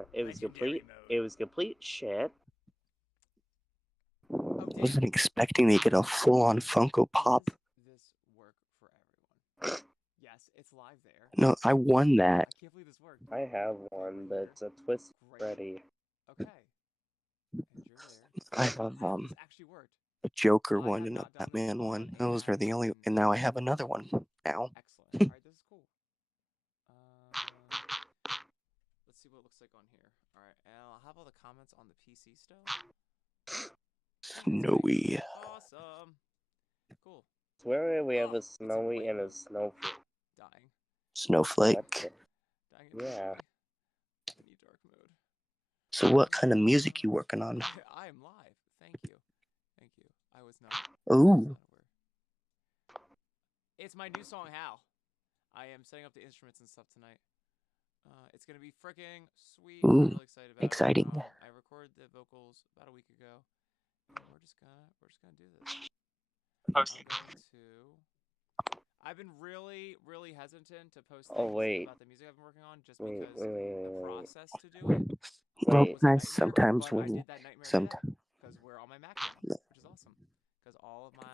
No, it was complete. It was complete shit. Oh, I wasn't expecting to get a full-on Funko Pop. Does this work for everyone? Yes, it's live there. No, I won that. I can't believe this worked. I have one, but it's a twist ready. Okay. And you're there. I have This actually worked. a Joker I one had and a not done this Batman before, one. Those were the and only, I'm and now I very have another one now. Excellent. All right, this is cool. Let's see what it looks like on here. All right, and I'll have all the comments on the PC still. Snowy. Awesome. Cool. Swear we have a snowy and a snowflake. Dying. Snowflake. Dying. Yeah. I need dark mode. So what kind of music you working on? I am live. Thank you. Thank you. I was not. Ooh. It's my new song, Howl. I am setting up the instruments and stuff tonight. It's gonna be freaking sweet. Ooh, I'm really excited about exciting. it. I recorded the vocals about a week ago, and we're just gonna do this. I've been really hesitant to post things about the music I've been working on, just because the process to do it. Well, Was a nice nightmare, sometimes but when I did that nightmare today because we're on my Mac now, which is awesome. Because all of my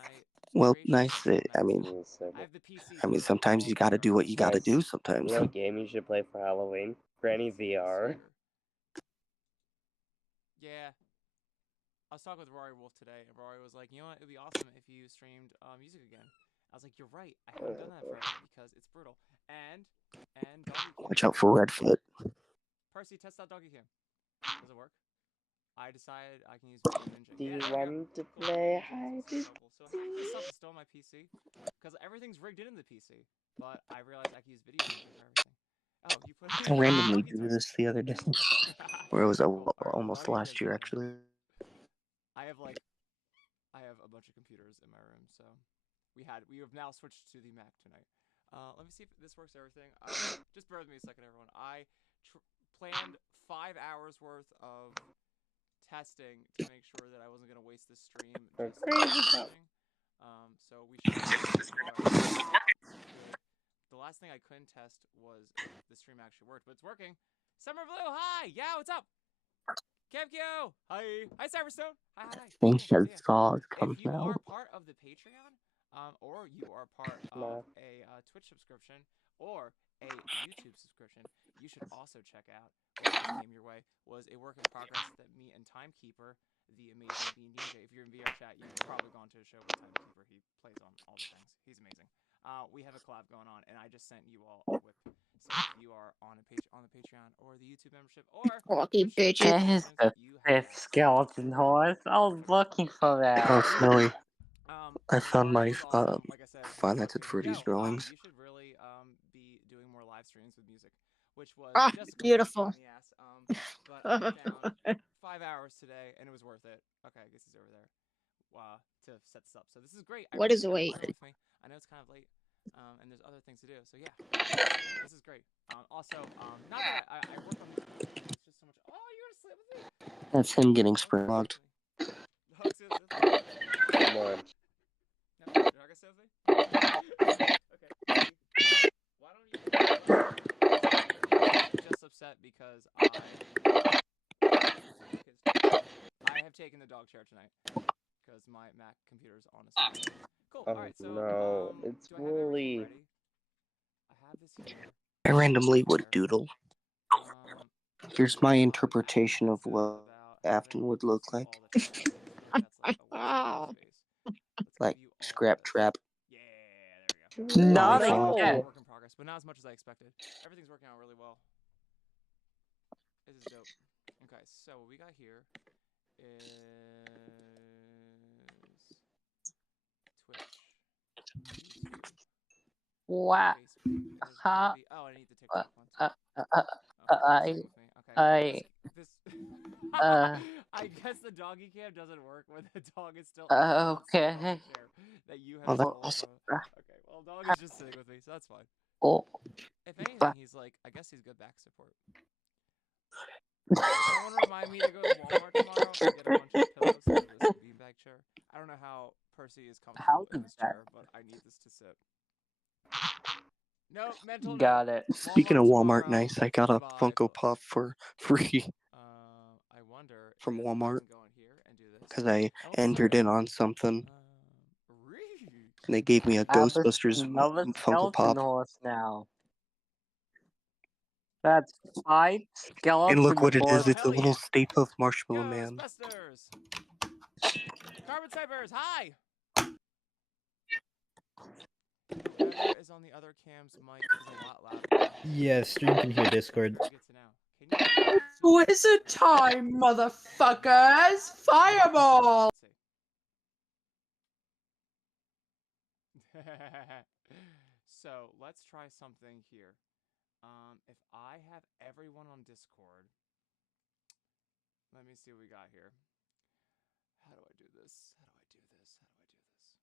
nice. I mean, I have the PC. sometimes you gotta do what you gotta do. Sometimes. You know what game you should play for Halloween? Granny VR. Yeah. I was talking with Rory Wolf today, and Rory was like, "You know what? It'd be awesome if you streamed music again." I was like, "You're right. I haven't done that forever because it's brutal." And Doggy Cam. Watch out for Redfoot. Percy, test out Doggy Cam. Does it work? I decided I can use Video Ninja. Do you want to play hide and So half this stuff is still on my PC because everything's rigged into the PC. But I realized I can use Video Ninja for everything. Oh, you put. I randomly drew this the other day, or it was almost last year actually. I have a bunch of computers in my room, so we have now switched to the Mac tonight. Let me see if this works. Everything. Just bear with me a second, everyone. I planned 5 hours worth of testing to make sure that I wasn't gonna waste this stream just testing. So we should. The last thing I couldn't test was if the stream actually worked, but it's working. Summer Blue, hi! Yeah, what's up? Kevkyo! Hi! Hi, Cyberstone! Hi! Think that If you are part of the Patreon, or you are part of a Twitch subscription, or a YouTube subscription, you should also check out what just came your way was a work in progress that me and Timekeeper, the amazing Bean DJ, if you're in VR chat, you've probably gone to a show with Timekeeper. He plays on all the things. He's amazing. We have a collab going on, and I just sent you all a WIP. So if you are on the Patreon or the YouTube membership or bitches. This skeleton horse. I was looking for that. Oh, Snowy. I found my Five Nights at Freddy's drawings. You should really be doing more live streams with music, which was just beautiful. In the ass. But I found 5 hours today, and it was worth it. Okay, I guess he's over there. To set this up. So this is great. What is wait? I know it's kind of late, and there's other things to do. So yeah, this is great. Also, not that I work on. It's just so much. Oh, you're gonna sleep with me? That's him getting spring locked. Come on. You're not gonna stay with me? Okay. Why don't you? I'm just upset because I have taken the dog chair tonight. Because my Mac computer is on a screen. Cool. Oh, alright, so no, it's Wooly. I have this here. I randomly would doodle. Here's my interpretation of what Afton would look like. Like Scrap Trap. Yeah, there we go. Not work in progress, but not as much as I expected. Everything's working out really well. This is dope. Okay, so what we got here is Twitch. Wow. Oh, I need the TikTok one. I guess the doggy cam doesn't work when the dog is still okay. That you have awesome. Okay, well, doggy's just sitting with me, so that's fine. Oh. If anything, he's like, I guess he's good back support. Someone remind me to go to Walmart tomorrow and get a bunch of pillows for this beanbag chair. I don't know how Percy is comfortable in this chair, but I need this to sit. No, mental Got note. it. Speaking of Walmart, tomorrow. nice. I got a Vibe. Funko Pop for free I wonder from if Walmart I can go in here and do this. because I Oh, entered in on something. Really? And they gave me a I have Ghostbusters another Funko skeleton Pop. horse now. That's 5 And look skeleton what it is. horses. It's a little Stay Puft Marshmallow Man. Ghostbusters! Carbon Snipers, hi! Whoever is on the other cam's mic is a lot louder than me. Yeah, stream can hear Discord. Very good to know. Can you Wizard time, motherfuckers! Fireball! So let's try something here. If I have everyone on Discord, let me see what we got here. How do I do this? How do I do this? How do I do this?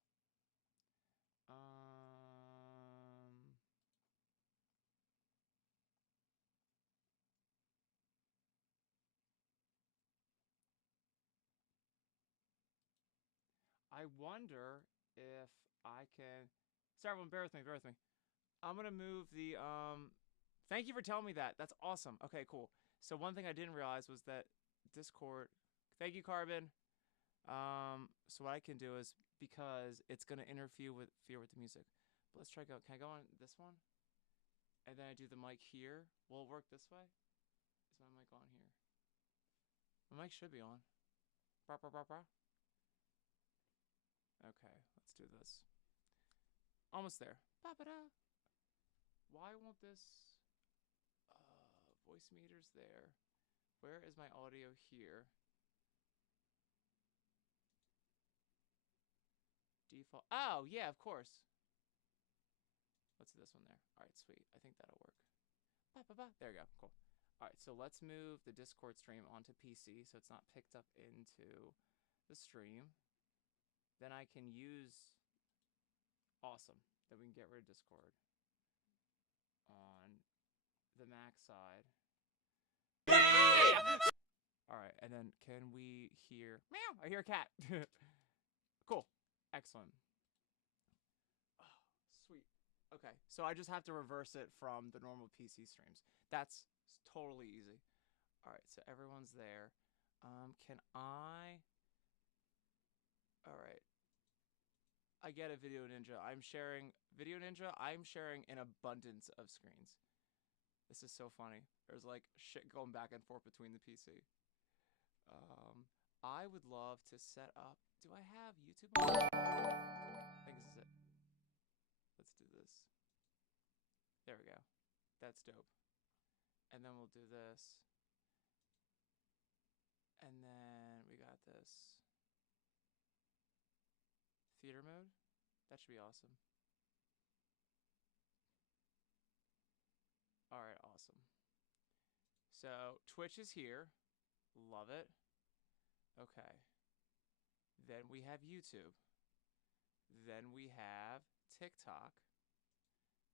I wonder if I can. Sorry, everyone, bear with me, bear with me. I'm gonna move the Thank you for telling me that. That's awesome. Okay, cool. So one thing I didn't realize was that Discord. Thank you, Carbon. So what I can do is, because it's gonna interfere with the music. But let's try go. Can I go on this one? And then I do the mic here. Will it work this way? Is my mic on here? My mic should be on. Bra, bra, bra, bra. Okay, let's do this. Almost there. Ba-ba-da. Why won't this voice meter's there? Where is my audio here? Default. Oh, yeah, of course. Let's do this one there. All right, sweet. I think that'll work. Ba-ba-ba. There we go. Cool. All right, so let's move the Discord stream onto PC so it's not picked up into the stream. Then I can use... Awesome. Then we can get rid of Discord on the Mac side. Alright, and then can we hear... Meow! I hear a cat! Cool. Excellent. Oh, sweet. Okay, so I just have to reverse it from the normal PC streams. That's totally easy. Alright, so everyone's there. Can I... Alright. I get it, Video Ninja. I'm sharing an abundance of screens. This is so funny. There's like shit going back and forth between the PC. I would love to set up. Do I have YouTube on? I think this is it. Let's do this. There we go. That's dope. And then we'll do this. And then we got this. Theater mode? That should be awesome. Alright, awesome. So, Twitch is here. Love it. Okay. Then we have YouTube. Then we have TikTok.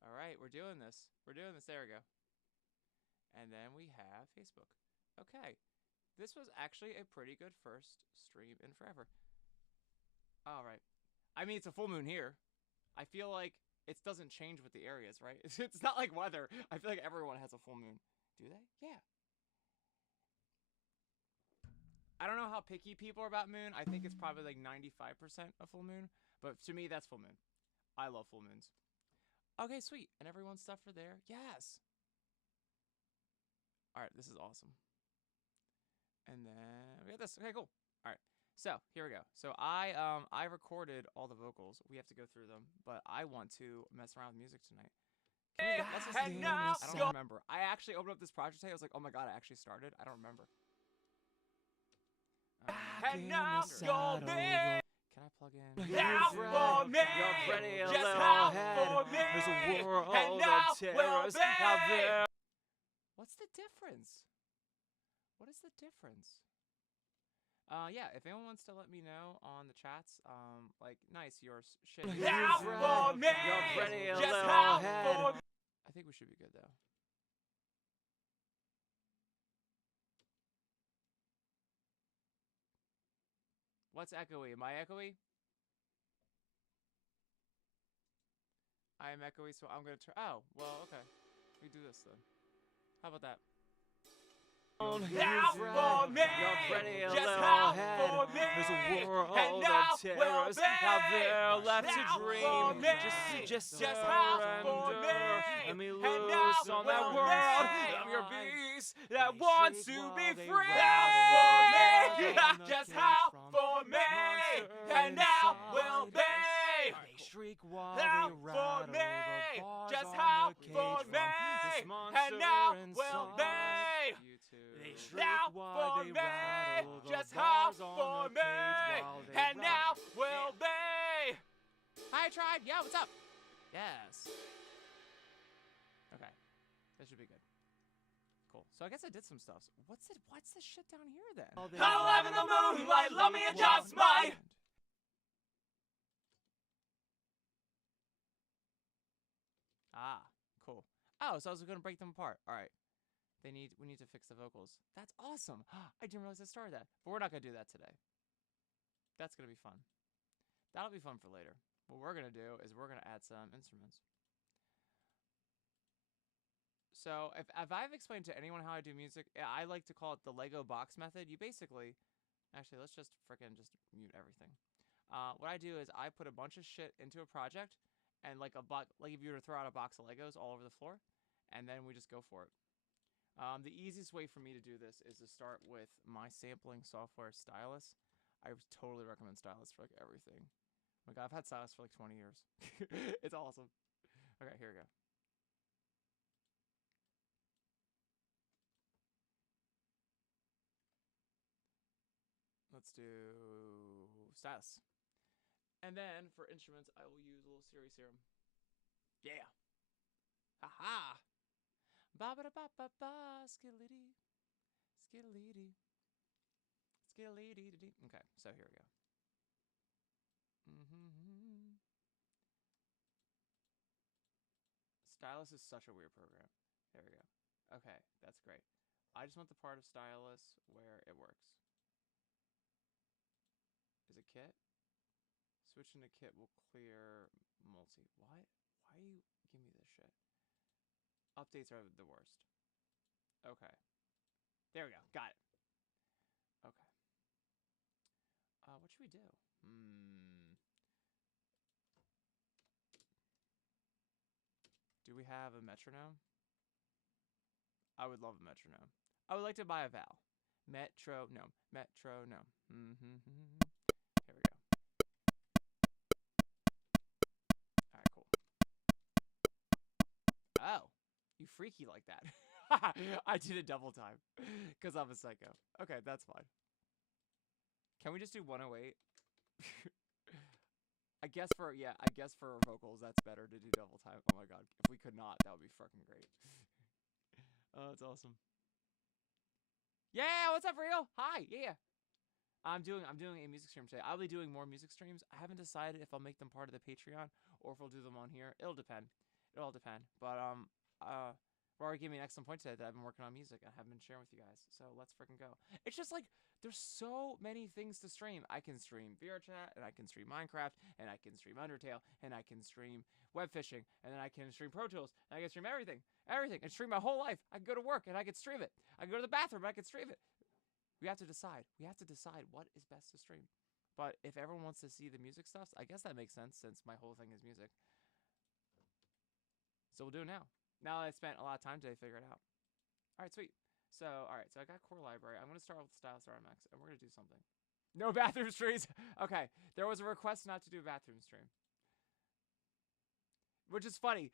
Alright, we're doing this. We're doing this. There we go. And then we have Facebook. Okay. This was actually a pretty good first stream in forever. Alright. I mean, it's a full moon here. I feel like it doesn't change with the areas, right? It's not like weather. I feel like everyone has a full moon. Do they? Yeah. I don't know how picky people are about moon. I think it's probably like 95% a full moon. But to me, that's full moon. I love full moons. Okay, sweet. And everyone's stuff for there? Yes. Alright, this is awesome. And then we got this. Okay, cool. Alright. So here we go. So I recorded all the vocals. We have to go through them, but I want to mess around with music tonight. Let's just do this. I don't remember. I actually opened up this project today. I was like, oh my god, I actually started. I don't remember. And now go big. Can I plug in? Now for me, just how for me, and now will be. What's the difference? What is the difference? Yeah, if anyone wants to let me know on the chats, like, nice, your shit. Now for me, just how for me. I think we should be good, though. What's echoey? Am I echoey? I am echoey, so I'm gonna turn. Oh, well, okay. We do this then. How about that? Now for me, just how for me, there's a world of terrors out there left to dream. Just surrender and be loose on that world of your beast that wants to be free. Just how for me, and now will be. They shriek while they rattle the bars just on how the cage for from me, this and monster now will inside. be. They shriek Now while for they me, rattle the just how bars on for the me, cage while they and now rattle. will be. Hi, tribe. Yeah, what's up? Yes. Okay, that should be good. Cool. So I guess I did some stuff. What's this shit down here then? I live in the moonlight, let me adjust my. Ah, cool. Oh, so I was gonna break them apart. All right. We need to fix the vocals. That's awesome. I didn't realize I started that. But we're not gonna do that today. That's gonna be fun. That'll be fun for later. What we're gonna do is we're gonna add some instruments. So if I've explained to anyone how I do music, I like to call it the Lego box method. You basically, actually, let's just frickin' just mute everything. What I do is I put a bunch of shit into a project, and like if you were to throw out a box of Legos all over the floor, and then we just go for it. The easiest way for me to do this is to start with my sampling software, Stylus. I totally recommend Stylus for like everything. Oh my god, I've had Stylus for like 20 years. It's awesome. Okay, here we go. Let's do Stylus. And then for instruments, I will use a little Series Serum. Yeah. Haha. Ba ba da ba ba ba skillity. Skillity. Skillity. Okay, so here we go. Stylus is such a weird program. There we go. Okay, that's great. I just want the part of Stylus where it works. Is it kit? Switching to kit will clear multi. What? Why you give me this shit? Updates are the worst. Okay. There we go. Got it. Okay. What should we do? Do we have a metronome? I would love a metronome. I would like to buy a vowel. Metronome. Metronome. Here we go. Alright, cool. Oh, you freaky like that. I did it double time because I'm a psycho. Okay, that's fine. Can we just do 108? I guess for vocals that's better to do double time. Oh my god, if we could not, that would be fucking great. Oh, that's awesome. Yeah, what's up, Rio? Hi, yeah. I'm doing a music stream today. I'll be doing more music streams. I haven't decided if I'll make them part of the Patreon or if we'll do them on here. It'll depend. It'll all depend. But Rory gave me an excellent point today that I've been working on music. I haven't been sharing with you guys. So let's freaking go. It's just like there's so many things to stream. I can stream VRChat, and I can stream Minecraft, and I can stream Undertale, and I can stream web fishing, and then I can stream Pro Tools, and I can stream everything. Everything. And stream my whole life. I can go to work and I can stream it. I can go to the bathroom and I can stream it. We have to decide. We have to decide what is best to stream. But if everyone wants to see the music stuff, I guess that makes sense since my whole thing is music. So we'll do it now. Now that I spent a lot of time today to figure it out. Alright, sweet. So I got core library. I'm going to start with Stylus RMX, and we're going to do something. No bathroom streams! Okay, there was a request not to do a bathroom stream. Which is funny,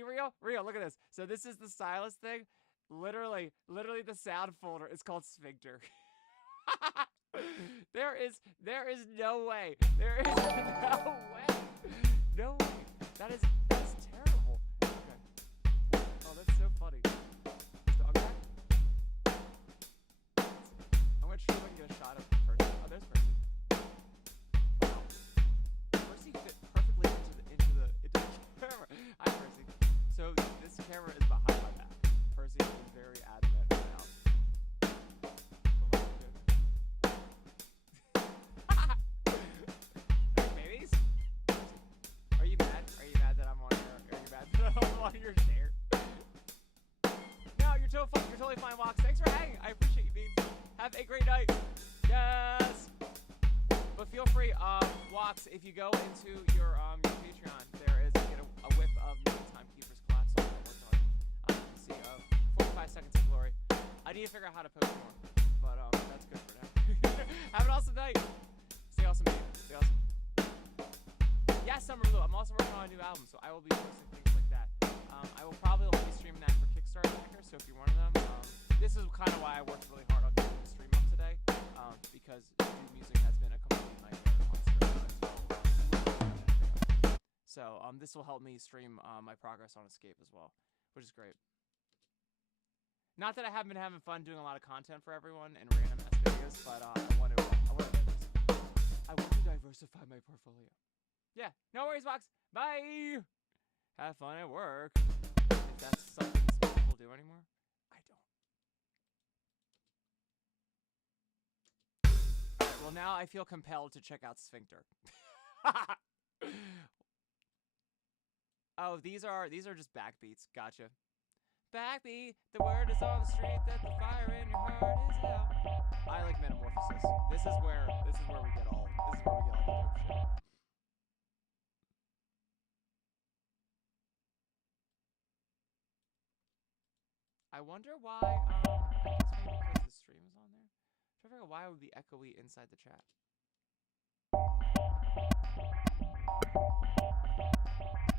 Rio? Rio, look at this. So this is the Stylus thing. Literally the sound folder is called Sphincter. There is no way. There is no way. No way. That's terrible. Okay. Oh, that's so funny. Dog back? I'm gonna try to get a shot of Percy. Oh, there's Percy. Wow. Percy fit perfectly into the camera. Hi, Percy. So this camera is behind my back. Percy is very adamant now. Oh my goodness. Babies? Are you mad? Are you mad that I'm on Have a great night. Yes. But feel free, Wox, if you go into your Patreon, there is you get a whip of Mini Timekeeper's collapse song I worked on. Let's see, 45 seconds of glory. I need to figure out how to post more, but that's good for now. Have an awesome night. Stay awesome, man. Stay awesome. Yeah, Summer Blue. I'm also working on a new album, so I will be posting things like that. I will probably only be streaming that for Kickstarter backers, so if you're one of them, this is kind of why I worked really hard on getting the stream up today, because new music has been a complete nightmare on stream. So this will help me stream my progress on Escape as well, which is great. Not that I haven't been having fun doing a lot of content for everyone and random ass videos, but I want to diversify my portfolio. Yeah, no worries, Vox. Bye. Have fun at work. If that's something smart people do anymore, I don't. Alright, well, now I feel compelled to check out Sphincter. Oh, these are just backbeats. Gotcha. Backbeat, the word is on the street that the fire in your heart is hell. I like Metamorphosis. This is where we get all the dope shit. I wonder why, I guess maybe because the stream is on there. I'm trying to figure out why it would be echoey inside the chat.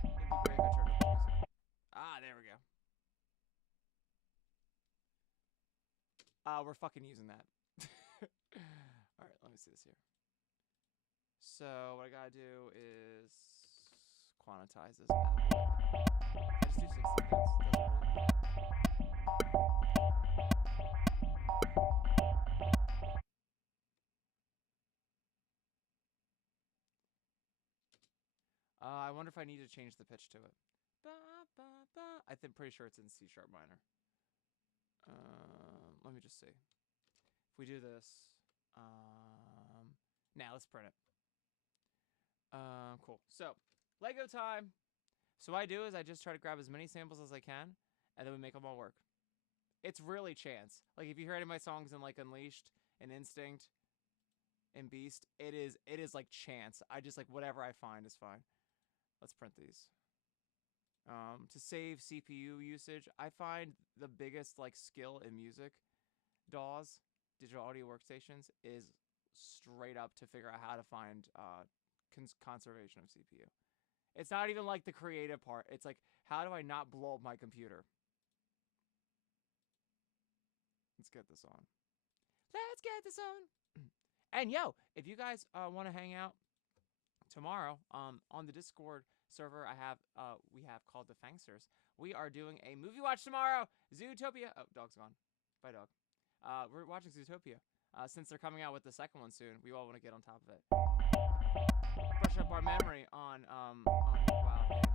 It'd be great if I turned up the music. Ah, there we go. We're fucking using that. Alright, let me see this here. So, what I gotta do is quantize this bad boy. I just do 60 bits. Doesn't really matter. I wonder if I need to change the pitch to it. I'm pretty sure it's in C# minor. Let me just see. If we do this, now let's print it. Cool. So, Lego time. So what I do is I just try to grab as many samples as I can, and then we make them all work. It's really chance. Like if you hear any of my songs in like Unleashed and Instinct and Beast, it is like chance. I just like whatever I find is fine. Let's print these. To save CPU usage, I find the biggest like skill in music DAWs, digital audio workstations, is straight up to figure out how to find conservation of CPU. It's not even like the creative part. It's like, how do I not blow up my computer? Let's get this on. Let's get this on. And yo, if you guys want to hang out tomorrow, on the Discord server we have called the Fangsters, we are doing a movie watch tomorrow. Zootopia. Oh, dog's gone. Bye, dog. We're watching Zootopia. Since they're coming out with the second one soon, we all want to get on top of it. Brush up our memory on Wild and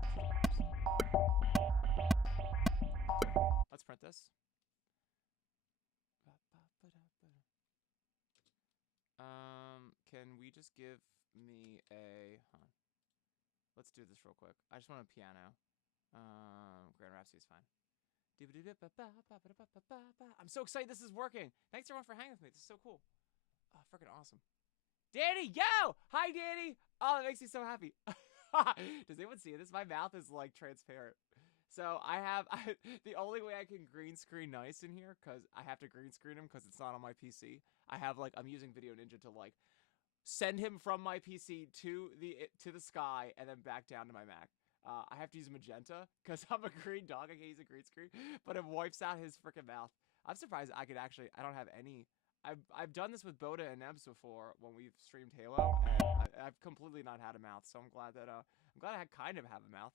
let's print this. Can we just give me a let's do this real quick. I just want a piano. Grand Rhapsody's fine. I'm so excited this is working. Thanks everyone for hanging with me. This is so cool. Oh, freaking awesome. Danny, yo! Hi, Danny! Oh, that makes me so happy. Does anyone see this? My mouth is like transparent. So the only way I can green screen nice in here, because I have to green screen him because it's not on my PC. I'm using Video Ninja to like send him from my PC to the sky and then back down to my Mac. I have to use magenta because I'm a green dog. I can't use a green screen, but it wipes out his freaking mouth. I'm surprised I could actually. I don't have any. I've done this with Boda and Nebs before when we've streamed Halo, and I've completely not had a mouth. So I'm glad that I kind of have a mouth.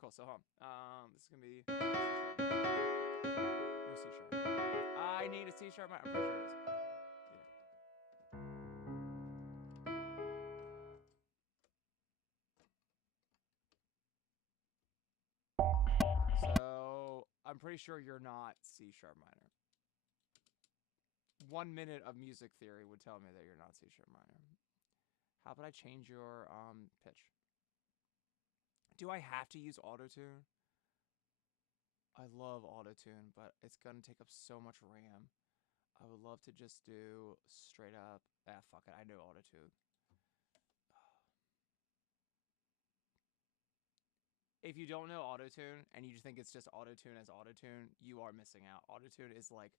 Cool. So this is gonna be no C#. I need a C#. I'm pretty sure it is. So I'm pretty sure you're not C# minor. 1 minute of music theory would tell me that you're not C# minor. How about I change your pitch? Do I have to use autotune? I love autotune, but it's gonna take up so much RAM. I would love love to just do straight up. Fuck it. I know autotune. If you don't know autotune and you just think it's just autotune as autotune, you are missing out. Autotune is like,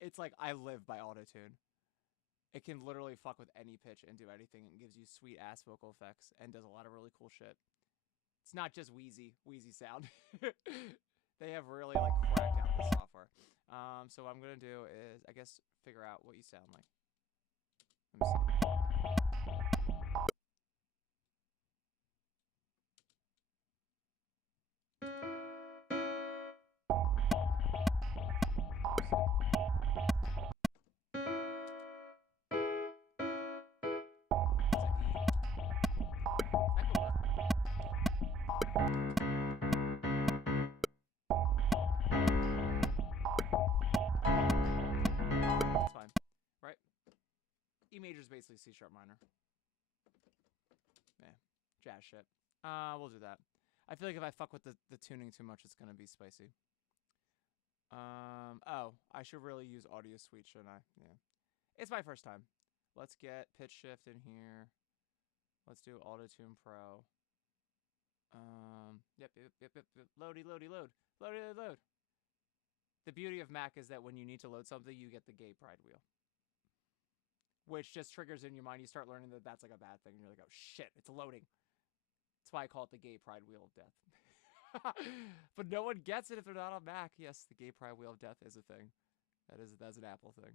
it's like I live by autotune. It can literally fuck with any pitch and do anything. It gives you sweet ass vocal effects and does a lot of really cool shit. It's not just wheezy sound. They have really like cracked out the software. So what I'm gonna do is, I guess, figure out what you sound like. Let me see. E major is basically C sharp minor. Yeah, jazz shit. We'll do that. I feel like if I fuck with the tuning too much, it's gonna be spicy. Oh, I should really use Audio Suite, shouldn't I? Yeah. It's my first time. Let's get pitch shift in here. Let's do Auto-Tune Pro. Yep. Load. The beauty of Mac is that when you need to load something, you get the gay pride wheel. Which just triggers in your mind. You start learning that that's like a bad thing. And you're like, oh shit, it's loading. That's why I call it the gay pride wheel of death. But no one gets it if they're not on Mac. Yes, the gay pride wheel of death is a thing. That's an Apple thing.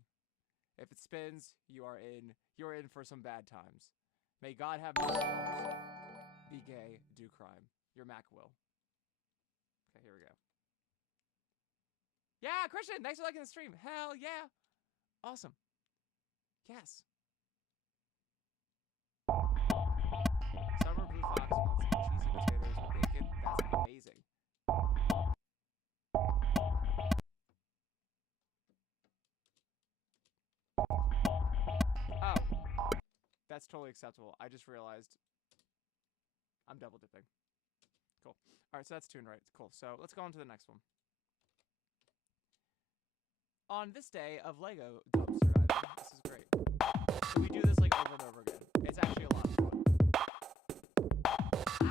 If it spins, you're in for some bad times. May God have mercy on us. Be gay, do crime. Your Mac will. Okay, here we go. Yeah, Christian, thanks for liking the stream. Hell yeah. Awesome. Yes. Summer Blue Fox wants cheesy potatoes with bacon. That's amazing. Oh. That's totally acceptable. I just realized I'm double dipping. Cool. Alright, so that's tuned right. Cool. So let's go on to the next one. On this day of Lego dumpster diving. This is great. So we do this like over and over again. It's actually a lot of fun.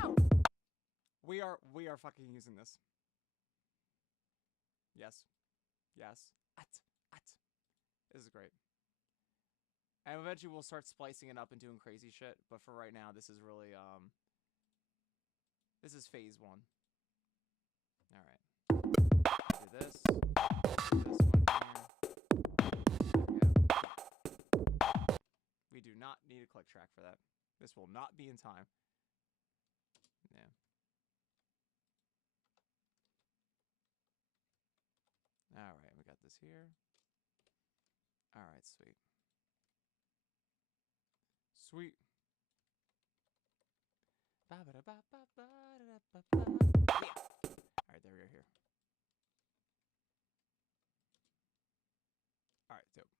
Ow! We are fucking using this. Yes. This is great. And eventually we'll start splicing it up and doing crazy shit. But for right now, this is really this is phase 1. All right. Do this. Do this one here. We do not need a click track for that. This will not be in time. Yeah. All right, we got this here. All right, sweet. Sweet. Yeah. All right, there we go here. All right, dope.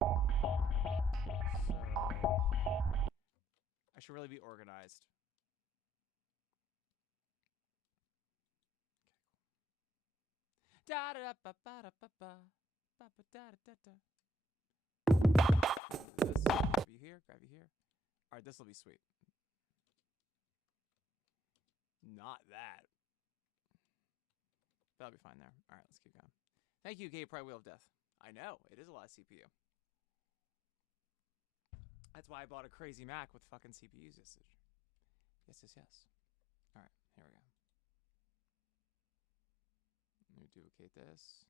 So I should really be organized. Da da da ba ba da ba ba ba ba da da da. This, grab you here, grab you here. All right, this will be sweet. Not that. That'll be fine there. All right, let's keep going. Thank you, Gay Pride Wheel of Death. I know, it is a lot of CPU. That's why I bought a crazy Mac with fucking CPU usage. Yes. All right, here we go. Let me duplicate this.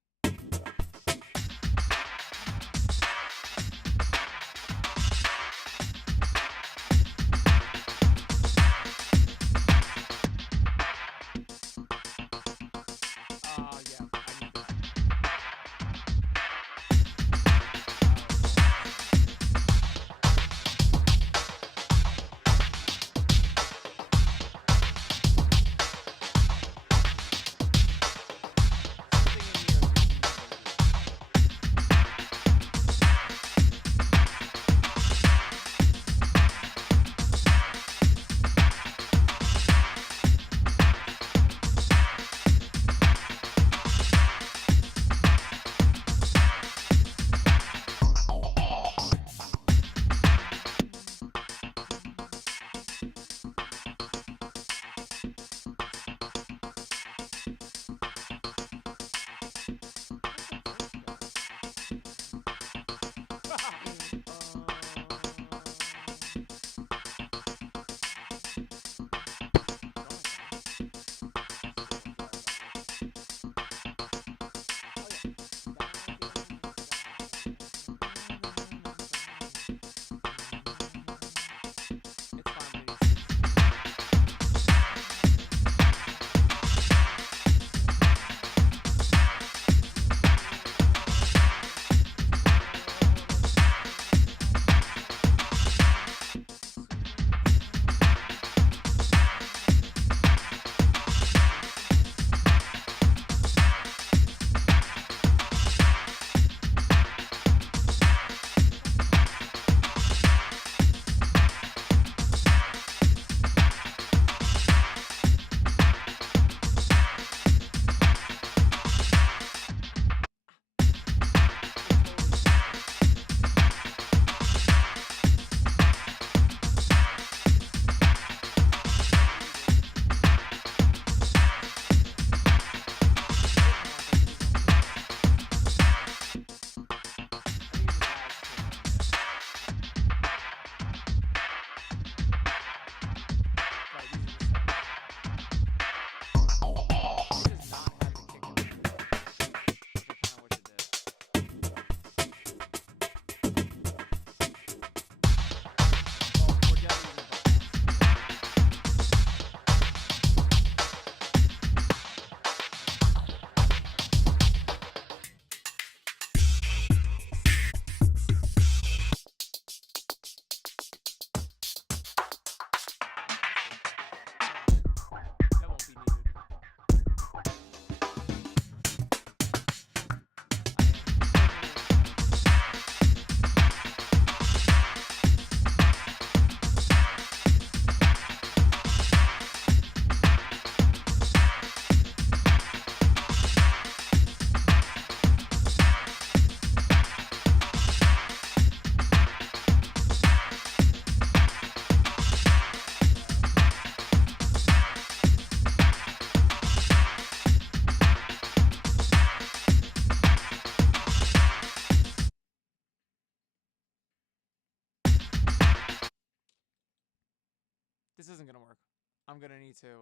isn't gonna work. I'm gonna need to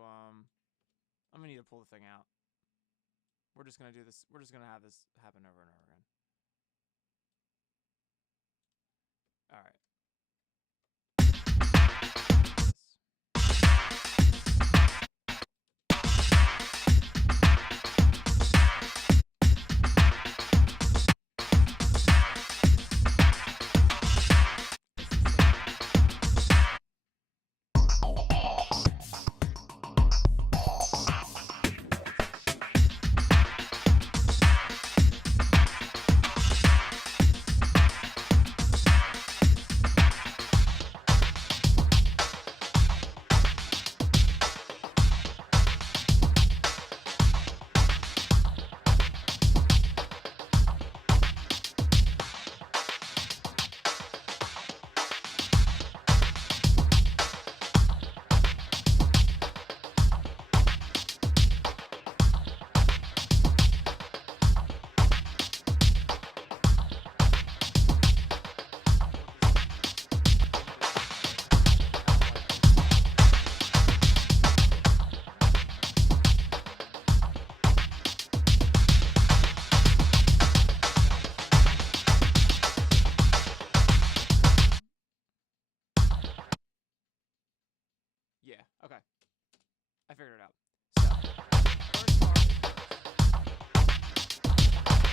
pull the thing out. We're just gonna do this. We're just gonna have this happen over and over again. All right. Yeah, okay. I figured it out. So, first part is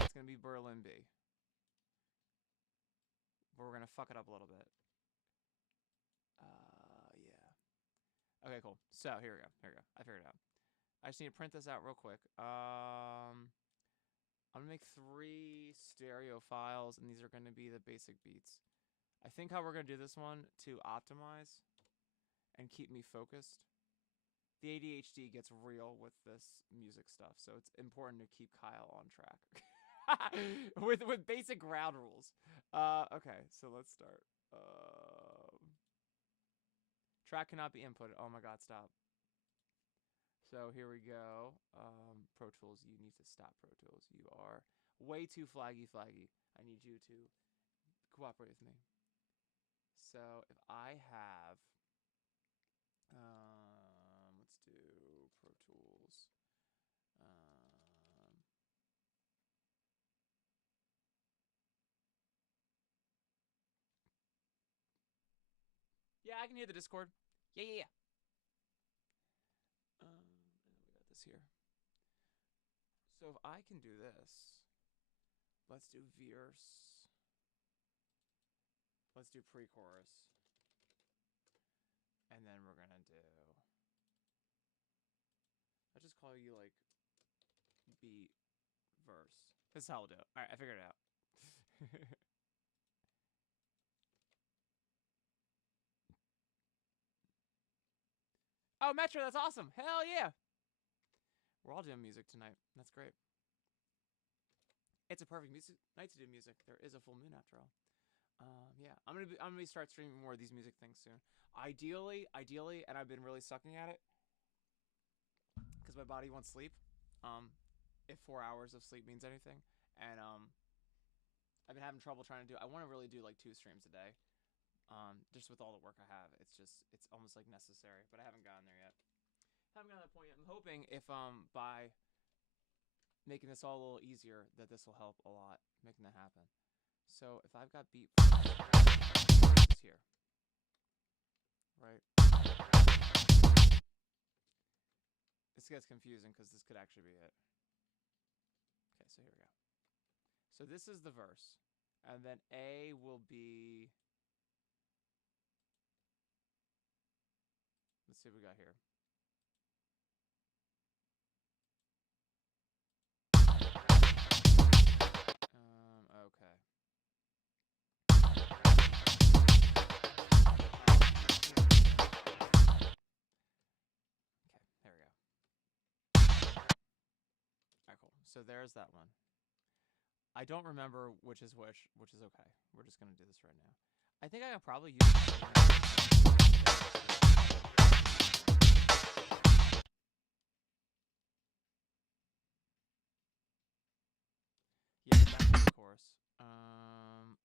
it's gonna be Berlin B. But we're gonna fuck it up a little bit. Yeah. Okay, cool. So here we go. I figured it out. I just need to print this out real quick. I'm gonna make 3 stereo files, and these are gonna be the basic beats. I think how we're gonna do this one to optimize and keep me focused. The ADHD gets real with this music stuff, so it's important to keep Kyle on track with basic ground rules. Okay, so let's start. Track cannot be inputted. Oh my God, stop. So here we go. Pro Tools, you need to stop Pro Tools. You are way too flaggy. I need you to cooperate with me. So if I have, let's do Pro Tools. Yeah, I can hear the Discord. Yeah. And then we got this here. So if I can do this, let's do verse. Let's do pre-chorus. And then we're gonna do, I'll just call you like beat verse. This is how we'll do it. Alright, I figured it out. Oh, Metro, that's awesome. Hell yeah. We're all doing music tonight. That's great. It's a perfect night to do music. There is a full moon after all. Yeah, I'm gonna start streaming more of these music things soon. Ideally, and I've been really sucking at it because my body wants sleep. If 4 hours of sleep means anything, and I've been having trouble trying to do. I want to really do like 2 streams a day. Just with all the work I have, it's almost like necessary, but I haven't gotten there yet. Haven't gotten to that point yet. I'm hoping if by making this all a little easier that this will help a lot making that happen. So if I've got beat here, right? This gets confusing because this could actually be it. Okay, so here we go. So this is the verse, and then A will be. Let's see what we got here. Okay. Okay, there we go. Alright, cool. So there's that one. I don't remember which is okay. We're just gonna do this right now. I think I could probably use yeah, that's the chorus.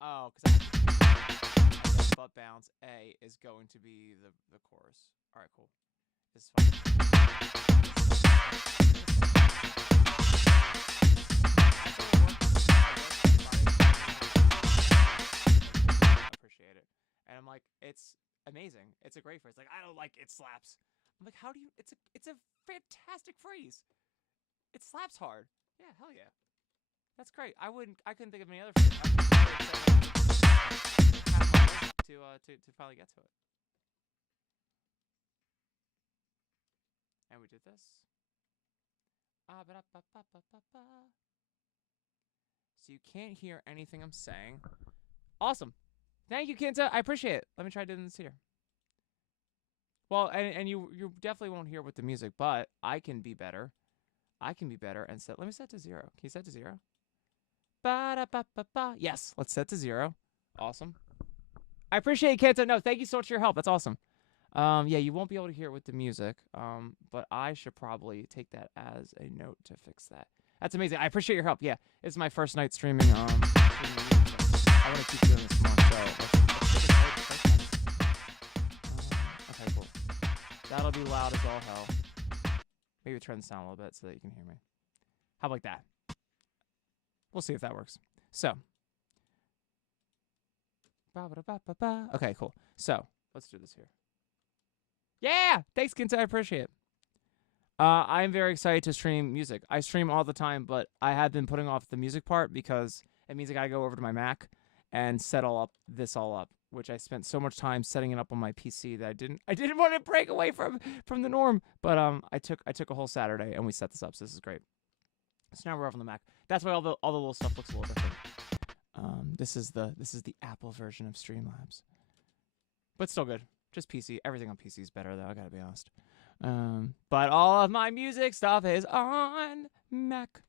Oh, because butt bounce A is going to be the chorus. All right, cool. This is fun. Appreciate it, and I'm like, it's amazing. It's a great phrase. Like, I don't like it slaps. I'm like, how do you? It's a fantastic phrase. It slaps hard. Yeah, hell yeah. That's great. I couldn't think of any other phrase. To finally get to it. And we did this. So you can't hear anything I'm saying. Awesome. Thank you, Kinta. I appreciate it. Let me try doing this here. Well, and you definitely won't hear with the music, but I can be better. I can be better and set. Let me set to 0. Can you set to 0? Ba-da-ba-ba-ba. Yes, let's set to 0. Awesome. I appreciate it, Kenta. No, thank you so much for your help. That's awesome. Yeah, you won't be able to hear it with the music, but I should probably take that as a note to fix that. That's amazing. I appreciate your help. Yeah, it's my first night streaming. I want to keep doing this more, so let's take a break. Okay, cool. That'll be loud as all hell. Maybe turn the sound a little bit so that you can hear me. How about that? We'll see if that works. So. Okay, cool. So, let's do this here. Yeah! Thanks, Kinta. I appreciate it. I'm very excited to stream music. I stream all the time, but I have been putting off the music part because it means I gotta go over to my Mac and set all up, which I spent so much time setting it up on my PC that I didn't want to break away from the norm. But I took a whole Saturday and we set this up, so this is great. So now we're over on the Mac. That's why all the little stuff looks a little different. This is the Apple version of Streamlabs, but still good. Just PC. Everything on PC is better, though. I gotta be honest. But all of my music stuff is on Mac.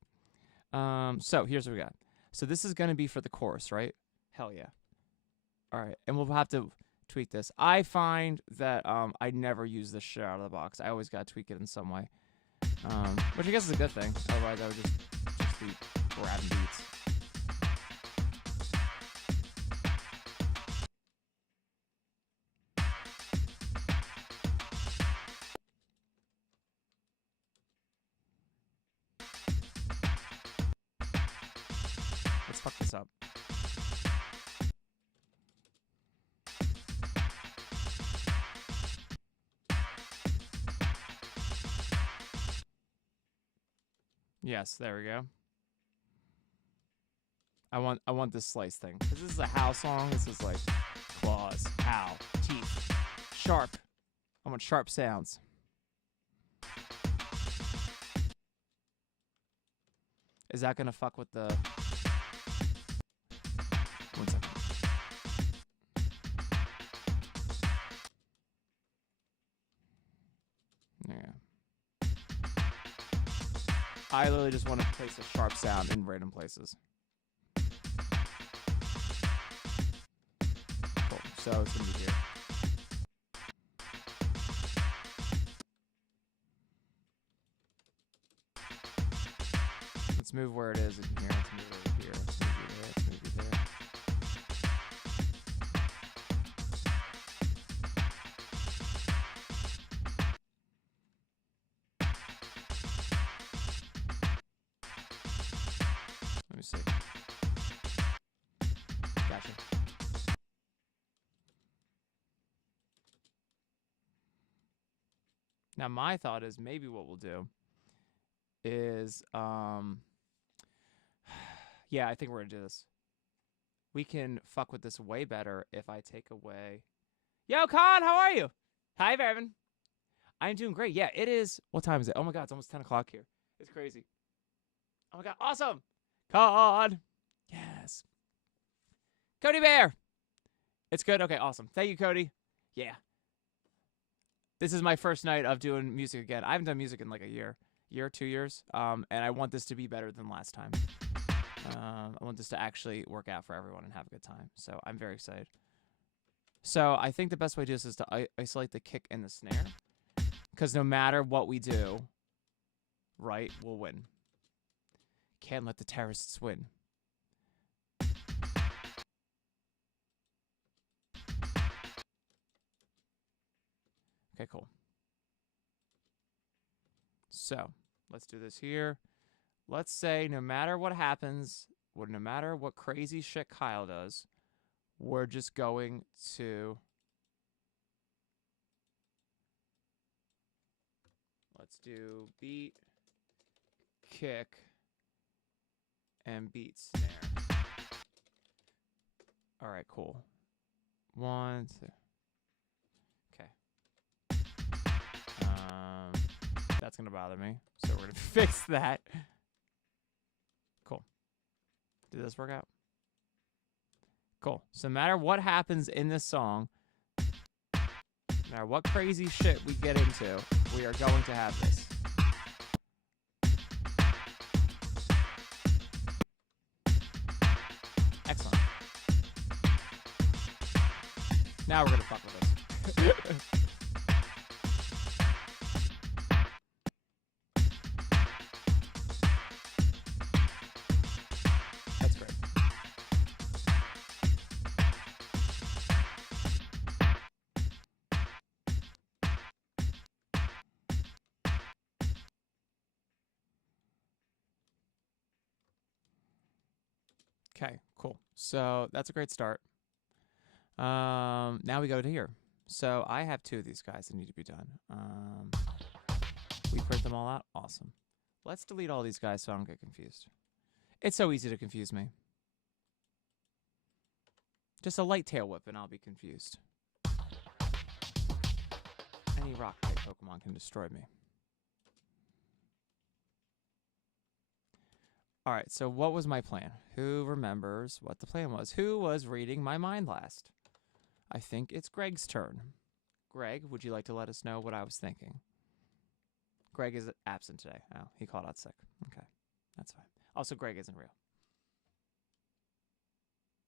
So here's what we got. So this is gonna be for the chorus, right? Hell yeah. All right, and we'll have to tweak this. I find that I never use this shit out of the box. I always gotta tweak it in some way. Which I guess is a good thing. Otherwise, I would just be grabbing beats. Let's fuck this up. Yes, there we go. I want this slice thing. This is a Howl song. This is like claws, Howl, teeth, sharp. I want sharp sounds. Is that gonna fuck with the? One second. Yeah. I literally just want to place a sharp sound in random places. Cool. So it's gonna be here. Let's move where it is in here. Let's move it over here. Let's move it there. Let's move it there. Let me see. Gotcha. Now my thought is maybe what we'll do is yeah, I think we're gonna do this. We can fuck with this way better if I take away. Yo, Con, how are you? Hi, Vervin. I'm doing great. Yeah, it is. What time is it? Oh my god, it's almost 10 o'clock here. It's crazy. Oh my god, awesome. Con. Yes. Cody Bear. It's good. Okay, awesome. Thank you, Cody. Yeah. This is my first night of doing music again. I haven't done music in like a year, 2 years. And I want this to be better than last time. I want this to actually work out for everyone and have a good time. So I'm very excited. So I think the best way to do this is to isolate the kick and the snare. Because no matter what we do, right, we'll win. Can't let the terrorists win. Okay, cool. So, let's do this here. Let's say no matter what happens, or no matter what crazy shit Kyle does, we're just going to... Let's do beat, kick, and beat snare. All right, cool. 1, 2. Okay. That's gonna bother me, so we're gonna fix that. Cool. Did this work out? Cool. So no matter what happens in this song, no matter what crazy shit we get into, we are going to have this. Excellent. Now we're gonna fuck with this. That's great. Okay, cool. So that's a great start. Now we go to here. So I have 2 of these guys that need to be done. We print them all out. Awesome. Let's delete all these guys so I don't get confused. It's so easy to confuse me. Just a light tail whip and I'll be confused. Any rock type Pokemon can destroy me. Alright, so what was my plan? Who remembers what the plan was? Who was reading my mind last? I think it's Greg's turn. Greg, would you like to let us know what I was thinking? Greg is absent today. Oh, he called out sick. Okay, that's fine. Also, Greg isn't real.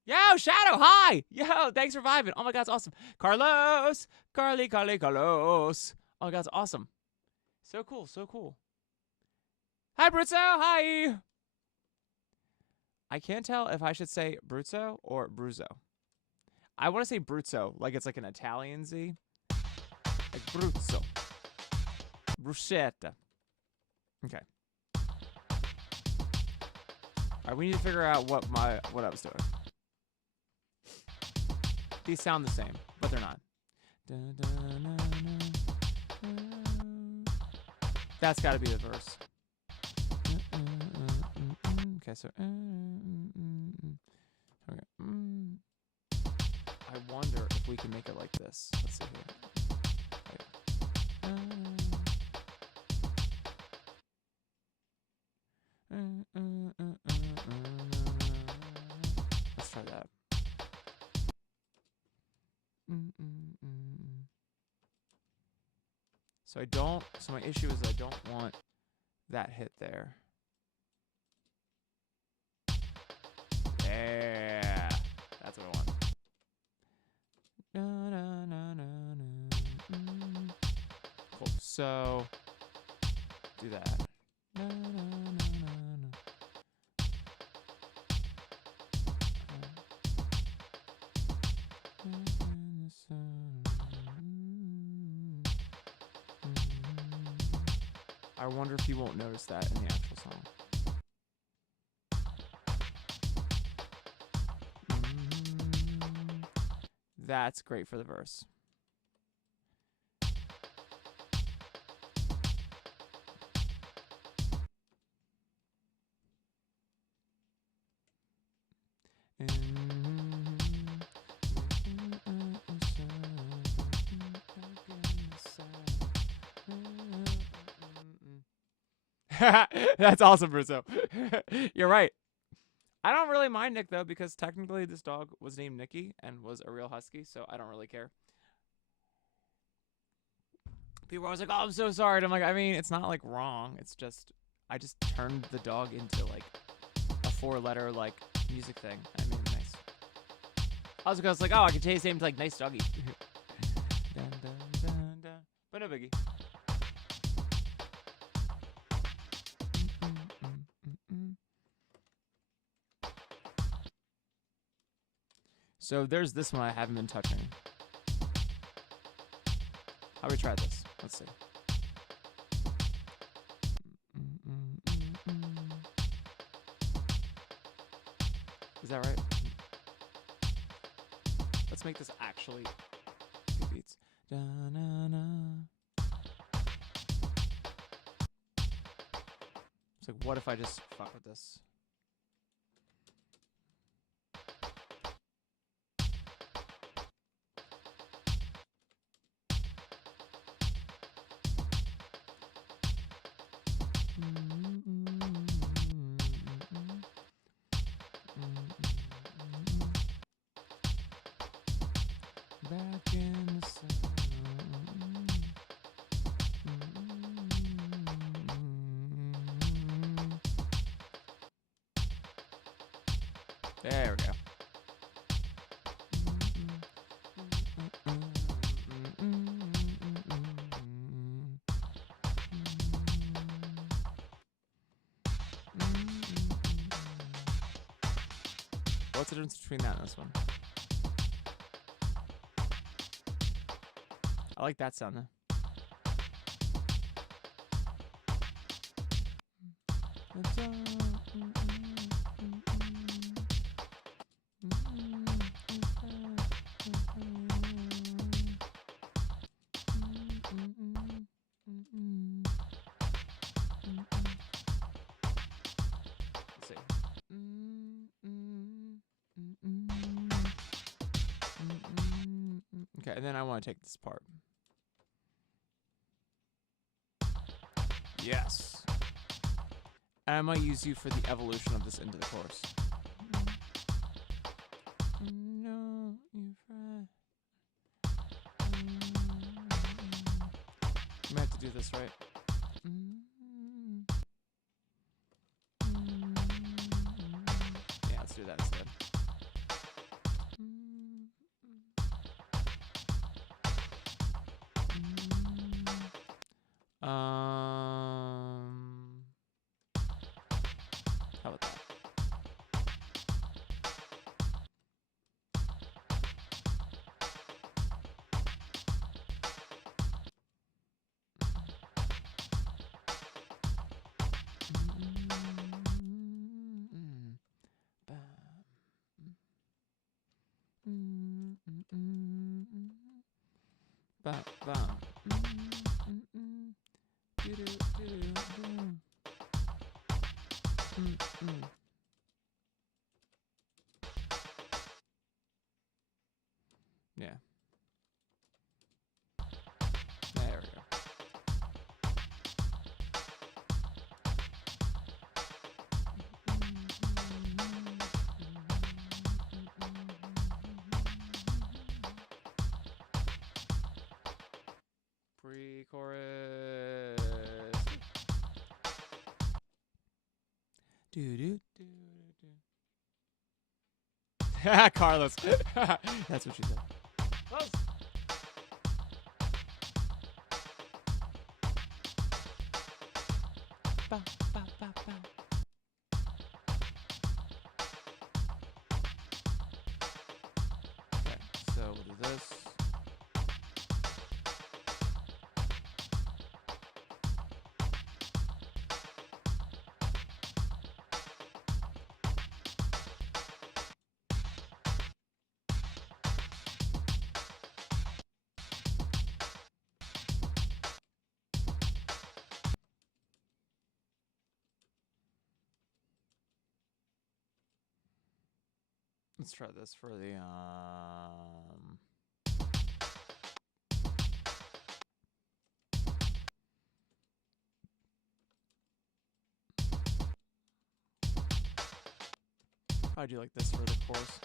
Yo, Shadow, hi! Yo, thanks for vibing. Oh my god, it's awesome. Carlos! Carlos. Oh my god, it's awesome. So cool, so cool. Hi, Bruzzo, hi! I can't tell if I should say Bruzzo or Bruzzo. I want to say Bruzzo, like it's like an Italian Z. Like Bruzzo. Bruschetta. Okay. Alright, we need to figure out what I was doing. These sound the same, but they're not. That's gotta be the verse. Okay, so okay. I wonder if we can make it like this. Let's see here. Let's try that. So my issue is I don't want that hit there. Yeah, that's what I want. Cool. So do that. I wonder if you won't notice that in the actual song. That's great for the verse. That's awesome, Brusso. You're right. I don't really mind Nick, though, because technically this dog was named Nicky and was a real husky, so I don't really care. People are always like, oh, I'm so sorry. And I'm like, I mean, it's not, like, wrong. It's just, I just turned the dog into, like, a 4-letter, like, music thing. I mean, nice. Also, because, like, oh, I could change his name to, like, nice doggy. Dun, dun, dun, dun. But no biggie. So there's this one I haven't been touching. How do we try this? Let's see. Is that right? Let's make this actually good beats. It's like, what if I just fuck with this? Back in the sun. There we go. What's the difference between that and this one? I like that sound though. Let's see. Okay, and then I want to take this part. Yes. And I might use you for the evolution of this into the chorus. No, you fry. You might have to do this right. Yeah, let's do that instead. How about that? Yeah. There we go. Pre-chorus. Carlos. That's what she said. Close. Bow, bow, bow, bow. Okay, so we'll do this. Let's try this for the How'd you like this for the chorus?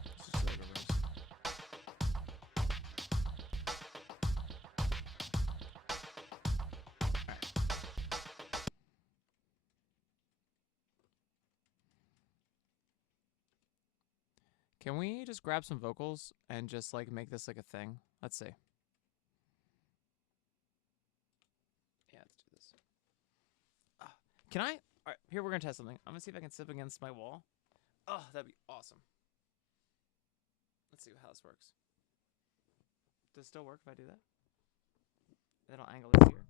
Let's just like a verse. Alright. Can we just grab some vocals and just like make this like a thing? Let's see. Can I? All right, here we're gonna test something. I'm gonna see if I can sit up against my wall. Oh, that'd be awesome. Let's see how this works. Does it still work if I do that? And then I'll angle this here.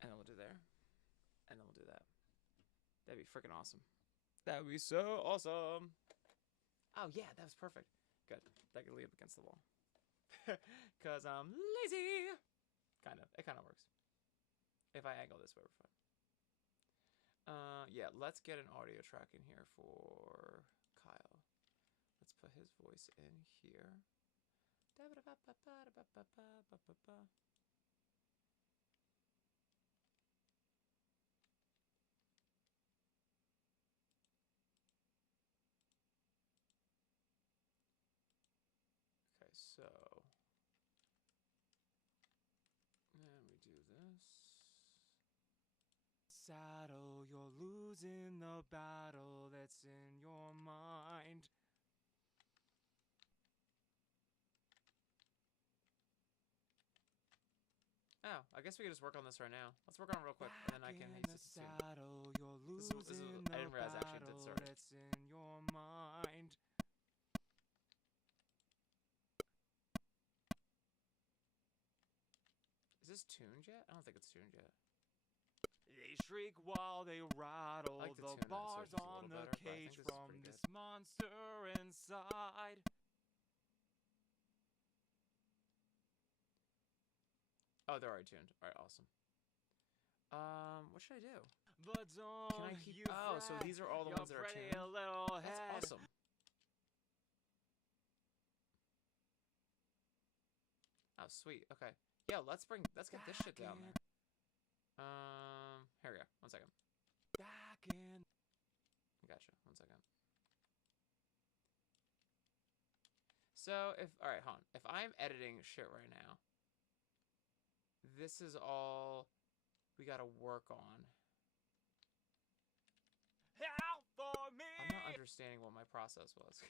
And then we'll do there. And then we'll do that. That'd be freaking awesome. That would be so awesome. Oh, yeah, that was perfect. Good. That can lean up against the wall. Because I'm lazy. Kind of. It kind of works. If I angle this way, we're fine. Yeah, let's get an audio track in here for Kyle. Let's put his voice in here. Okay, so then we do this. Saddle, you're losing the battle that's in your mind. Oh, I guess we could just work on this right now. Let's work on it real quick, and then I can hit this tune. I didn't realize I actually did start. That's in your mind. Is this tuned yet? I don't think it's tuned yet. They shriek while they rattle like the bars on the cage from this monster inside. Oh, they're already tuned. All right, awesome. What should I do? But don't Can I keep? Oh, so these are all the ones that are tuned. That's awesome. Oh, sweet. Okay. Yeah, let's get this shit down there. Here we go. 1 second. Gotcha. 1 second. So all right, hold on. If I'm editing shit right now, this is all we gotta work on. Help for me! I'm not understanding what my process was.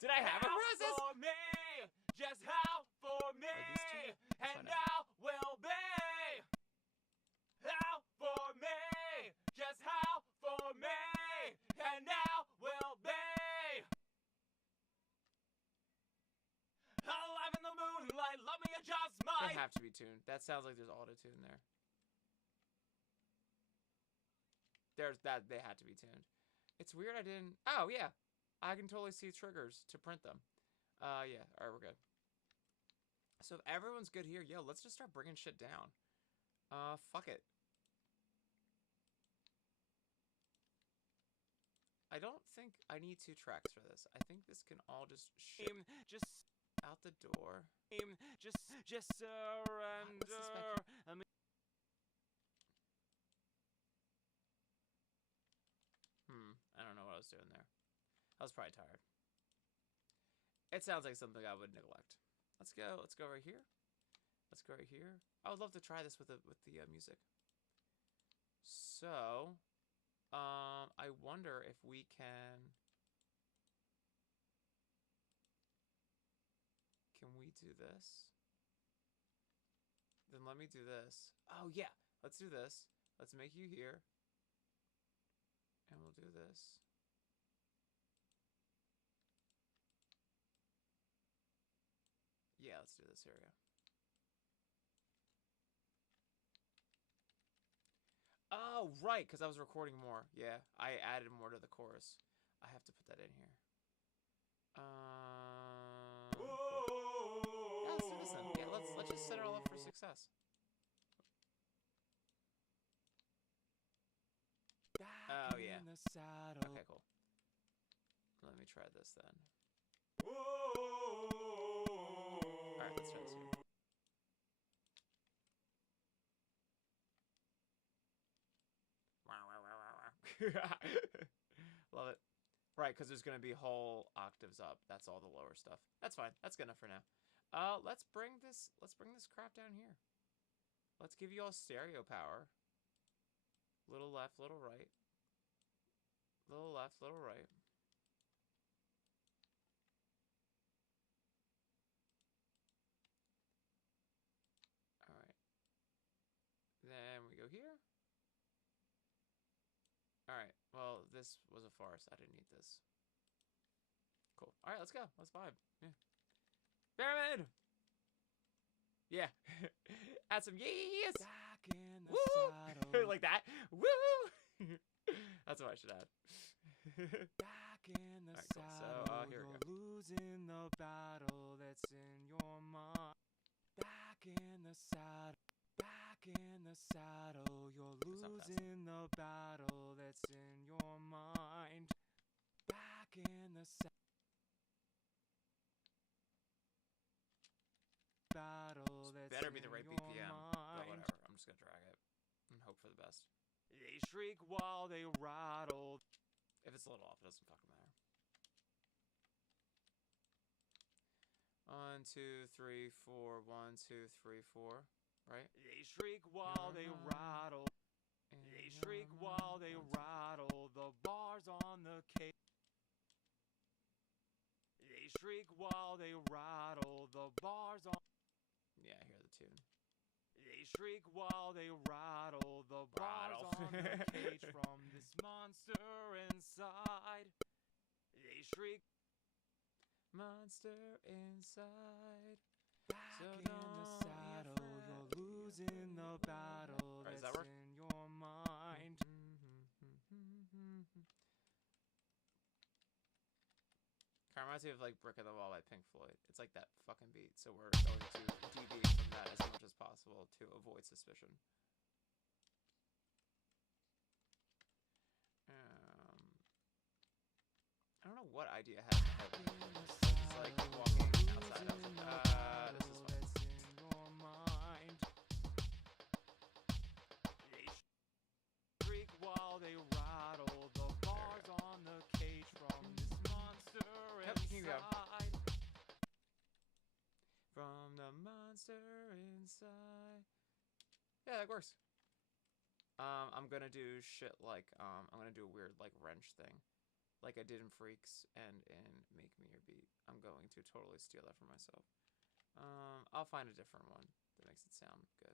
Did I have a process? Help for me! Just help for me! And now will be! Help for me! Just help for me! And now will be! Alive in the moonlight, let me adjust my... They have to be tuned. That sounds like there's auto-tune there. They had to be tuned. It's weird I didn't... Oh, yeah. I can totally see triggers to print them. Yeah. Alright, we're good. So if everyone's good here, yo, let's just start bringing shit down. Fuck it. I don't think I need 2 tracks for this. I think this can all just ship just out the door. Just surrender. I don't know what I was doing there. I was probably tired. It sounds like something I would neglect. Let's go right here. Let's go right here. I would love to try this with the music. So, I wonder if we can. Can we do this? Then let me do this. Oh yeah, let's do this. Let's make you here. And we'll do this. Yeah, let's do this area. Oh, right, because I was recording more. Yeah, I added more to the chorus. I have to put that in here. Cool. Yeah, let's do this then. Yeah, let's just set it all up for success. Oh, yeah. Okay, cool. Let me try this then. Alright, let's try this here. Love it. Right, because there's going to be whole octaves up. That's all the lower stuff. That's fine. That's good enough for now. Let's bring this crap down here. Let's give you all stereo power. Little left, little right. Little left, little right. Alright. Then we go here. this was a farce. I didn't need this. Cool. All right, let's go. Let's vibe. Yeah. Pyramid. Yeah. Add some yees. Back in the woo! Like that. Woo! That's what I should add. Back in the saddle. So, here we go. Losing the battle that's in your mind. Back in the saddle. Back in the saddle. You're losing the battle that's in your mind. Back in the saddle. Battle that's better be the right BPM, but whatever. I'm just gonna drag it and hope for the best. They shriek while they rattle. If it's a little off, it doesn't fucking matter. 1, 2, 3, 4. 1, 2, 3, 4. Right? They shriek while they rattle. They shriek while they rattle. The bars on the cage. They shriek while they rattle. The bars on. Yeah, I hear the tune. They shriek while they rattle. The bars on the cage from this monster inside. They shriek. Monster inside. Back in the saddle. You're losing the battle that's in your mind. Kind of reminds me of like Brick of the Wall by Pink Floyd. It's like that fucking beat. So we're going to deviate from that as much as possible to avoid suspicion. I don't know what idea I had. It's like walking outside. I was like, this is fun. They shriek while they rattle. The bars on the cage from this monster inside. From the monster inside. Yeah, that works. I'm gonna do shit like I'm gonna do a weird like wrench thing, like I did in Freaks and in Make Me Your Beat. I'm going to totally steal that for myself. I'll find a different one that makes it sound good.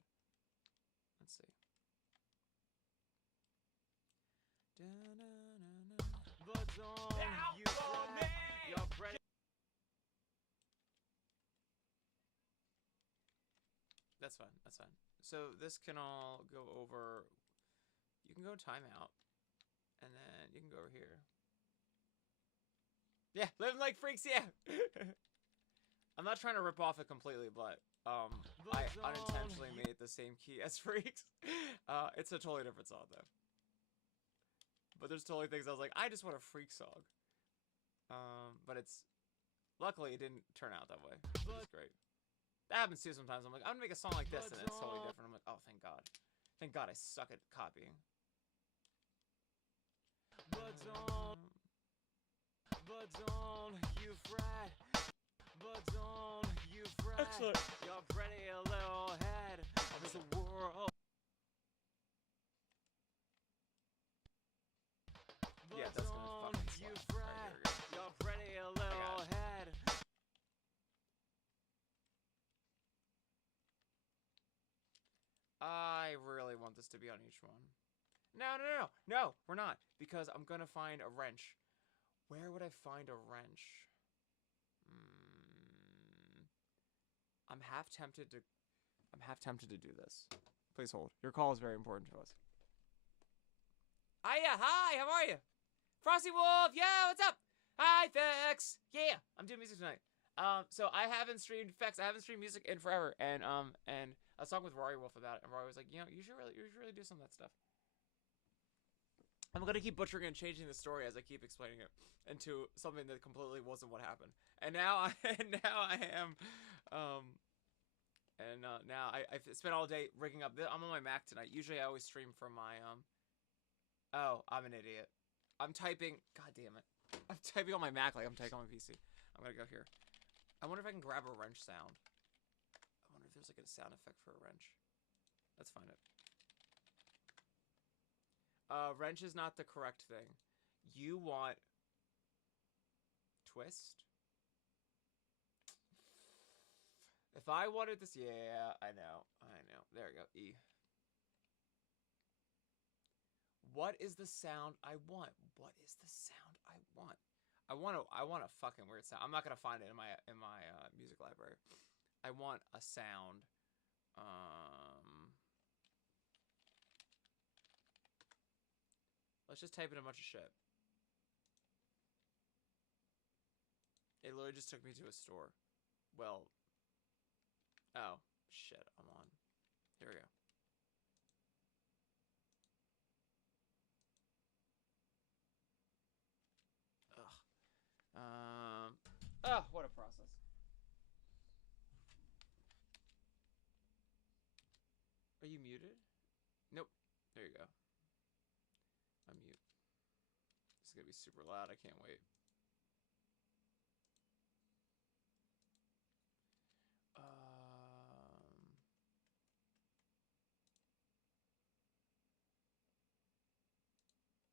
Let's see. But don't you fret, you're ready. That's fine. That's fine. So this can all go over. You can go timeout, and then you can go over here. Yeah, living like freaks. Yeah. I'm not trying to rip off it completely, but I unintentionally made it the same key as Freaks. It's a totally different song though. But there's totally things I was like, I just want a Freak song. But it's luckily it didn't turn out that way, which is great. That happens too sometimes. I'm like, I'm gonna make a song like this, and it's totally different. I'm like, oh, thank God. Thank God I suck at copying. But don't you fret. But don't you fret. Excellent. Your pretty little head of the world. But yeah, that's gonna fucking slap. You fret. Right, your pretty little head. I really want this to be on each one. No, we're not. Because I'm gonna find a wrench. Where would I find a wrench? I'm half tempted to do this. Please hold. Your call is very important to us. Hiya, hi, how are you? Frosty Wolf, yeah, what's up? Hi, Fex. Yeah, I'm doing music tonight. So I haven't streamed Fex. I haven't streamed music in forever, and I was talking with Rory Wolf about it, and Rory was like, you know, you should really do some of that stuff. I'm gonna keep butchering and changing the story as I keep explaining it into something that completely wasn't what happened. And now I am, now I spent all day rigging up. I'm on my Mac tonight. Usually I always stream from my Oh, I'm an idiot. I'm typing. God damn it. I'm typing on my Mac like I'm typing on my PC. I'm gonna go here. I wonder if I can grab a wrench sound. I wonder if there's like a sound effect for a wrench. Let's find it. Wrench is not the correct thing. You want twist? If I wanted this, yeah, I know. There we go. E. What is the sound I want? What is the sound I want? I want a fucking weird sound. I'm not gonna find it in my music library. I want a sound. Let's just type in a bunch of shit. It literally just took me to a store. Well, oh shit, I'm on. Here we go. Ugh. What a process. Are you muted? Nope. There you go. Unmute. This is gonna be super loud. I can't wait.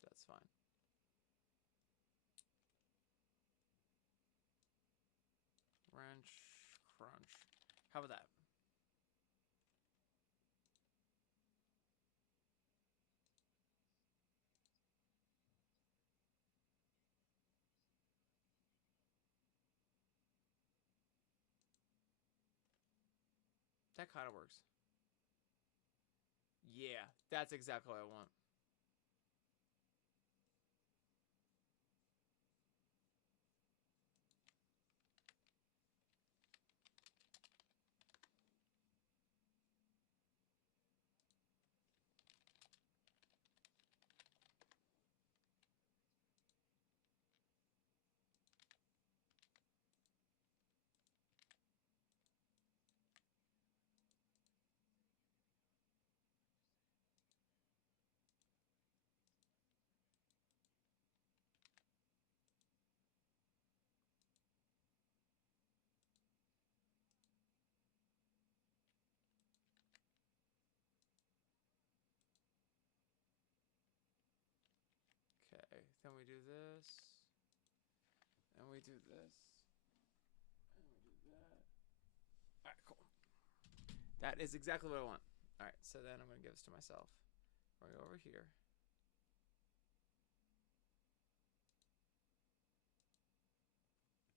That's fine. Wrench, crunch. How about that? That kind of works. Yeah, that's exactly what I want. Okay, then we do this. And we do this. And we do that. Alright, cool. That is exactly what I want. Alright, so then I'm going to give this to myself. We're going to go over here.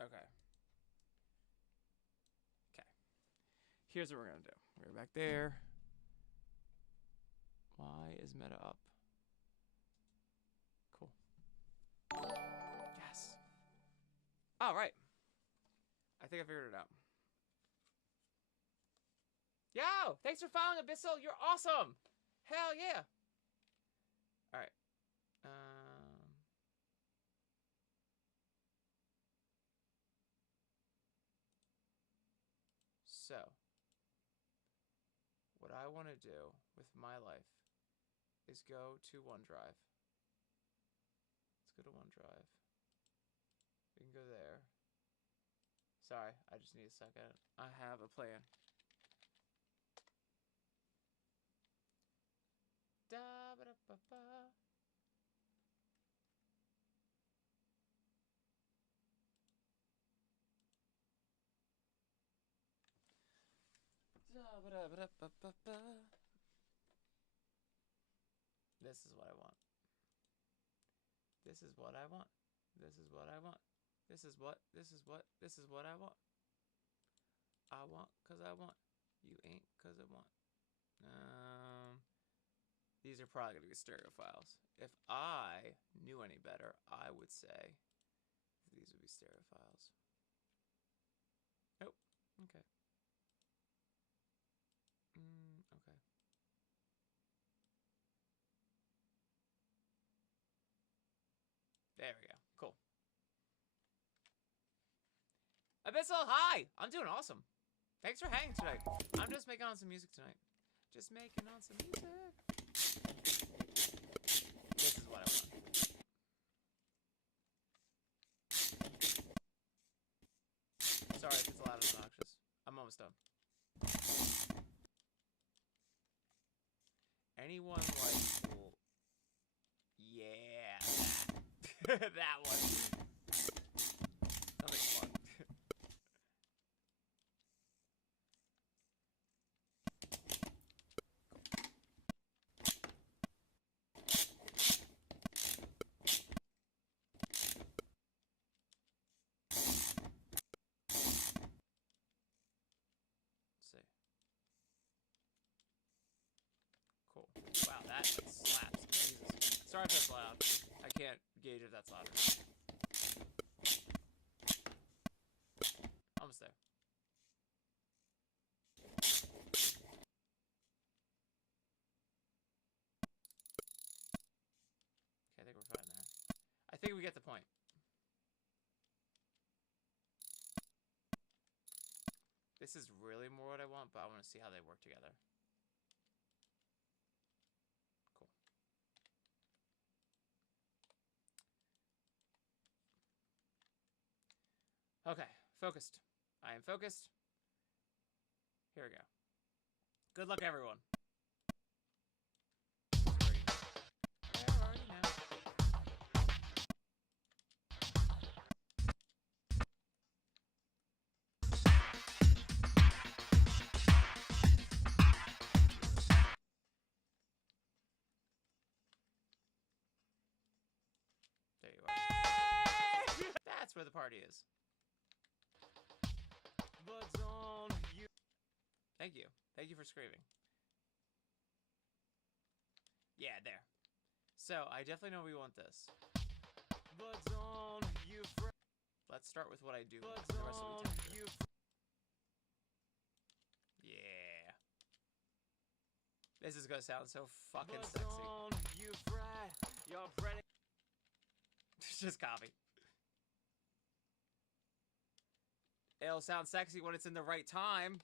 Okay. Okay. Here's what we're going to do. We're back there. Why is meta up? Cool. Yes. All right. I think I figured it out. Yo, thanks for following, Abyssal. You're awesome. Hell yeah. All right. So, what I want to do with my life is go to OneDrive. Let's go to OneDrive. We can go there. Sorry, I just need a second. I have a plan. Da ba da ba ba. Da ba da ba da ba ba ba. This is what I want. This is what I want. This is what I want. This is what I want. I want 'cause I want. You ain't 'cause I want. These are probably gonna be stereo files. If I knew any better, I would say these would be stereo files. Nope. Okay. Okay. There we go. Cool. Abyssal, hi! I'm doing awesome. Thanks for hanging tonight. I'm just making on some music tonight. Just making on some music. This is what I want. Sorry if it's loud and obnoxious. I'm almost done. Anyone like... Yeah, that. That one. That makes fun. Wow, that slaps. Jesus. Sorry if that's loud. I can't gauge if that's loud or not. Almost there. Okay, I think we're fine there. I think we get the point. This is really more what I want, but I want to see how they work together. Cool. Okay, focused. I am focused. Here we go. Good luck, everyone. Where are you now? There you are. That's where the party is. But don't you... Thank you. Thank you for screaming. Yeah, there. So, I definitely know we want this. But don't you... Let's start with what I do. But The rest will be don't texture. you... Yeah. This is gonna sound so fucking But sexy. don't you fret, you're pretty... Just copy. It'll sound sexy when it's in the right time.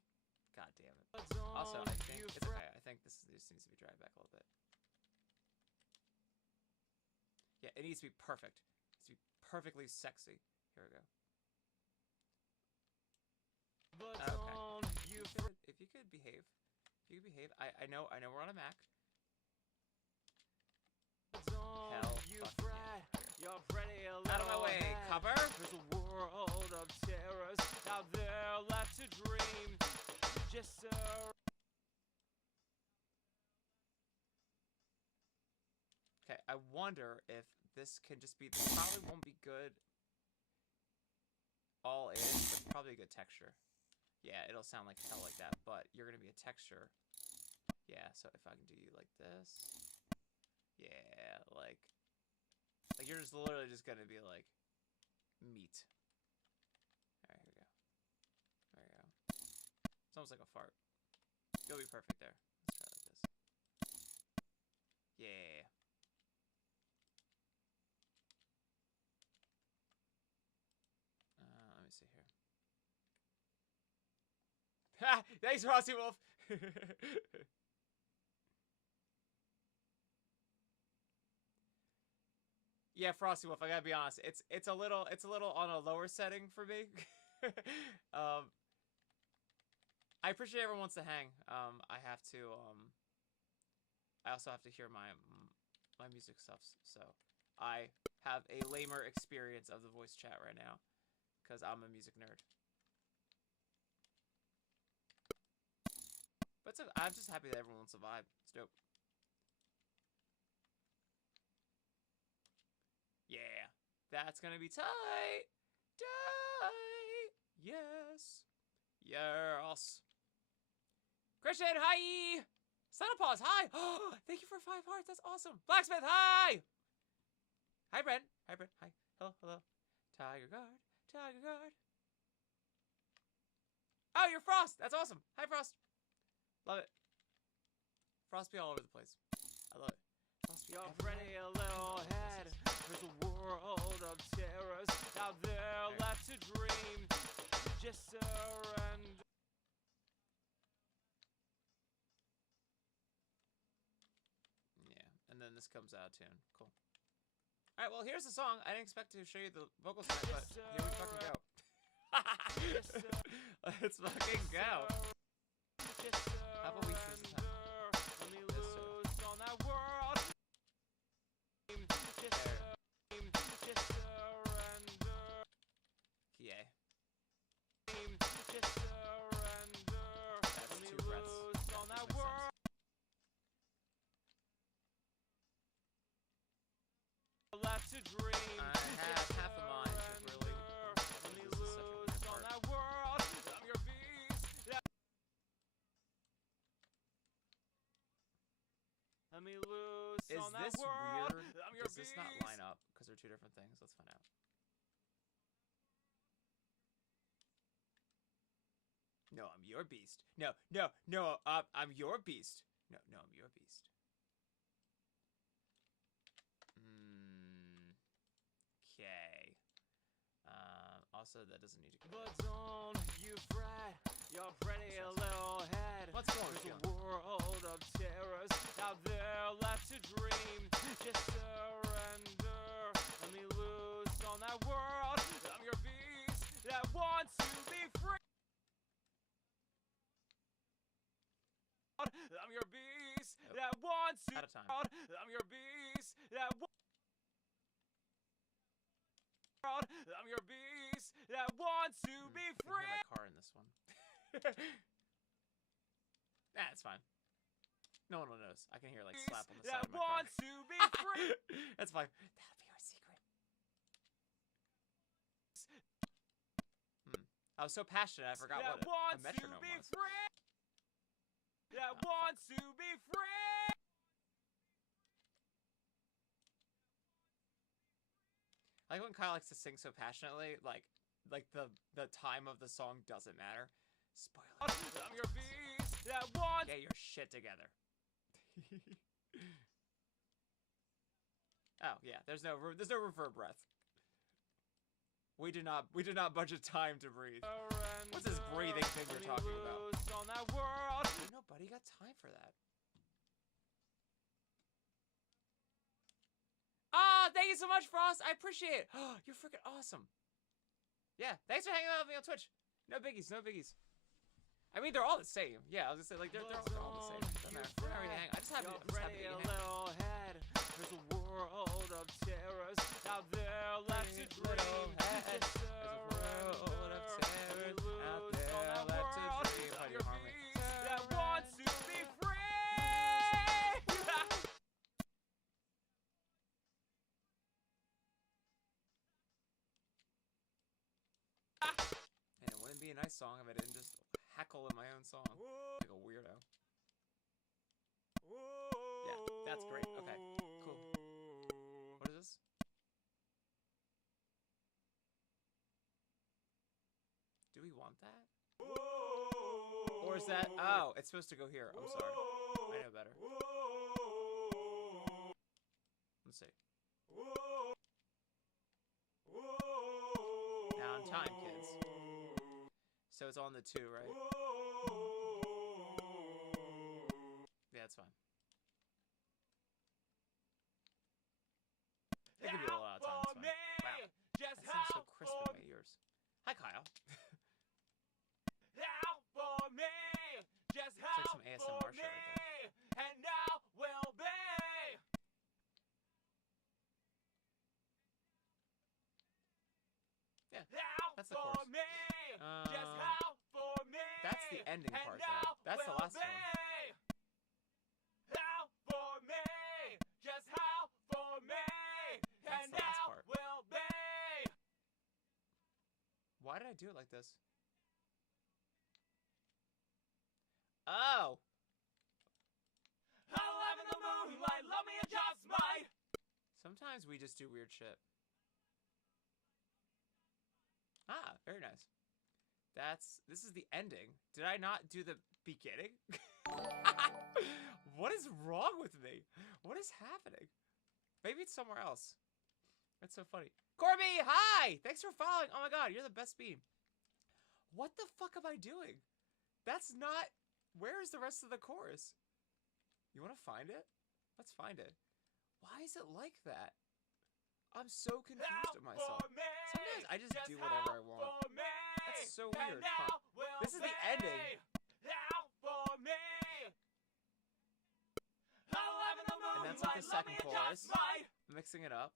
God damn it. But don't Also, I think you it's fret. okay. I think this needs to be dried back a little bit. Yeah, it needs to be perfect. It needs to be perfectly sexy. Here we go. But Okay. don't you fret. If you could behave. If you could behave. I know we're on a Mac. Don't Hell you fucking fret, you're pretty little Out of my way, head. cover! There's a world of terrors out there left to dream. Just so... Okay, I wonder if this can just be... This probably won't be good all in, but it's probably a good texture. Yeah, it'll sound like hell like that, but you're gonna be a texture. Yeah, so if I can do you like this... Yeah, like you're just literally just gonna be like meat. Alright, here we go. There you go. It's almost like a fart. You'll be perfect there. Let's try it like this. Yeah. Let me see here. Ha! Thanks, Frosty Wolf! Yeah, Frosty Wolf, I gotta be honest. It's a little on a lower setting for me. I appreciate everyone wants to hang. I have to I also have to hear my music stuff, so I have a lamer experience of the voice chat right now because I'm a music nerd. But I'm just happy that everyone wants to vibe. It's dope. Yeah, that's gonna be tight. Tight. Yes. Yes. Christian, hi. Santa Paws, hi. Oh, thank you for 5 hearts. That's awesome. Blacksmith, hi. Hi, Brent. Hi, Brent. Hi. Hello, hello. Tiger Guard. Tiger Guard. Oh, you're Frost. That's awesome. Hi, Frost. Love it. Frost be all over the place. I love it. Frost be You're everywhere. pretty little head. There's a world of terrors out there left to dream. Just surrender. Yeah, and then this comes out of tune. Cool. All right, well, here's the song. I didn't expect to show you the vocals tonight, but here we fucking go. Let's fucking go. How about we choose the time? Let me loose on that world. Just surrender. Kie. Just surrender. That's Let me 2 breaths. loose Yeah, on that that makes world. Left to dream. I have half a mind to really... Let me This is such a loose weird on part. that world. I'm your beast. this weird? Does this not line up? Because they're two different things. Let's find out. No, I'm your beast. No, I'm your beast. No, I'm your beast. Okay. Also, that doesn't need to go. But don't you fret, your pretty little head. Let's go. There's a world of terrors out there left to dream. Just surrender. Let me loose on that world. I'm your beast that wants to be free. I'm your beast that wants to. Out of time. I'm your beast that I'm your beast that wants to be I can free. hear my car in this one. Nah, it's fine. No one will notice. I can hear like slap on the side That of my car. wants to be free. That's fine. That'll be our secret. I was so passionate, I forgot That what a wants to metronome be was. free. That Oh, wants to be free. I like when Kyle likes to sing so passionately, like the time of the song doesn't matter. Spoiler. I'm your beast that wants. Get your shit together. Oh yeah, there's no room for breath. We did not budget time to breathe. What's this breathing thing you're talking about? On that world. Ain't nobody got time for that. Ah, thank you so much, Frost. I appreciate it. Oh, you're freaking awesome. Yeah, thanks for hanging out with me on Twitch. No biggies, no biggies. I mean, they're all the same. Yeah, I was gonna say like they're all the same. Doesn't matter. We're not really hanging. I'm just happy that you hang. Little head. There's a world of terrors out there left to dream. There's a world of terrors out there left to dream. How do you harm me? That wants to be free. And it wouldn't be a nice song if I didn't just heckle in my own song like a weirdo. Yeah, that's great. Okay, cool. What is this? Do we want that? Or is that... Oh, it's supposed to go here. I'm sorry. I know better. Let's see. Now in time, kids. So it's on the 2, right? Yeah, it's fine. It could be a lot of time. It's fine. Wow. That sounds so crisp in my ears. Hi, Kyle. How for me, just It's like how some ASMR for shit me, right there. and now will be. Yeah, How that's the for chorus. me, just how for me. That's the ending and part, now though. That's the will last be. one. How for me, just how for me, That's and the last now part. will be. Why did I do it like this? Oh! Alive in the moonlight, love me or just might. Sometimes we just do weird shit. Ah, very nice. This is the ending. Did I not do the beginning? What is wrong with me? What is happening? Maybe it's somewhere else. That's so funny. Corby, hi! Thanks for following. Oh my god, you're the best beam. What the fuck am I doing? That's not... Where is the rest of the chorus? You want to find it? Let's find it. Why is it like that? I'm so confused at myself. Sometimes I just do whatever I want. That's so weird. Huh. This is the ending. And that's like the second chorus. Mixing it up.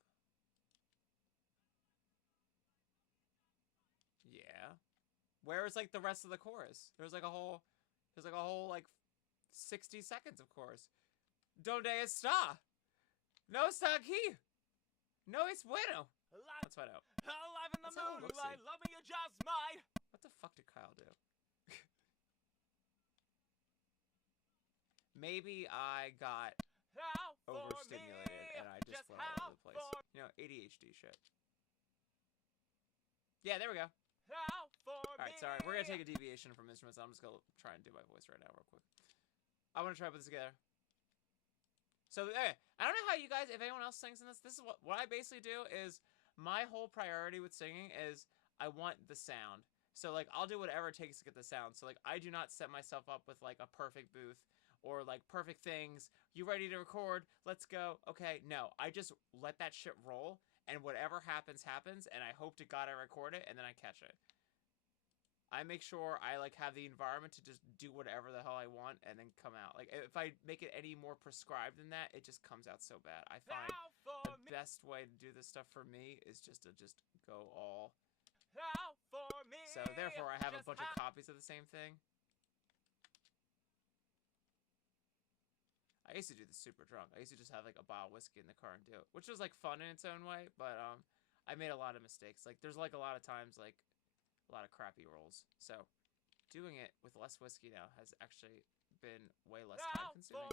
Yeah. Where is like the rest of the chorus? There's like a whole like 60 seconds of chorus. Donde está? No está aquí. No es bueno. Let's find out. Alive in the That's how it looks moonlight, like. love me or just might. What the fuck did Kyle do? Maybe I got overstimulated and I just went all over the place. You know, ADHD shit. Yeah, there we go. Alright, sorry. We're gonna take a deviation from instruments. I'm just gonna try and do my voice right now real quick. I want to try to put this together. So, okay, I don't know how you guys, if anyone else sings in this, this is what I basically do is, my whole priority with singing is I want the sound. So, like, I'll do whatever it takes to get the sound. So, like, I do not set myself up with, like, a perfect booth or, like, perfect things. You ready to record? Let's go. Okay, no. I just let that shit roll, and whatever happens, happens, and I hope to God I record it, and then I catch it. I make sure I, like, have the environment to just do whatever the hell I want and then come out. Like, if I make it any more prescribed than that, it just comes out so bad. I find the best way to do this stuff for me is just to just go all... So, therefore, I have a bunch of copies of the same thing. I used to do this super drunk. I used to just have, like, a bottle of whiskey in the car and do it. Which was, like, fun in its own way, but, I made a lot of mistakes. Like, there's, like, a lot of times, like, a lot of crappy rolls. So, doing it with less whiskey now has actually been way less time consuming.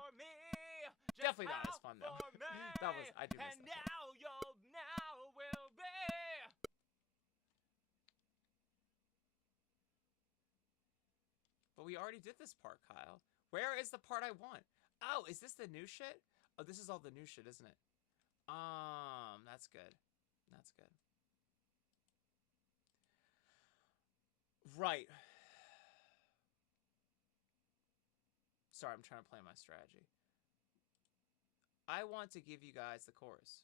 Definitely not as fun though. I do miss that. But we already did this part, Kyle. Where is the part I want? Oh, is this the new shit? Oh, this is all the new shit, isn't it? That's good. That's good. Right. Sorry, I'm trying to play my strategy. I want to give you guys the chorus.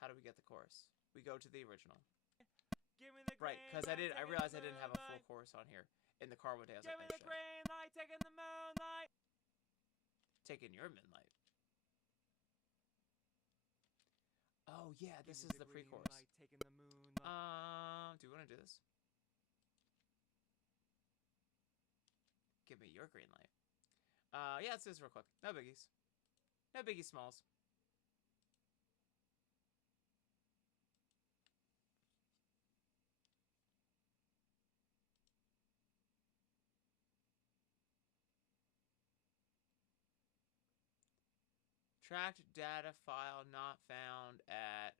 How do we get the chorus? We go to the original. Right, because I realized I didn't have a full chorus on here. In the car one day, I was like, oh, shit. Taking the moonlight. Taking your midnight. Oh, yeah, this is the pre-chorus. Do you want to do this? Give me your green light. Yeah, let's do this real quick. No biggies. No biggie smalls. Tracked data file not found at...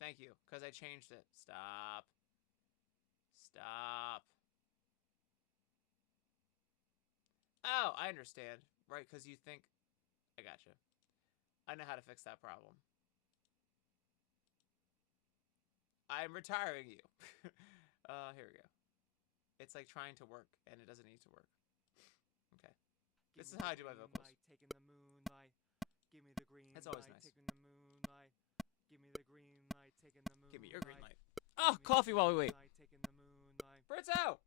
Thank you, because I changed it. Stop. Stop. Oh, I understand. Right, because you think... I gotcha. I know how to fix that problem. I'm retiring you. Here we go. It's like trying to work, and it doesn't need to work. Okay. This is how I do my vocals. Taking the moonlight. Give me the green That's always light, nice. taking the moonlight. Give me the green light, taking the moonlight. Give me your green light. Oh, coffee while we wait. Taking the moonlight. Britzo!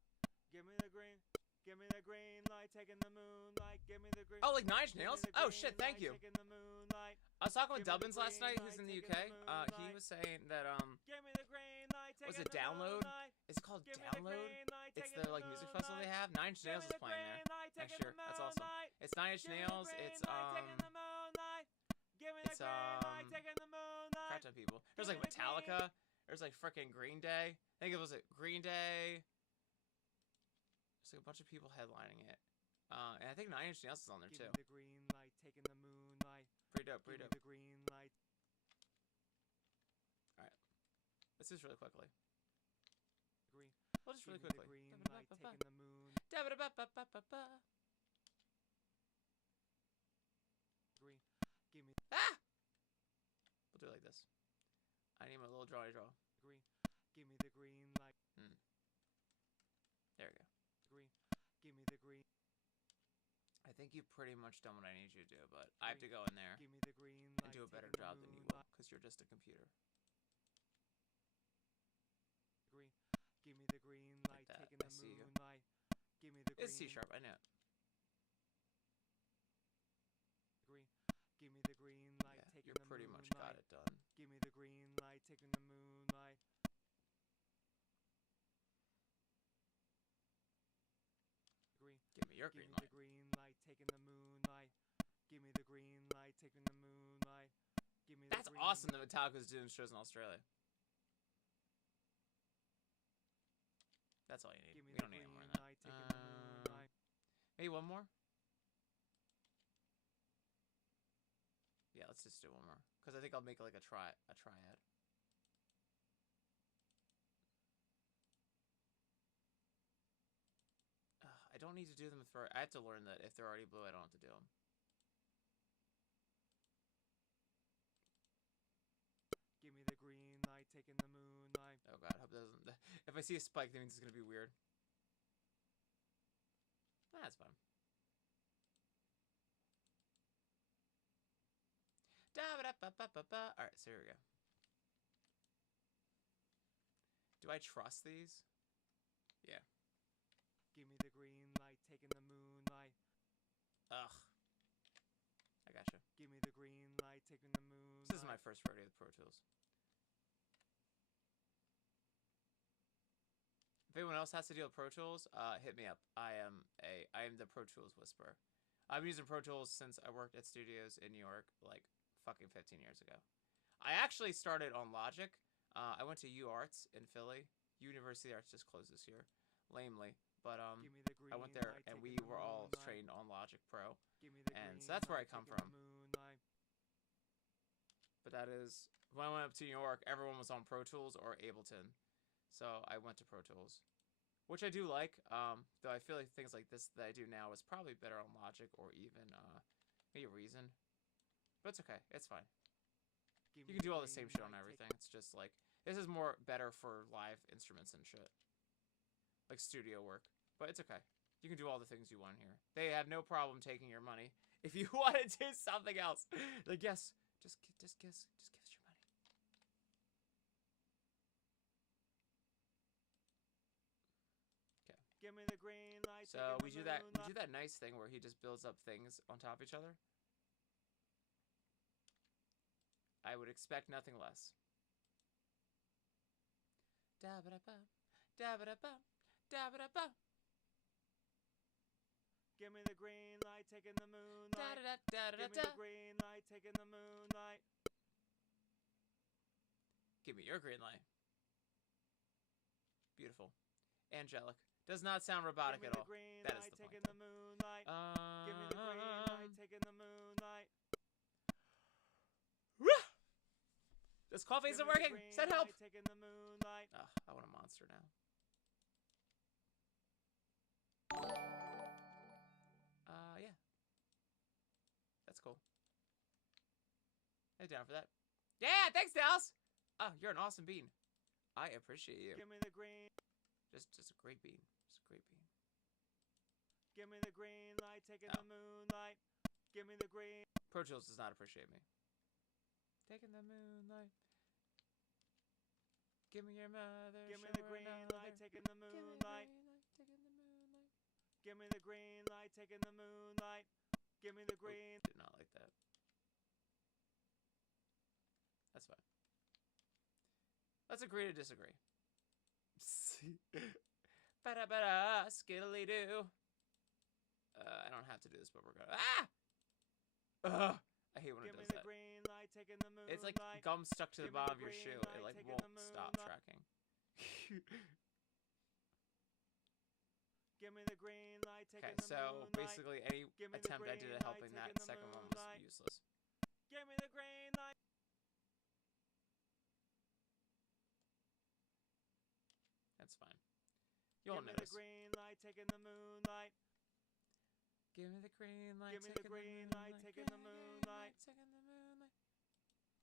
Give me the green. Give me the green light, taking the moonlight. Give me the green. Oh, like 9 Inch Nails? Oh shit, thank you. Taking the moonlight. I was talking with Give me the Dubbins last green night, who's light, in the taking UK. the moonlight. He was saying that Give me the green light, was taking it the Download? moonlight. Is it called Give me the Download? green light, It's taking the like music festival they have. 9 Inch Give Nails me is the playing there green light, next taking year. the That's awesome. moonlight. It's 9 Inch Give me the Nails. green It's light, taking the moonlight. Give me the it's, green light, taking the moonlight. crap ton of people. There's like Give me the green- Metallica. There's like freaking Green Day. I think it was Green Day. There's like a bunch of people headlining it. And I think 9 Inch Nails is on there Give too. me the green light, taking the moonlight. Pretty dope, Give pretty me dope. the green light. Let's do this really quickly. Green. We'll just really Give me the quickly. green light, taking the moon. Green. Give me Ah! We'll do it like this. I need my little drawy draw. green. Give me the green light. There we go. Green. Give me the green. I think you've pretty much done what I need you to do, but I have to go in there Give me the green light. and do a better taking the job than you will, moonlight. because you're just a computer. Green. Give me the green Like light, that. taking I the see you. moonlight. Give me the green. It's C sharp, I know it. Green. Give me the green light, Yeah, taking you're the pretty moonlight. much got it done. Give me the green light, taking the moonlight. Green. Give me your Give green me light. the green light, taking the moonlight. Give me the green light, taking the moonlight. Give me the That's green awesome that Metallica's doing shows in Australia. That's all you need. Give me We the don't need any green more than light, that. taking the moonlight. Maybe one more? Let's just do one more, because I think I'll make like a triad. I don't need to do them for. I have to learn that if they're already blue, I don't have to do them. Give me the green light, taking the moonlight. Oh god, I hope it doesn't. If I see a spike, that means it's gonna be weird. That's fine. Alright, so here we go. Do I trust these? Yeah. Give me the green light, taking the moonlight. Ugh. I gotcha. Give me the green light, taking the moonlight. This is my first rodeo with Pro Tools. If anyone else has to deal with Pro Tools, hit me up. I am the Pro Tools whisperer. I've been using Pro Tools since I worked at studios in New York, like fucking 15 years ago. I actually started on Logic. I went to UArts in Philly. University Arts just closed this year, lamely. But Give me the green I went there light, and we taking the were all moonlight. trained on Logic Pro. Give me the And green so that's where I light, come taking from. the moonlight. But that is, when I went up to New York, everyone was on Pro Tools or Ableton. So I went to Pro Tools, which I do like. Though I feel like things like this that I do now is probably better on Logic or even maybe Reason. But it's okay. It's fine. You can do all the same shit on everything. It's just like, this is more better for live instruments and shit. Like studio work. But it's okay. You can do all the things you want here. They have no problem taking your money. If you want to do something else, like, yes, just give us your money. Okay. Give me the green light. So taking we the do that. We moonlight. do that nice thing where he just builds up things on top of each other. I would expect nothing less. Da ba da ba, da ba da ba, da ba da ba. Give me the green light, taking the moonlight. Da da da da da Give me da. the green light, taking the moonlight. Give me your green light. Beautiful, angelic. Does not sound robotic Give me at the all. green That is light, the taking point. the moonlight. Give me the green light, taking the moonlight. This coffee Give isn't me the working. green Send help. light, taking the moonlight. Ugh, I want a monster now. Yeah. That's cool. Hey, down for that. Yeah, thanks, Dallas. Oh, you're an awesome bean. I appreciate you. Give me the green. Just a great bean. Just a great bean. Give me the green light, taking the moonlight. Give me the green. Pro Tools does not appreciate me. Taking the moonlight. Give me your mother. Give me show the her green another. light, taking the Give me the moonlight. green light, taking the moonlight. Give me the green light, taking the moonlight. Give me the green. Did not like that. That's fine. Let's agree to disagree. Ba-da-ba-da, skiddly-doo. I don't have to do this, but we're gonna. Ah! Ugh! I hate when it Give me does the that. green light, taking the moonlight. It's like gum stuck to the Give me bottom of the your green shoe. light, It like taking won't the stop moonlight. tracking. Give me the green light, taking Okay, the so moonlight. basically any Give me the attempt I did green at light, helping that taking the second one was moonlight. useless. Give me the green light. That's fine. You'll Give me notice. the green light, taking the moonlight. Give me the green light, Give me the taking green the light, moonlight. taking Give the me green moonlight. light, taking the moonlight.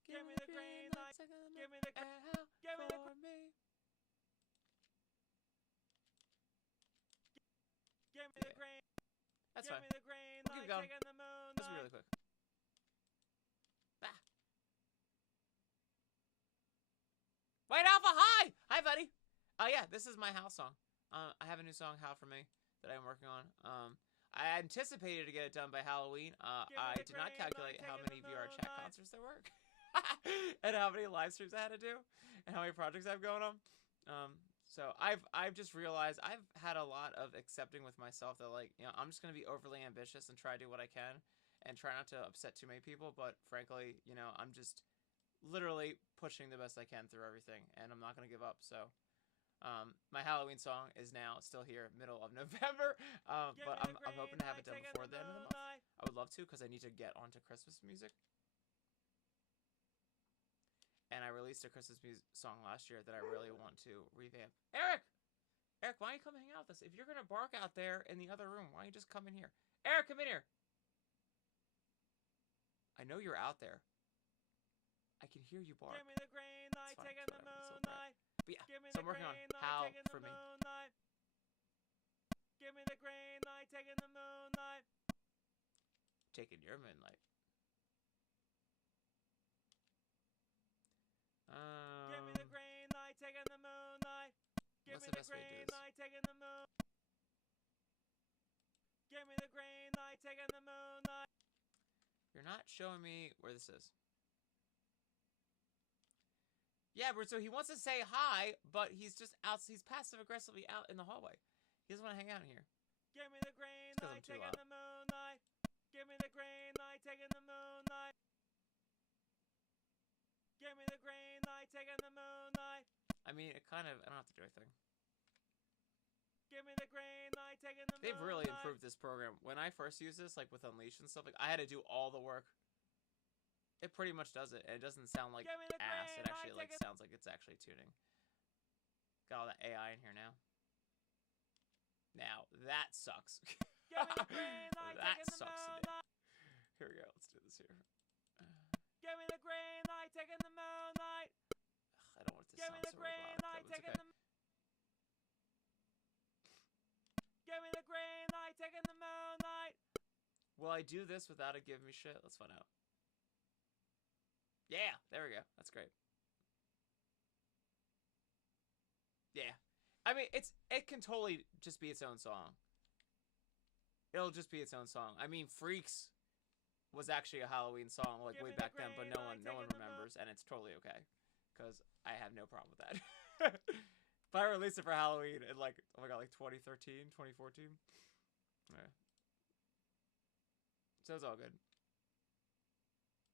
Give me the green light. taking the Give me the moonlight. give me the For me. Give me the Yeah. green. That's Give fine. me the green We'll keep light, going. taking the moonlight. This will be really quick. Ah. White Alpha, hi! Hi, buddy. Oh, yeah, this is my Howl song. I have a new song, Howl for Me, that I'm working on. I anticipated to get it done by Halloween. I did not calculate how many VR chat concerts there were. And how many live streams I had to do. And how many projects I have going on. So I've just realized I've had a lot of accepting with myself that, like, you know, I'm just going to be overly ambitious and try to do what I can and try not to upset too many people. But frankly, you know, I'm just literally pushing the best I can through everything, and I'm not going to give up. So my Halloween song is now still here, middle of November. But I'm hoping to have it done before the end of the month. I would love to, because I need to get onto Christmas music. And I released a Christmas song last year that I really want to revamp. Eric! Eric, why don't you come hang out with us? If you're going to bark out there in the other room, why don't you just come in here? Eric, come in here! I know you're out there. I can hear you bark. Give me the green light, taking the moonlight. But yeah, Give me so the I'm working on green light, Howl taking the for me. moonlight. Give me the green light, taking the moonlight. Taking your moonlight. Give me the green light, taking the moonlight. Give What's me the the best way to do green this? light, taking the moon. Give me the green light, taking the moonlight. You're not showing me where this is. Yeah, so he wants to say hi, but he's just out. He's passive aggressively out in the hallway. He doesn't want to hang out in here. Give me the green light, taking the moonlight. Give me the green light, taking the moonlight. Give me the green light, taking the moonlight. I mean, it kind of. I don't have to do anything. Give me the green light, taking the moonlight. They've really improved this program. When I first used this, like with Unleash and stuff, like I had to do all the work. It pretty much does it, and it doesn't sound like ass. It actually like sounds like it's actually tuning. Got all that AI in here now. Now that sucks. Give me the green light, That taking the sucks today. moonlight. Here we go. Let's do this here. Give me the green light, taking the moonlight. I don't want it to Give me sound the so green robotic. light, But it's taking okay. the. Give me the green light, taking the moonlight. Will I do this without it giving me shit? Let's find out. Yeah, there we go. That's great. Yeah. I mean, it can totally just be its own song. It'll just be its own song. I mean, Freaks was actually a Halloween song like way back then, but no one remembers, and it's totally okay. Because I have no problem with that. If I released it for Halloween in like, oh my god, like 2013, 2014. Yeah. So it's all good.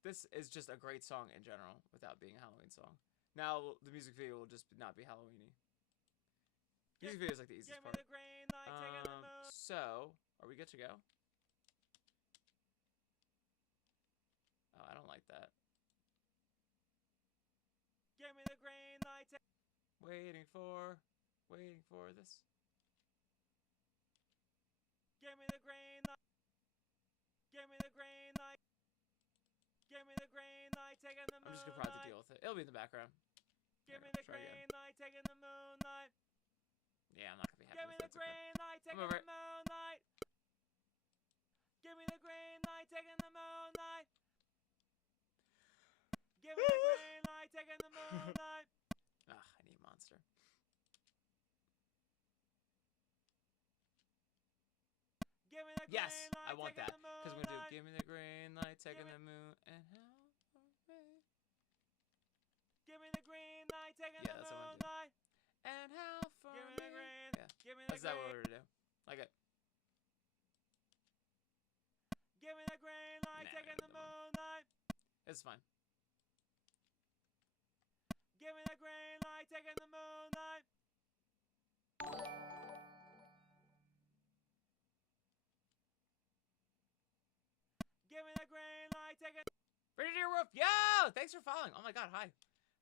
This is just a great song in general without being a Halloween song. Now, the music video will just not be Halloween-y. Music video is like the easiest part. Give me the green light, taking the moon. So, are we good to go? Oh, I don't like that. Give me the green light. Waiting for this. Give me the green light. Give me the green light. Give me the green light, taking the moonlight. I'm just gonna probably have to deal with it. It'll be in the background. Give me There, the try green again. light, taking the moonlight. Yeah, I'm not gonna be happy Give me with the it. It's okay. green light, taking over the it. moonlight. Give me the green light, taking the moonlight. Give me the green light, taking the moonlight. Ah, I need Monster. Give me the green Yes, light, I want taking that. the Because we're gonna do moonlight. give me the green light, taking me- the moon, and how far away. Give me the green light, taking Yeah, the that's what I'm gonna do. moonlight. And how far Give me the away. green. Yeah, Give me the that's exactly what green. we're gonna do. Like it. Give me the green light, Nah, taking we the don't want moonlight. It's fine. Give me the green light, taking the moonlight. Give me the green light, taking. Ready to your roof. Yo! Thanks for following. Oh my god, hi.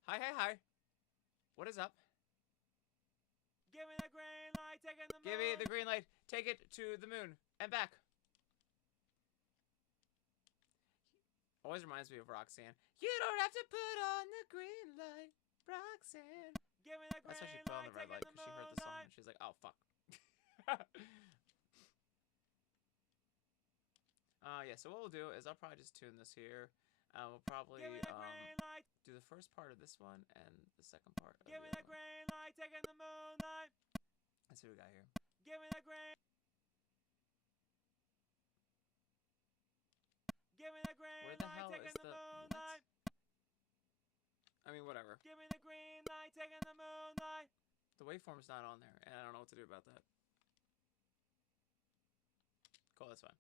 Hi. What is up? Give me the green light, taking the moon. Give me the green light. Take it to the moon and back. Always reminds me of Roxanne. You don't have to put on the green light, Roxanne. Give me the green That's why she put on light, the red light, taking because the she heard the song moonlight. and she's like, oh, fuck. Yeah, so what we'll do is I'll probably just tune this here. We'll probably Give me the green light. do the first part of this one and the second part of Give me the the other one. green light, taking the moonlight. Let's see what we got here. Give me the green. Give me the green Where the light, hell taking is the the... moonlight. I mean, whatever. Give me the green light, taking the moonlight. The waveform's not on there, and I don't know what to do about that. Cool, that's fine.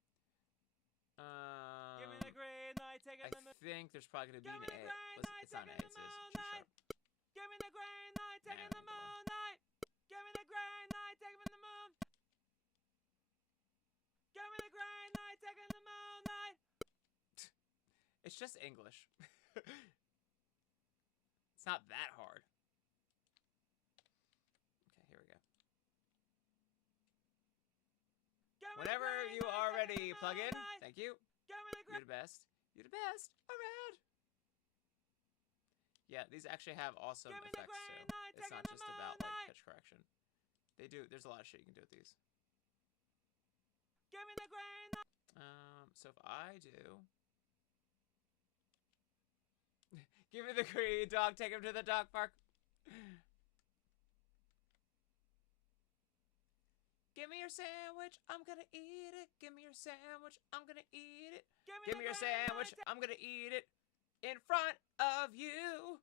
Give me the green light, taking I the moonlight. think there's probably going to be Give an me the A. green Listen, light, it's not an A, taking it's the a moonlight. G-sharp. Give me the green light, taking Nah, the we ain't moonlight. Give me the green light, taking the moon. Give me the green light, taking the moonlight. It's just English. not that hard. Okay, here we go. Whenever you are ready, plug in. Thank you. You're the best. You're the best around. Yeah, these actually have awesome effects too. It's not just about like pitch correction. They do. There's a lot of shit you can do with these. Give me the green light. So if I do, give me the green dog. Take him to the dog park. Give me your sandwich, I'm gonna eat it. Give me your sandwich, I'm gonna eat it. Give me your sandwich, I'm gonna eat it in front of you.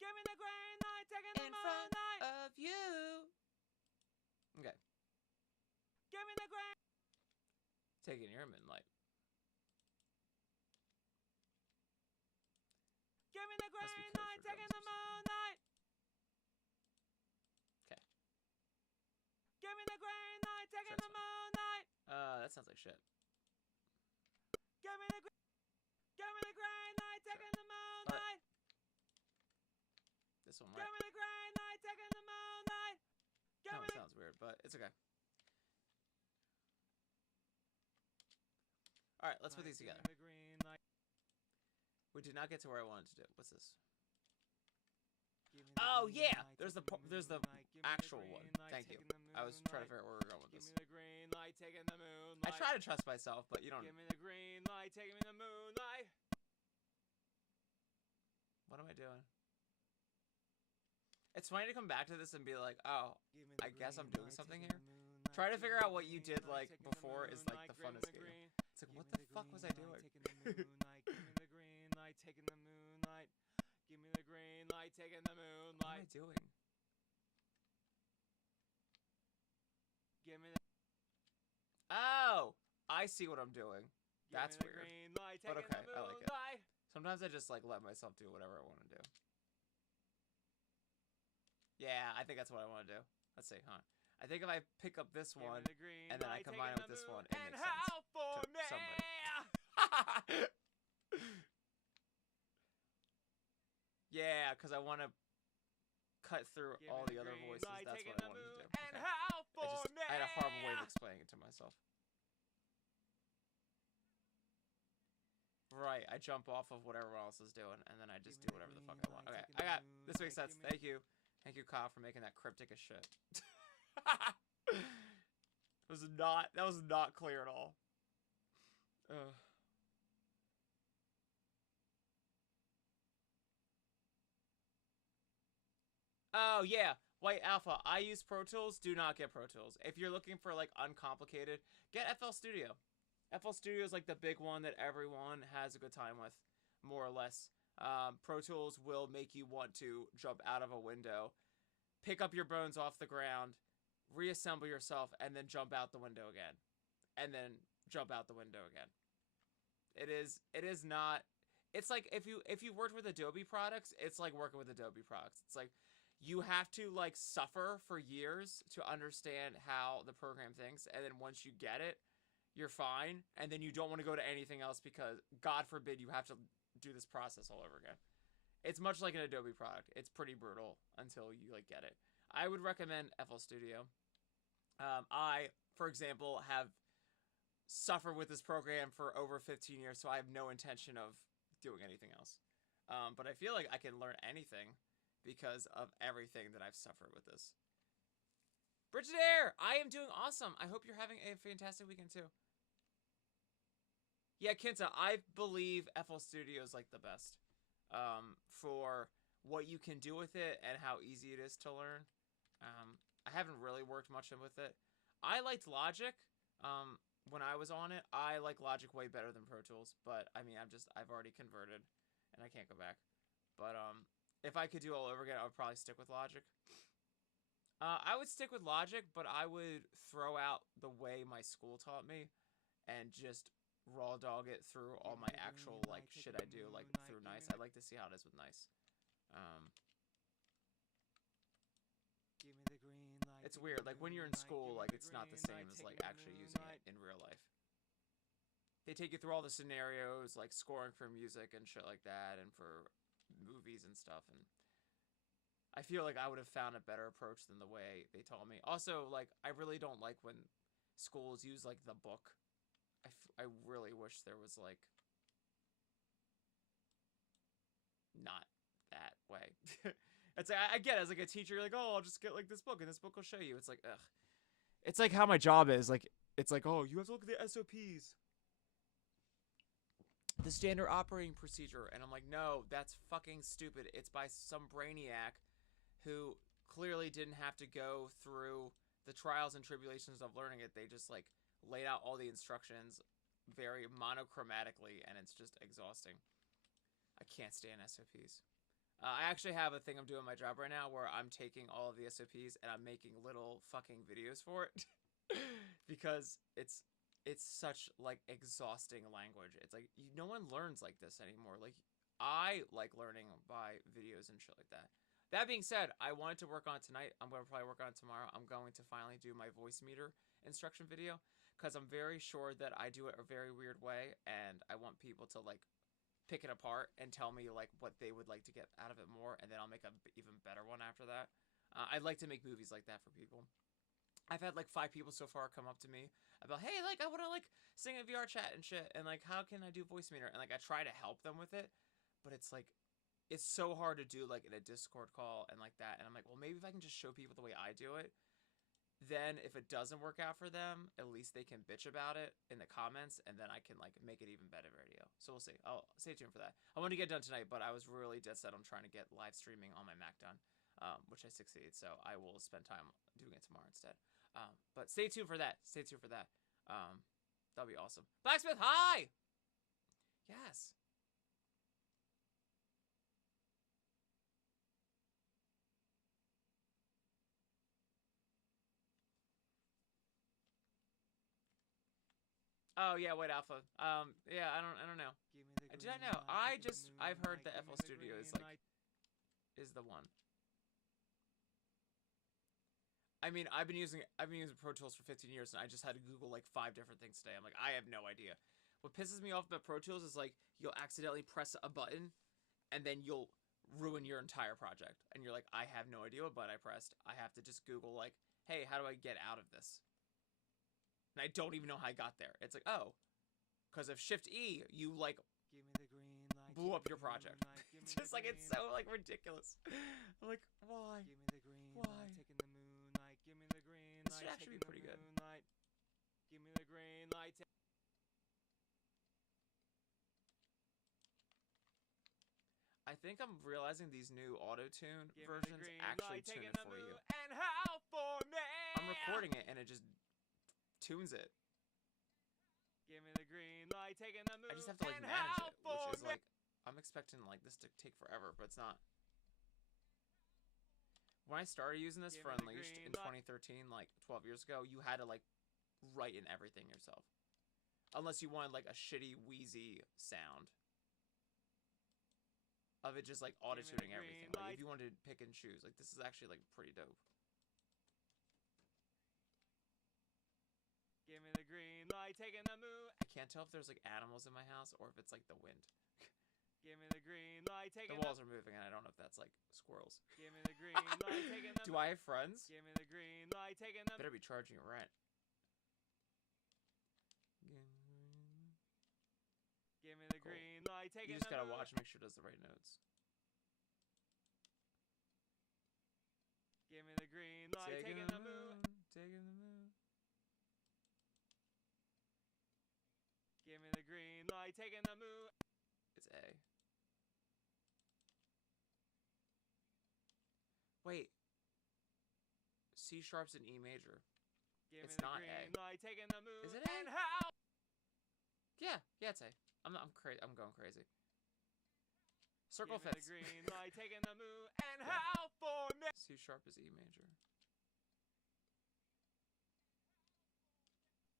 Give me the green light, taking the In front moonlight. of you. Okay, Give me the green. taking your moonlight. Give me the Must be green code light, for taking drums the or something. moonlight. Okay. Give me the green light, taking Sure, the moonlight. That sounds like shit. Give me the green light, taking the moonlight. This one, Give right? me the green light, taking the moonlight. Give No, me it sounds weird, but it's okay. All right, let's put these together. the green light. We did not get to where I wanted to do. What's this? Give me the Oh green yeah, light, there's the taking there's the moonlight. Give me the actual green one. light, Thank you. taking the I was trying to moonlight. figure out where we were going with Give this. me the green light, taking the moonlight. I try to trust myself, but you don't. Give me the green light, taking me the moonlight. What am I doing? It's funny to come back to this and be like, oh, Give me I the guess I'm green doing light, something taking here. the moonlight. Try to Give figure me the out what you green did light, like taking the before is like the moonlight. funnest Give me the game. green- It's like, give what me the the fuck was I green doing? light, taking the moonlight. Give me the green light, taking the moonlight. Give me the green light, taking the What am I moonlight. doing? Give me the Oh, I see what I'm doing. give That's me the weird. green light, But taking okay, the I like it. moonlight. Sometimes I just like let myself do whatever I want to do. Yeah, I think that's what I want to do. Let's see, huh? I think if I pick up this Give me one the green and then I light, combine it taking with the this one, moon- it and makes sense howl for to me. somebody. Yeah, because I want to cut through Give me all the the other green voices. light, That's taking what I the wanted to do. moon and Okay. howl for me. I had a horrible way of explaining it to myself. Right, I jump off of what everyone else is doing, and then I just Give me do the whatever the fuck green I want. light, Okay, taking I the got moon this makes light, sense. give me- Thank you. Thank you, Kyle, for making that cryptic as shit. That was not clear at all. Ugh. Oh, yeah. White Alpha, I use Pro Tools. Do not get Pro Tools. If you're looking for, like, uncomplicated, get FL Studio. FL Studio is, like, the big one that everyone has a good time with, more or less. Pro Tools will make you want to jump out of a window, pick up your bones off the ground, reassemble yourself, and then jump out the window again. And then jump out the window again. It is not... It's like, if you worked with Adobe products, it's like working with Adobe products. It's like... You have to, like, suffer for years to understand how the program thinks, and then once you get it, you're fine, and then you don't want to go to anything else because, God forbid, you have to do this process all over again. It's much like an Adobe product. It's pretty brutal until you, like, get it. I would recommend FL Studio. I, for example, have suffered with this program for over 15 years, so I have no intention of doing anything else. But I feel like I can learn anything because of everything that I've suffered with this. Bridget Air, I am doing awesome. I hope you're having a fantastic weekend too. Yeah, Kinta, I believe FL Studio is like the best for what you can do with it and how easy it is to learn. I haven't really worked much with it. I liked Logic when I was on it. I like Logic way better than Pro Tools, but I mean, I've already converted and I can't go back. But if I could do all over again, I would probably stick with Logic. I would stick with Logic, but I would throw out the way my school taught me and just raw dog it through all my actual, like, shit I do, like, through NIIC. I'd like to see how it is with NIIC. Give me the green light. It's give me weird. the Like, when you're in moonlight, school, give me like, the it's not the green same light, as, taking like, the actually using moonlight. it in real life. They take you through all the scenarios, like, scoring for music and shit like that, and for movies and stuff, and I feel like I would have found a better approach than the way they told me. Also, like, I really don't like when schools use, like, the book. I really wish there was, like, not that way. It's like, I get it, as, like, a teacher, you're like, oh, I'll just get, like, this book, and this book will show you. It's like, ugh. It's like how my job is. Like, it's like, oh, you have to look at the SOPs. The standard operating procedure. And I'm like, no, that's fucking stupid. It's by some brainiac who clearly didn't have to go through the trials and tribulations of learning it. They just, like, laid out all the instructions very monochromatically, and it's just exhausting. I can't stand SOPs. I actually have a thing I'm doing in my job right now where I'm taking all of the SOPs and I'm making little fucking videos for it. Because it's such, like, exhausting language. It's like, no one learns like this anymore. Like, I like learning by videos and shit like that. That being said, I wanted to work on it tonight. I'm going to probably work on it tomorrow. I'm going to finally do my voice meter instruction video, because I'm very sure that I do it a very weird way, and I want people to, like, pick it apart and tell me, like, what they would like to get out of it more, and then I'll make a even better one after that. I'd like to make movies like that for people. I've had, like, 5 people so far come up to me about, hey, like, I want to, like, sing a VR chat and shit, and, like, how can I do voice meter? And, like, I try to help them with it, but it's, like, it's so hard to do, like, in a Discord call and like that. And I'm like, well, maybe if I can just show people the way I do it, then if it doesn't work out for them, at least they can bitch about it in the comments, and then I can, like, make it even better video. So we'll see. I'll stay tuned for that. I want to get done tonight, but I was really dead set on trying to get live streaming on my Mac done, which I succeeded. So I will spend time doing it tomorrow instead. But stay tuned for that. Stay tuned for that. That'll be awesome. Blacksmith, hi! Yes. Oh yeah, White Alpha. Yeah, I don't know. I do not know. I've heard that FL Studio is, like, is the one. I mean, I've been using Pro Tools for 15 years, and I just had to Google, like, 5 different things today. I'm like, I have no idea. What pisses me off about Pro Tools is, like, you'll accidentally press a button, and then you'll ruin your entire project. And you're like, I have no idea what button I pressed. I have to just Google, like, hey, how do I get out of this? And I don't even know how I got there. It's like, oh, because of Shift-E, you, like, blew up your project. It's just, like, it's so, like, ridiculous. I'm like, why? Why? This should actually be pretty good. Give me the green light. I think I'm realizing these new auto-tune versions actually tune it for you. And how for me? I'm recording it, and it just tunes it. Give me the green light, taking the move. I just have to, like, manage it, which is, like, I'm expecting, like, this to take forever, but it's not. When I started using this for Unleashed in 2013, like, 12 years ago, you had to, like, write in everything yourself. Unless you wanted, like, a shitty, wheezy sound of it just, like, auto-tuning everything. Like, if you wanted to pick and choose, like, this is actually, like, pretty dope. Give me the green light, taking the move. I can't tell if there's, like, animals in my house or if it's, like, the wind. Give me the green light, taking the walls are moving, and I don't know if that's, like, squirrels. Give me the green light, taking the Do I have friends? Give me the green light, taking the Better be charging your rent. Give me the green light, taking You just gotta watch and make sure it does the right notes. Give me the green light, taking the moon. Taking the moon. Give me the green light, taking the moon. It's A. Wait. C sharp's an E major. Give It's me the not green A. light, taking the moon. Is it A? And how? Yeah, it's A. I'm crazy. I'm going crazy. Circle Give me fifths. the green light, taking the moon. And how for me? C sharp is E major.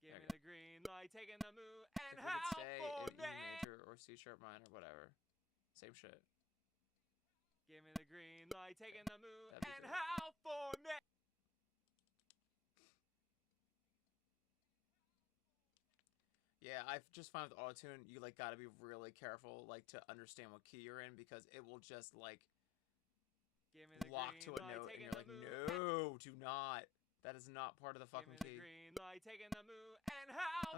Give me the green light, taking the moon. And If we how could stay for in me? E major or C sharp minor, whatever. Same shit. Give me the green light, taking the moon. That'd be And great. how for me? Yeah, I've just found with autotune, you like gotta be really careful, like to understand what key you're in because it will just like lock to a note, and you're like, no, do not. That is not part of the fucking key. At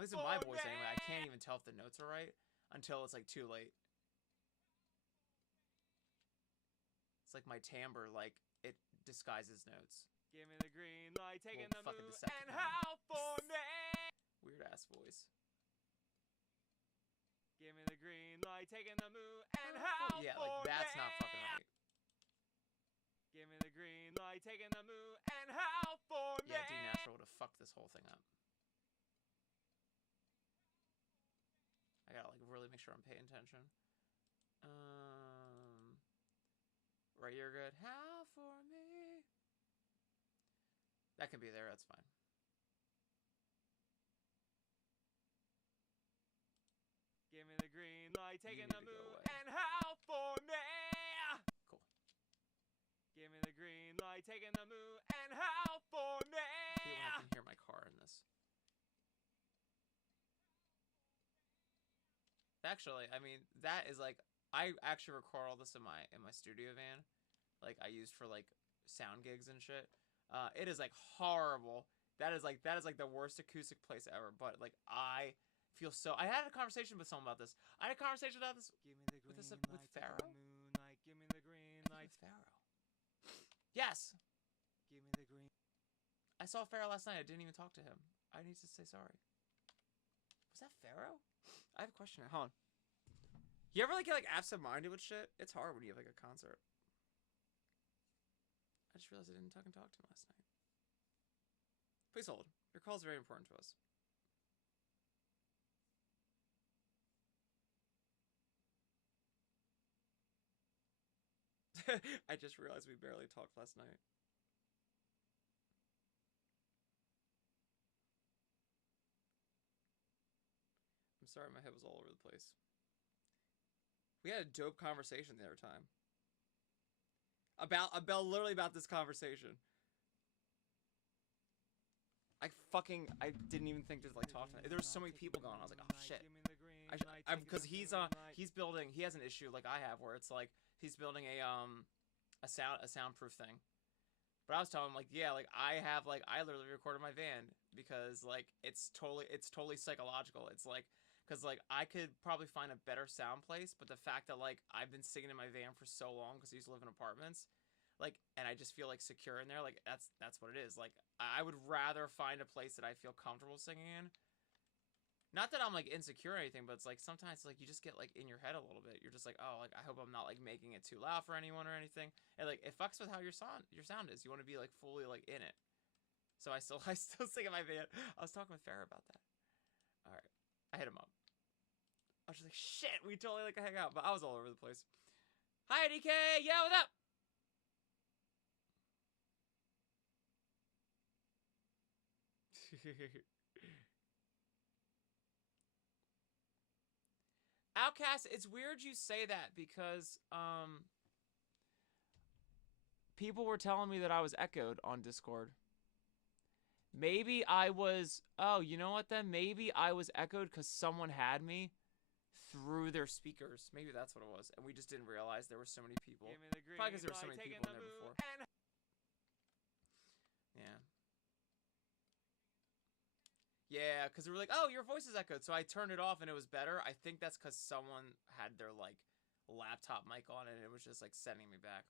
least in my voice anyway, I can't even tell if the notes are right until it's like too late. It's like my timbre, like it disguises notes. Give me the green light, taking the fucking moon Decepticon. and howl for me. Weird ass voice. Give me the green light, taking the moon and howl Yeah, for like that's me. not fucking right. Give me the green light, taking the moon and howl for me. Yeah, D natural would have fucked this whole thing up. I gotta like really make sure I'm paying attention. Right, you're good. Howl for me. That can be there. That's fine. Give me the green light, taking the moon and howl for me. Cool. Give me the green light, taking the moon and howl for me. I hate when I can hear my car in this. Actually, I mean, that is like, I actually record all this in my studio van, like I used for like sound gigs and shit. It is like horrible. That is like the worst acoustic place ever. But like I feel so. I had a conversation with someone about this. I had a conversation about this with Pharaoh. Give me the green light. With Pharaoh. Yes. Give me the green. I saw Pharaoh last night. I didn't even talk to him. I need to say sorry. Was that Pharaoh? I have a question. Hold on. You ever like get like absent-minded with shit? It's hard when you have like a concert. I just realized I didn't talk to him last night. Please hold. Your call is very important to us. I just realized we barely talked last night. I'm sorry, my head was all over the place. We had a dope conversation the other time. Literally about this conversation. I didn't even think to like talk to him. There were so many people going. I was like, oh shit. Because he's building. He has an issue like I have where it's like he's building a soundproof thing. But I was telling him like, yeah, like I literally recorded my van because like it's totally psychological. It's like because like I could probably find a better sound place, but the fact that like I've been singing in my van for so long because I used to live in apartments, like, and I just feel like secure in there. Like that's what it is. Like I would rather find a place that I feel comfortable singing in. Not that I'm like insecure or anything, but it's like sometimes like you just get like in your head a little bit. You're just like, oh, like I hope I'm not like making it too loud for anyone or anything. And like it fucks with how your sound is. You want to be like fully like in it. So I still sing in my van. I was talking with Farrah about that. All right, I hit him up. I was just like, shit, we totally like hang out, but I was all over the place. Hi, DK, yeah, what up? Outcast, it's weird you say that because people were telling me that I was echoed on Discord. Maybe I was, oh, you know what then? Maybe I was echoed because someone had me through their speakers. Maybe that's what it was. And we just didn't realize there were so many people. Probably because there were so many people in there before. Yeah. Yeah, because they were like, oh, your voice is echoed. So I turned it off and it was better. I think that's because someone had their, like, laptop mic on and it was just, like, sending me back.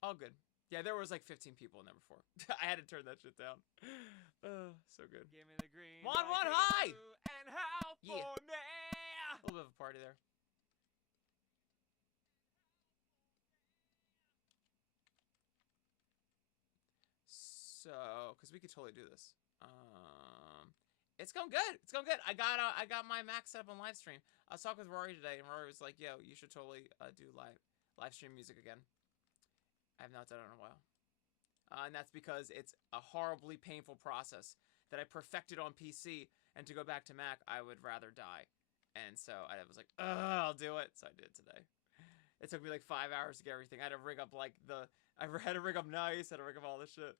All good. Yeah, there was, like, 15 people in there before. I had to turn that shit down. So good. Give me the green. One, hi! And how Yeah. for me. A little bit of a party there. So, because we could totally do this. It's going good. It's going good. I got my Mac set up on live stream. I was talking with Rory today, and Rory was like, "Yo, you should totally do live stream music again." I have not done it in a while, and that's because it's a horribly painful process that I perfected on PC, and to go back to Mac, I would rather die. And so I was like, I'll do it. So I did today. It took me like 5 hours to get everything. I had to rig up like I had to rig up Nice, had to rig up all this shit.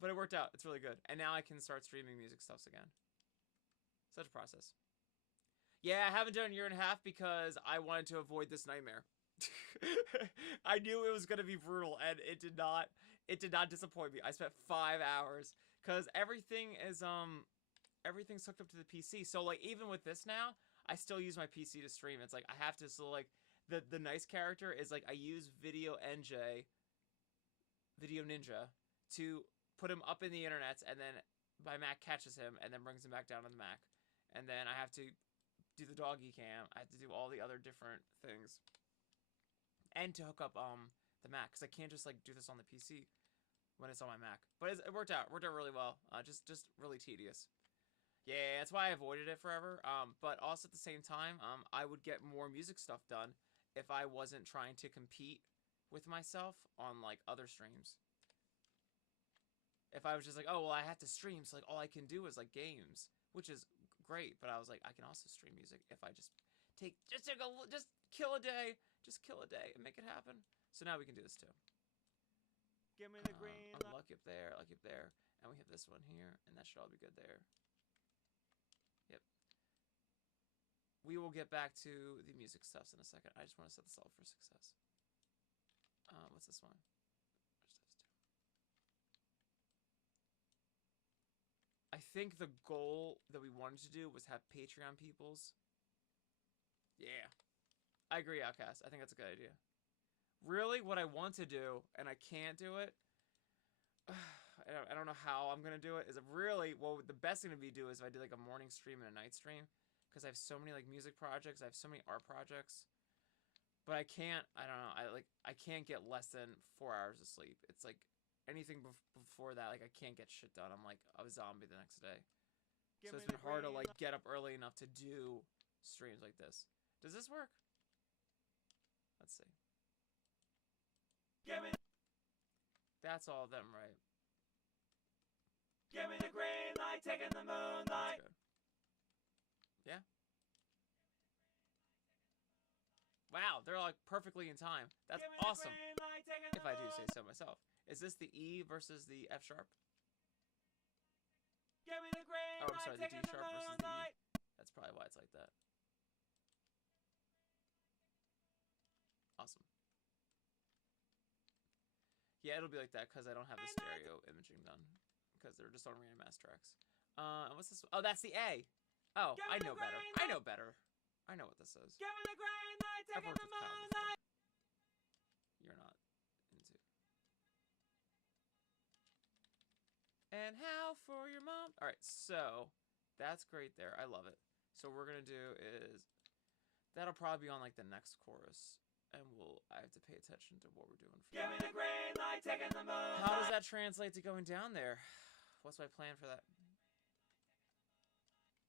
But it worked out. It's really good. And now I can start streaming music stuffs again. Such a process. Yeah, I haven't done a year and a half because I wanted to avoid this nightmare. I knew it was gonna be brutal, and it did not disappoint me. I spent 5 hours because everything's hooked up to the PC. So like even with this now, I still use my PC to stream. It's like I have to, so like the nice character is like I use Video Ninja to put him up in the internet, and then my Mac catches him and then brings him back down to the Mac. And then I have to do the doggy cam. I have to do all the other different things. And to hook up the Mac, because I can't just like do this on the PC when it's on my Mac. But it worked out. Worked out really well. Just really tedious. Yeah, that's why I avoided it forever. But also at the same time, I would get more music stuff done if I wasn't trying to compete with myself on like other streams. If I was just like, oh well, I have to stream, so like all I can do is like games, which is great. But I was like, I can also stream music if I just kill a day and make it happen. So now we can do this too. Give me the green light. Lucky up there, and we have this one here, and that should all be good there. Yep. We will get back to the music stuffs in a second. I just want to set this all for success. What's this one? I think the goal that we wanted to do was have Patreon peoples. Yeah. I agree, Outcast. I think that's a good idea. Really, what I want to do, and I can't do it, I don't know how I'm going to do it, is really, well, the best thing to be do is if I do like a morning stream and a night stream, because I have so many like music projects, I have so many art projects, but I can't, I don't know, I can't get less than 4 hours of sleep. It's like, anything before that, like, I can't get shit done. I'm like a zombie the next day. So it's been hard to like get up early enough to do streams like this. Does this work? Let's see. That's all of them, right? Give me the green light, taking the moonlight. That's good. Yeah. Wow, they're like perfectly in time. That's awesome. If I do say so myself. Is this the E versus the F sharp? Give me the green Oh, I'm sorry, the D sharp versus the E. That's probably why it's like that. Awesome. Yeah, it'll be like that because I don't have the stereo imaging done. Because they're just on random ass tracks. And what's this? Oh, that's the A. Oh, I know better. I know better. I know what this is. Give me the green light, I've taking worked the with Kyle before. moonlight. You're not into. And how for your mom? All right, so that's great there. I love it. So what we're gonna do is that'll probably be on like the next chorus, and I have to pay attention to what we're doing. Give me the green light, taking the moonlight. How does that translate to going down there? What's my plan for that?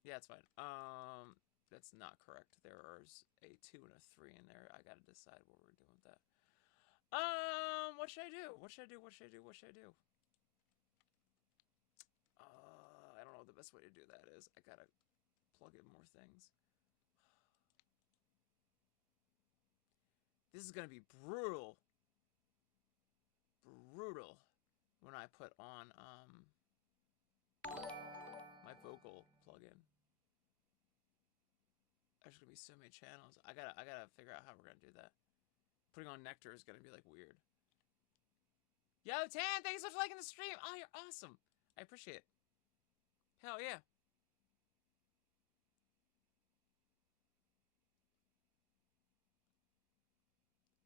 Yeah, it's fine. That's not correct. There's a 2 and a 3 in there. I gotta decide what we're doing with that. What should I do? What should I do? What should I do? What should I do? I don't know what the best way to do that is. I gotta plug in more things. This is gonna be brutal. Brutal when I put on my vocal plugin. There's gonna be so many channels. I gotta figure out how we're gonna do that. Putting on Nectar is gonna be like weird. Yo, Tan, thanks so much for liking the stream. Oh, you're awesome. I appreciate it. Hell yeah.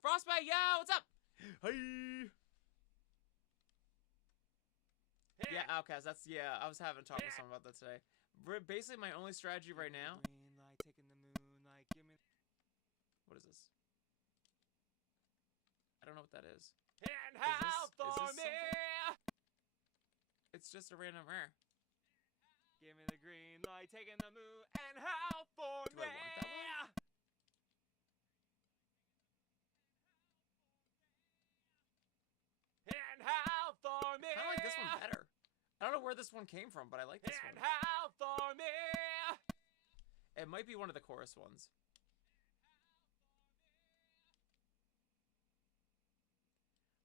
Frostbite, yo, what's up? Hey. Yeah, Outcast, yeah, I was having a talk with someone about that today. Basically, my only strategy right now. Green light, taking the moonlight. Give me. What is this? I don't know what that is. And how for this me? It's just a random rare. Give me the green light, taking the moon. And how for Do me? I want that one? And how for me? I kind of like this one better. I don't know where this one came from, but I like this And one. how for me? It might be one of the chorus ones.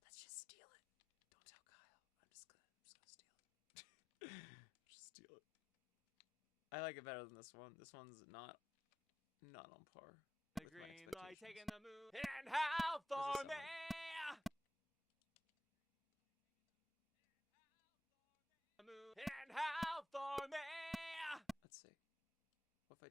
Let's just steal it. Don't tell Kyle. I'm just gonna steal it. Just steal it. I like it better than this one. This one's not on par. The with my green light, taking expectations. the moon, and howl for sound me. The moon, and howl for me. Let's see. What if I...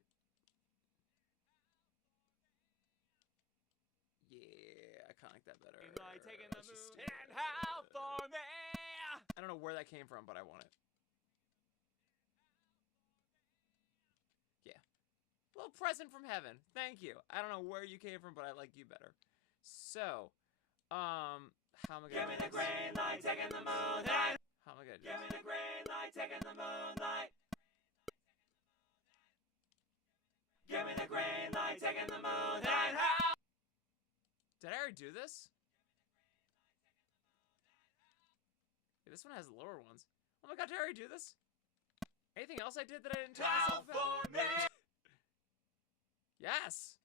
Yeah, I kind of like that better. Green light, taking the Let's just moon, stick and with howl it. for me. I don't know where that came from, but I want it. Yeah. A little present from heaven. Thank you. I don't know where you came from, but I like you better. So, how am I gonna Give me do the this? green light, taking the moonlight. How am I gonna do Give me this? the green light, taking the moonlight. Give me the green light, taking the moonlight. Did I already do this? Yeah, this one has lower ones. Oh my god, did I already do this? Anything else I did that I didn't tell Howl myself about? for me. Yes!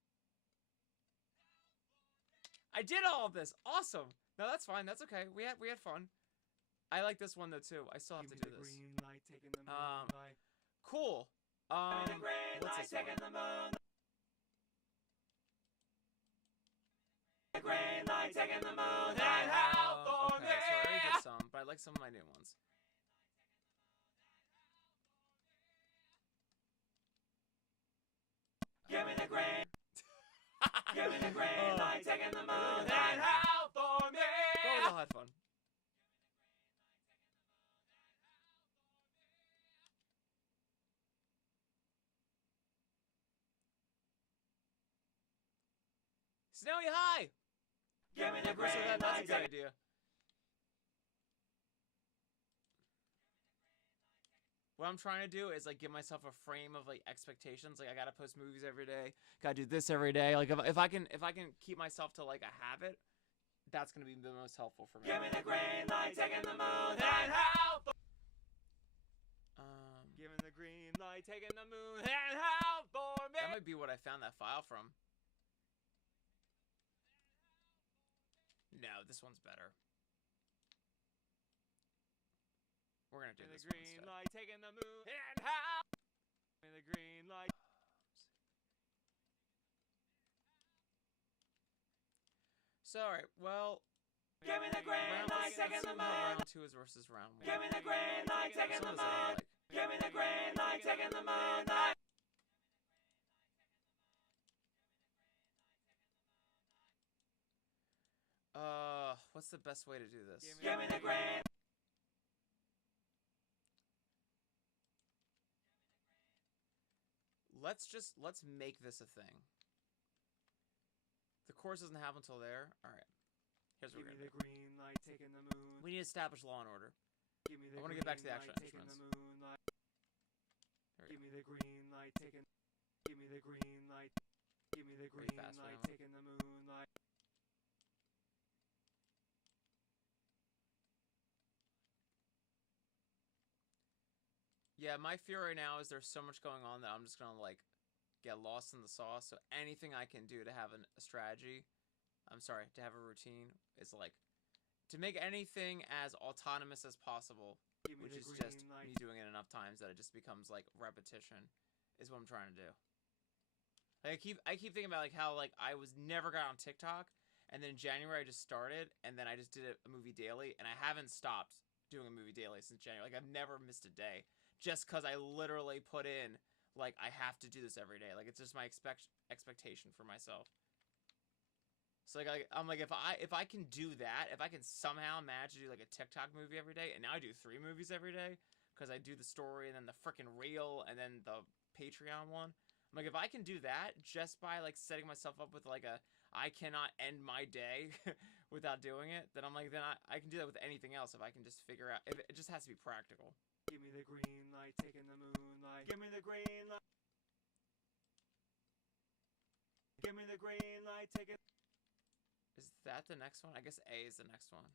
I did all of this! Awesome! No, that's fine, that's okay. We had fun. I like this one though too. I still have to do this. Green light, taking the moonlight. Cool. Give me the green What's light, this one? taking the moon. The green light, taking the moon. And howl for Okay, me. so I already did some, but I like some of my new ones. Give me the green. Give me the green light, taking the moon. And howl for me. But we all had fun. Snowy High! Give me the So green that's a light, good idea. What I'm trying to do is like give myself a frame of like expectations. Like I gotta post movies every day. Gotta do this every day. Like if I can keep myself to like a habit, that's gonna be the most helpful for me. Give me the green light, taking the moon. And howl for Give me the green light, taking the moon. And howl for me. That might be what I found that file from. No, this one's better. We're gonna do Give me this the one green instead. light, taking the moon. And howl. Give me the green light. So alright, well, Give me the green round, light, let's taking see the how moon. round 2 is versus round 1. Give me the green light, taking Some the of this I don't moon. like. Give me the green light, taking the moon. What's the best way to do this? Give me the green. Let's make this a thing. The course doesn't happen until there. Alright. Here's what Give we're me gonna the do. green light, taking the moon. We need to establish law and order. Give me the I wanna get back to the green actual light, taking the instruments. moonlight. There we Give go. me the green light, taking. Give me the green light. Give me the green fast for light, that one. taking the moonlight. Yeah, my fear right now is there's so much going on that I'm just gonna like get lost in the sauce. So anything I can do to have a strategy, to have a routine is like to make anything as autonomous as possible, Give me which the is green just light. me doing it enough times that it just becomes like repetition, is what I'm trying to do. Like I keep thinking about like how like I was never got on TikTok, and then in January I just started, and then I just did a movie daily, and I haven't stopped doing a movie daily since January. Like I've never missed a day. Just because I literally put in, like, I have to do this every day. Like, it's just my expectation for myself. So, like, I'm like, if I can do that, if I can somehow manage to do, like, a TikTok movie every day, and now I do 3 movies every day, because I do the story, and then the frickin' reel, and then the Patreon one. I'm like, if I can do that just by, like, setting myself up with, like, I cannot end my day without doing it, then I'm like, then I can do that with anything else if I can just figure out, if it just has to be practical. Give me the green light, taking the moonlight. Give me the green light. Give me the green light, taking. Is that the next one? I guess A is the next one.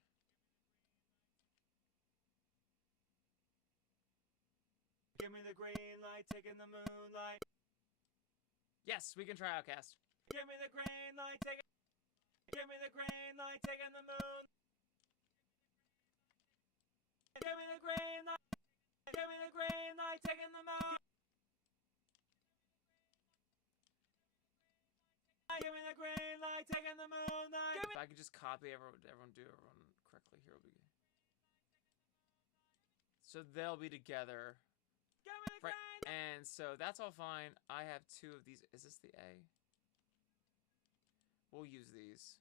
Give me the green light, taking the moonlight. Yes, we can try Outcast. Give me the green light, taking. Give me the green light, taking the moon. Give me the green light. Give me the green light, taking the moon. the green light, taking the moonlight. If I could just copy everyone correctly, here will be. So they'll be together. Give me the green light. And so that's all fine. I have 2 of these. Is this the A? We'll use these.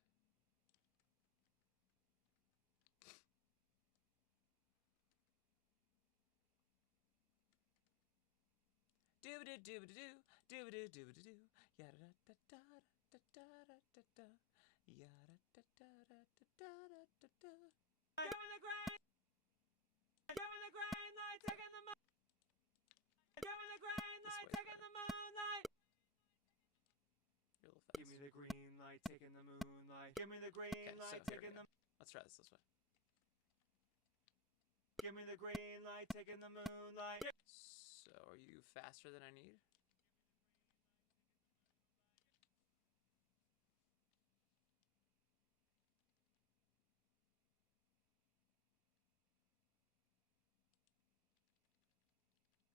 Doo-ba-doo-doo-ba-doo, doo-ba-doo-doo-ba-doo, yada-da-da-da-da-da-da-da-da, yada-da-da-da-da-da-da-da. Give me the green. Give me the green light, taking the moonlight. Give me the green light, taking the moonlight. You're a little fast. Give me the green light, taking the moonlight. Give me the green light, taking the. Let's try this way. Give me the green light, taking the moonlight. So, are you faster than I need?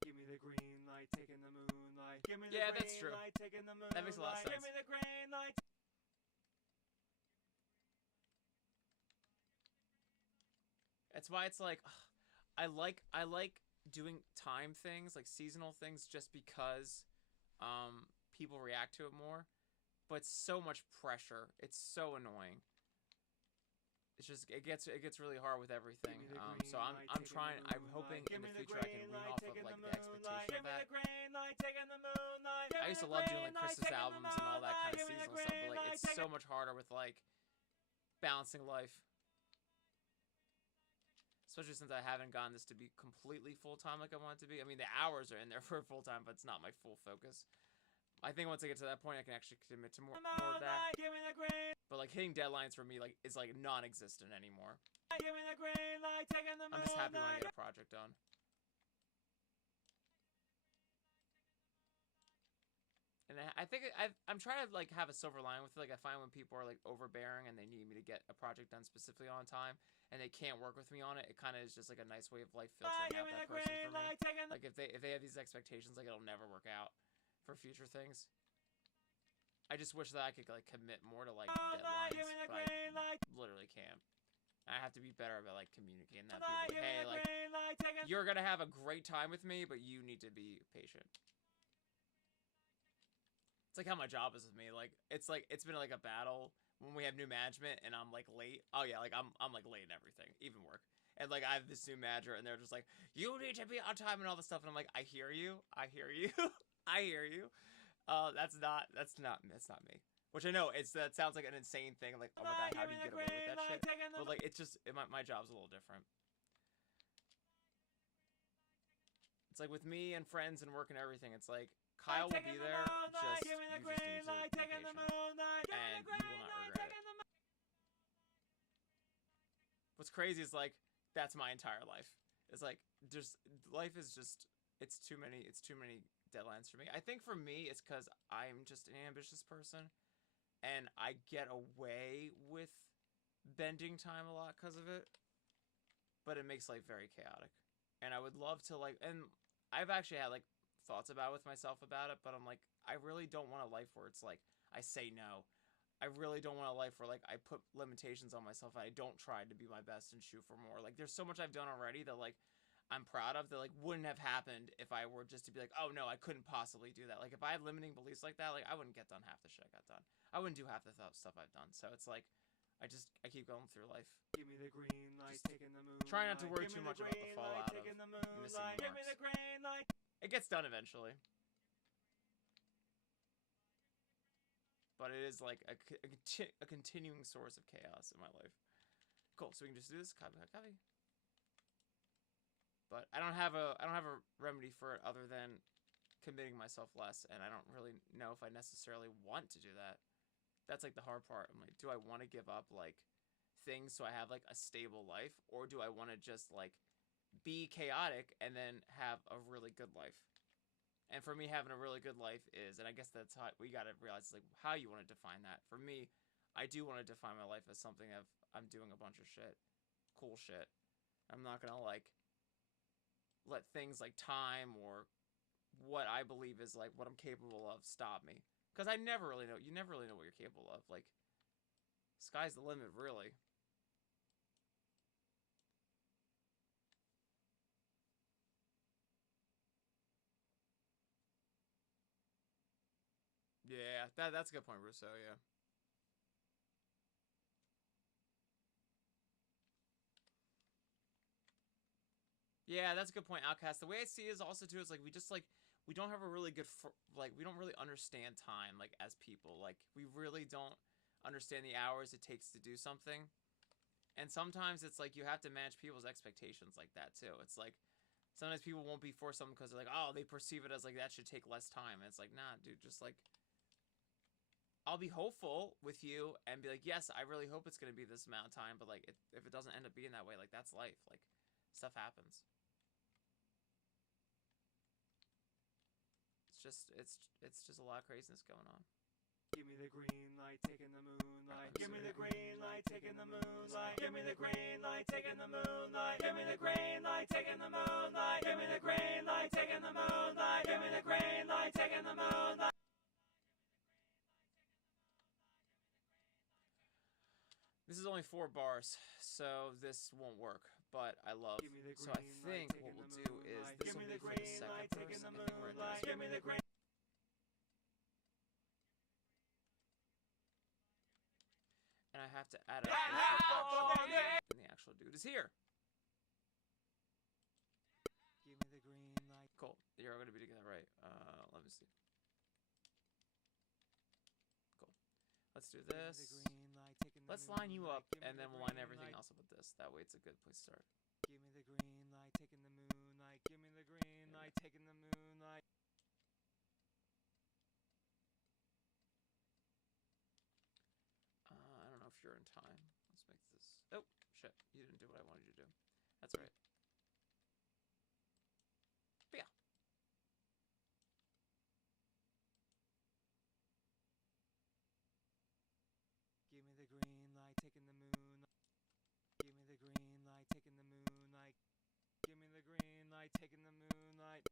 Give me the green light, taking the moonlight. Give me the Yeah, green that's true. light, taking the moonlight. That makes a lot of sense. Give me the green light. That's why it's like, ugh, I like doing time things, like seasonal things, just because people react to it more. But it's so much pressure. It's so annoying. It's just it gets really hard with everything. So I'm hoping in the future I can wean off of like the expectation of that. I used to love doing like Christmas albums and all that kind of seasonal stuff, but like it's so much harder with like balancing life. Especially since I haven't gotten this to be completely full-time like I want it to be. I mean, the hours are in there for full-time, but it's not my full focus. I think once I get to that point, I can actually commit to more of that. But like hitting deadlines for me like is like non-existent anymore. I'm just happy when I get a project done. And I think I'm trying to like have a silver lining with it. Like I find when people are like overbearing and they need me to get a project done specifically on time and they can't work with me on it, it kind of is just like a nice way of like filtering out that person for me. Like if they have these expectations, like it'll never work out for future things. I just wish that I could like commit more to like deadlines, but I literally can't. I have to be better about like communicating that to people. Like, hey, like you're gonna have a great time with me, but you need to be patient. It's like how my job is with me. Like it's been like a battle when we have new management and I'm like late. Oh yeah, like I'm like late in everything, even work. And like I have this new manager and they're just like, you need to be on time and all this stuff. And I'm like, I hear you, I hear you, I hear you. That's not me. Which I know that sounds like an insane thing. Like, oh my god, how do you get away with that shit? But like, it's just my job's a little different. It's like with me and friends and work and everything. It's like Kyle will be there. Just you just need to be patient, and you will not regret it. What's crazy is like that's my entire life. It's like life is just it's too many deadlines for me. I think for me it's because I'm just an ambitious person and I get away with bending time a lot because of it, but it makes life very chaotic. And I would love to like, and I've actually had like thoughts about it with myself about it, but I'm like, I really don't want a life where it's like I say no. I really don't want a life where like I put limitations on myself and I don't try to be my best and shoot for more. Like there's so much I've done already that like I'm proud of that like wouldn't have happened if I were just to be like, oh no, I couldn't possibly do that. Like if I had limiting beliefs like that, like I wouldn't get done half the shit I got done. I wouldn't do half the stuff I've done. So it's like I keep going through life. Give me the green light, taking the moonlight. Try not to worry too much about the fallout of missing marks. Give me the green light. It gets done eventually. But it is like a continuing source of chaos in my life. Cool, so we can just do this. Copy. But I don't have a remedy for it other than committing myself less, and I don't really know if I necessarily want to do that. That's like the hard part. I'm like, do I want to give up like things so I have like a stable life, or do I want to just like be chaotic and then have a really good life? And for me, having a really good life is, and I guess that's how we got to realize like how you want to define that. For me, I do want to define my life as something of I'm doing a bunch of shit, cool shit. I'm not gonna like let things like time or what I believe is like what I'm capable of stop me. Because I never really know. You never really know what you're capable of. Like, sky's the limit, really. Yeah, that's a good point, Russo, yeah. Yeah, that's a good point, Outcast. The way I see it is also, too, is, like, we just, like, we don't have a really good, like, we don't really understand time, like, as people. Like, we really don't understand the hours it takes to do something. And sometimes it's, like, you have to manage people's expectations like that, too. It's, like, sometimes people won't be for something because they're like, oh, they perceive it as, like, that should take less time. And it's like, nah, dude, just, like, I'll be hopeful with you and be like, yes, I really hope it's going to be this amount of time. But, like, if it doesn't end up being that way, like, that's life. Like, stuff happens. It's just a lot of craziness going on. Give me the green light, taking the moonlight. Give me the green light, taking the moonlight. Give me the green light, taking the moonlight. Give me the green light, taking the moonlight. Give me the green light, taking the moonlight. Give me the green light, taking the moonlight. This is only 4 bars, so this won't work. But I love. So I think what we'll do is this will be for the second verse. I think we're gonna do Give me the green. and I have to add up and the actual dude is here. Give me the green light. Cool. You're all gonna be together, right? Let me see. Cool. Let's do this. Let's line you up, and then we'll line everything else up with this. That way, it's a good place to start. Give me the green light, taking the moonlight. Give me the green light, taking the moonlight. I don't know if you're in time. Let's make this. Oh, shit. You didn't do what I wanted you to do. That's all right. But yeah. Give me the green light, taking the moonlight. Give me the green light, taking the moonlight. Give me the green light, taking the moonlight.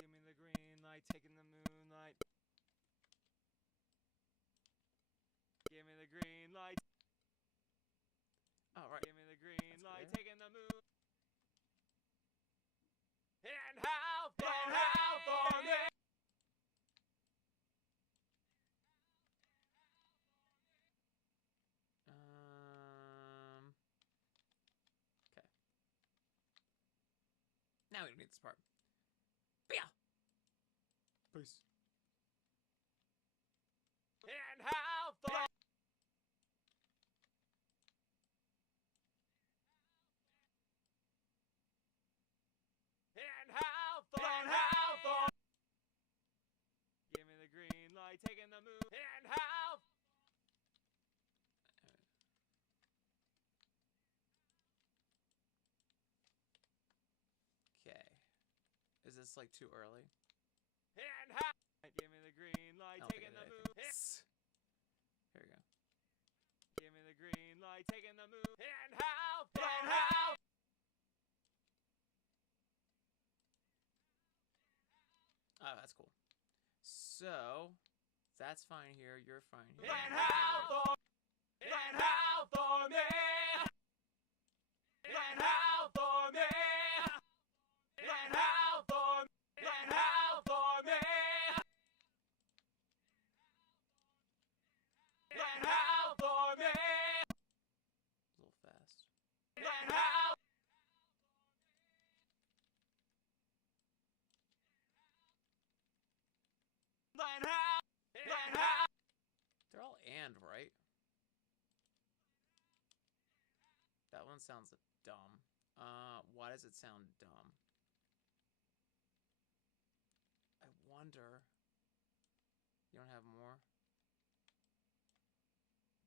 Give me the green light, taking the moonlight. Give me the green light. All right. Give me the green light, taking the moon. And how for me. Okay. Now we don't need this part. But yeah. Peace. And how for And how for Give me the green light, taking the moon. And how Okay. Is this like too early? And how Give me the green light, taking the moon. Here we go. Give me the green light, taking the moon. And how Oh, that's cool. So, that's fine here. You're fine here. And how for me. And how for me. And how for me. And how for me. And how for me. A little fast. And how And how They're all and, right? That one sounds dumb. Why does it sound dumb? I wonder. You don't have more?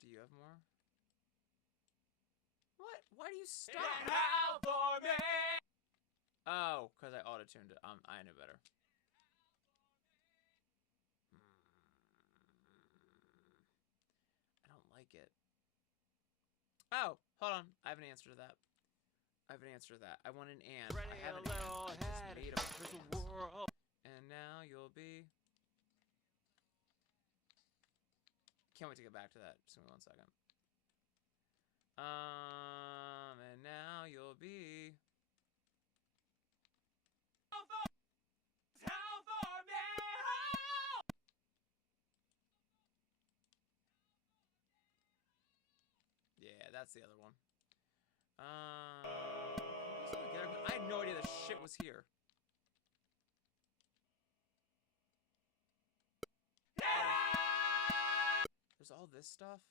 Do you have more? What? Why do you stop? And how for me. Oh, because I auto-tuned it. I know better. I don't like it. Oh, hold on. I have an answer to that. I want an and. I have an and. I just made a world. And now you'll be can't wait to get back to that. Just give me 1 second. And now you'll be. Yeah, that's the other one. I had no idea this shit was here. There's all this stuff.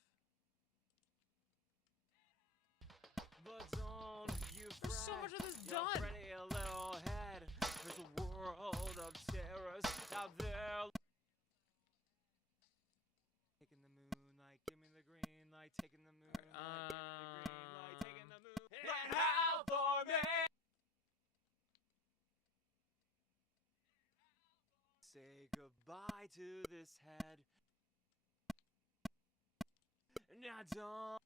But don't you There's so much of this done. pretty little head. There's a world of terrors out there. Taking the moonlight, give me the green light. Taking the moonlight, give me the green light. Taking the moonlight, and howl for me. Say goodbye to this head. Now don't.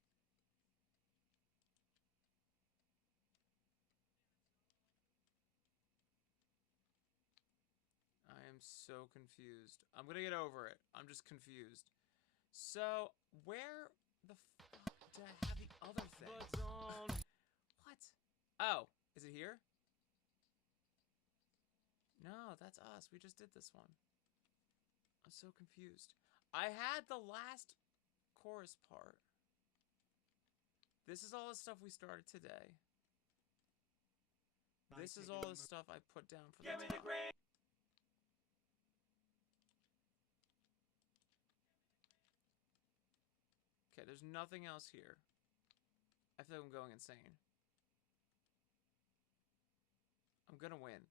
I am so confused. I'm gonna get over it. I'm just confused. So, where the fuck did I have the other thing? But don't. What? Oh, is it here? No, that's us. We just did this one. I'm so confused. I had the last chorus part. This is all the stuff we started today. This is all the stuff I put down for the top. Okay, there's nothing else here. I feel like I'm going insane. I'm gonna win.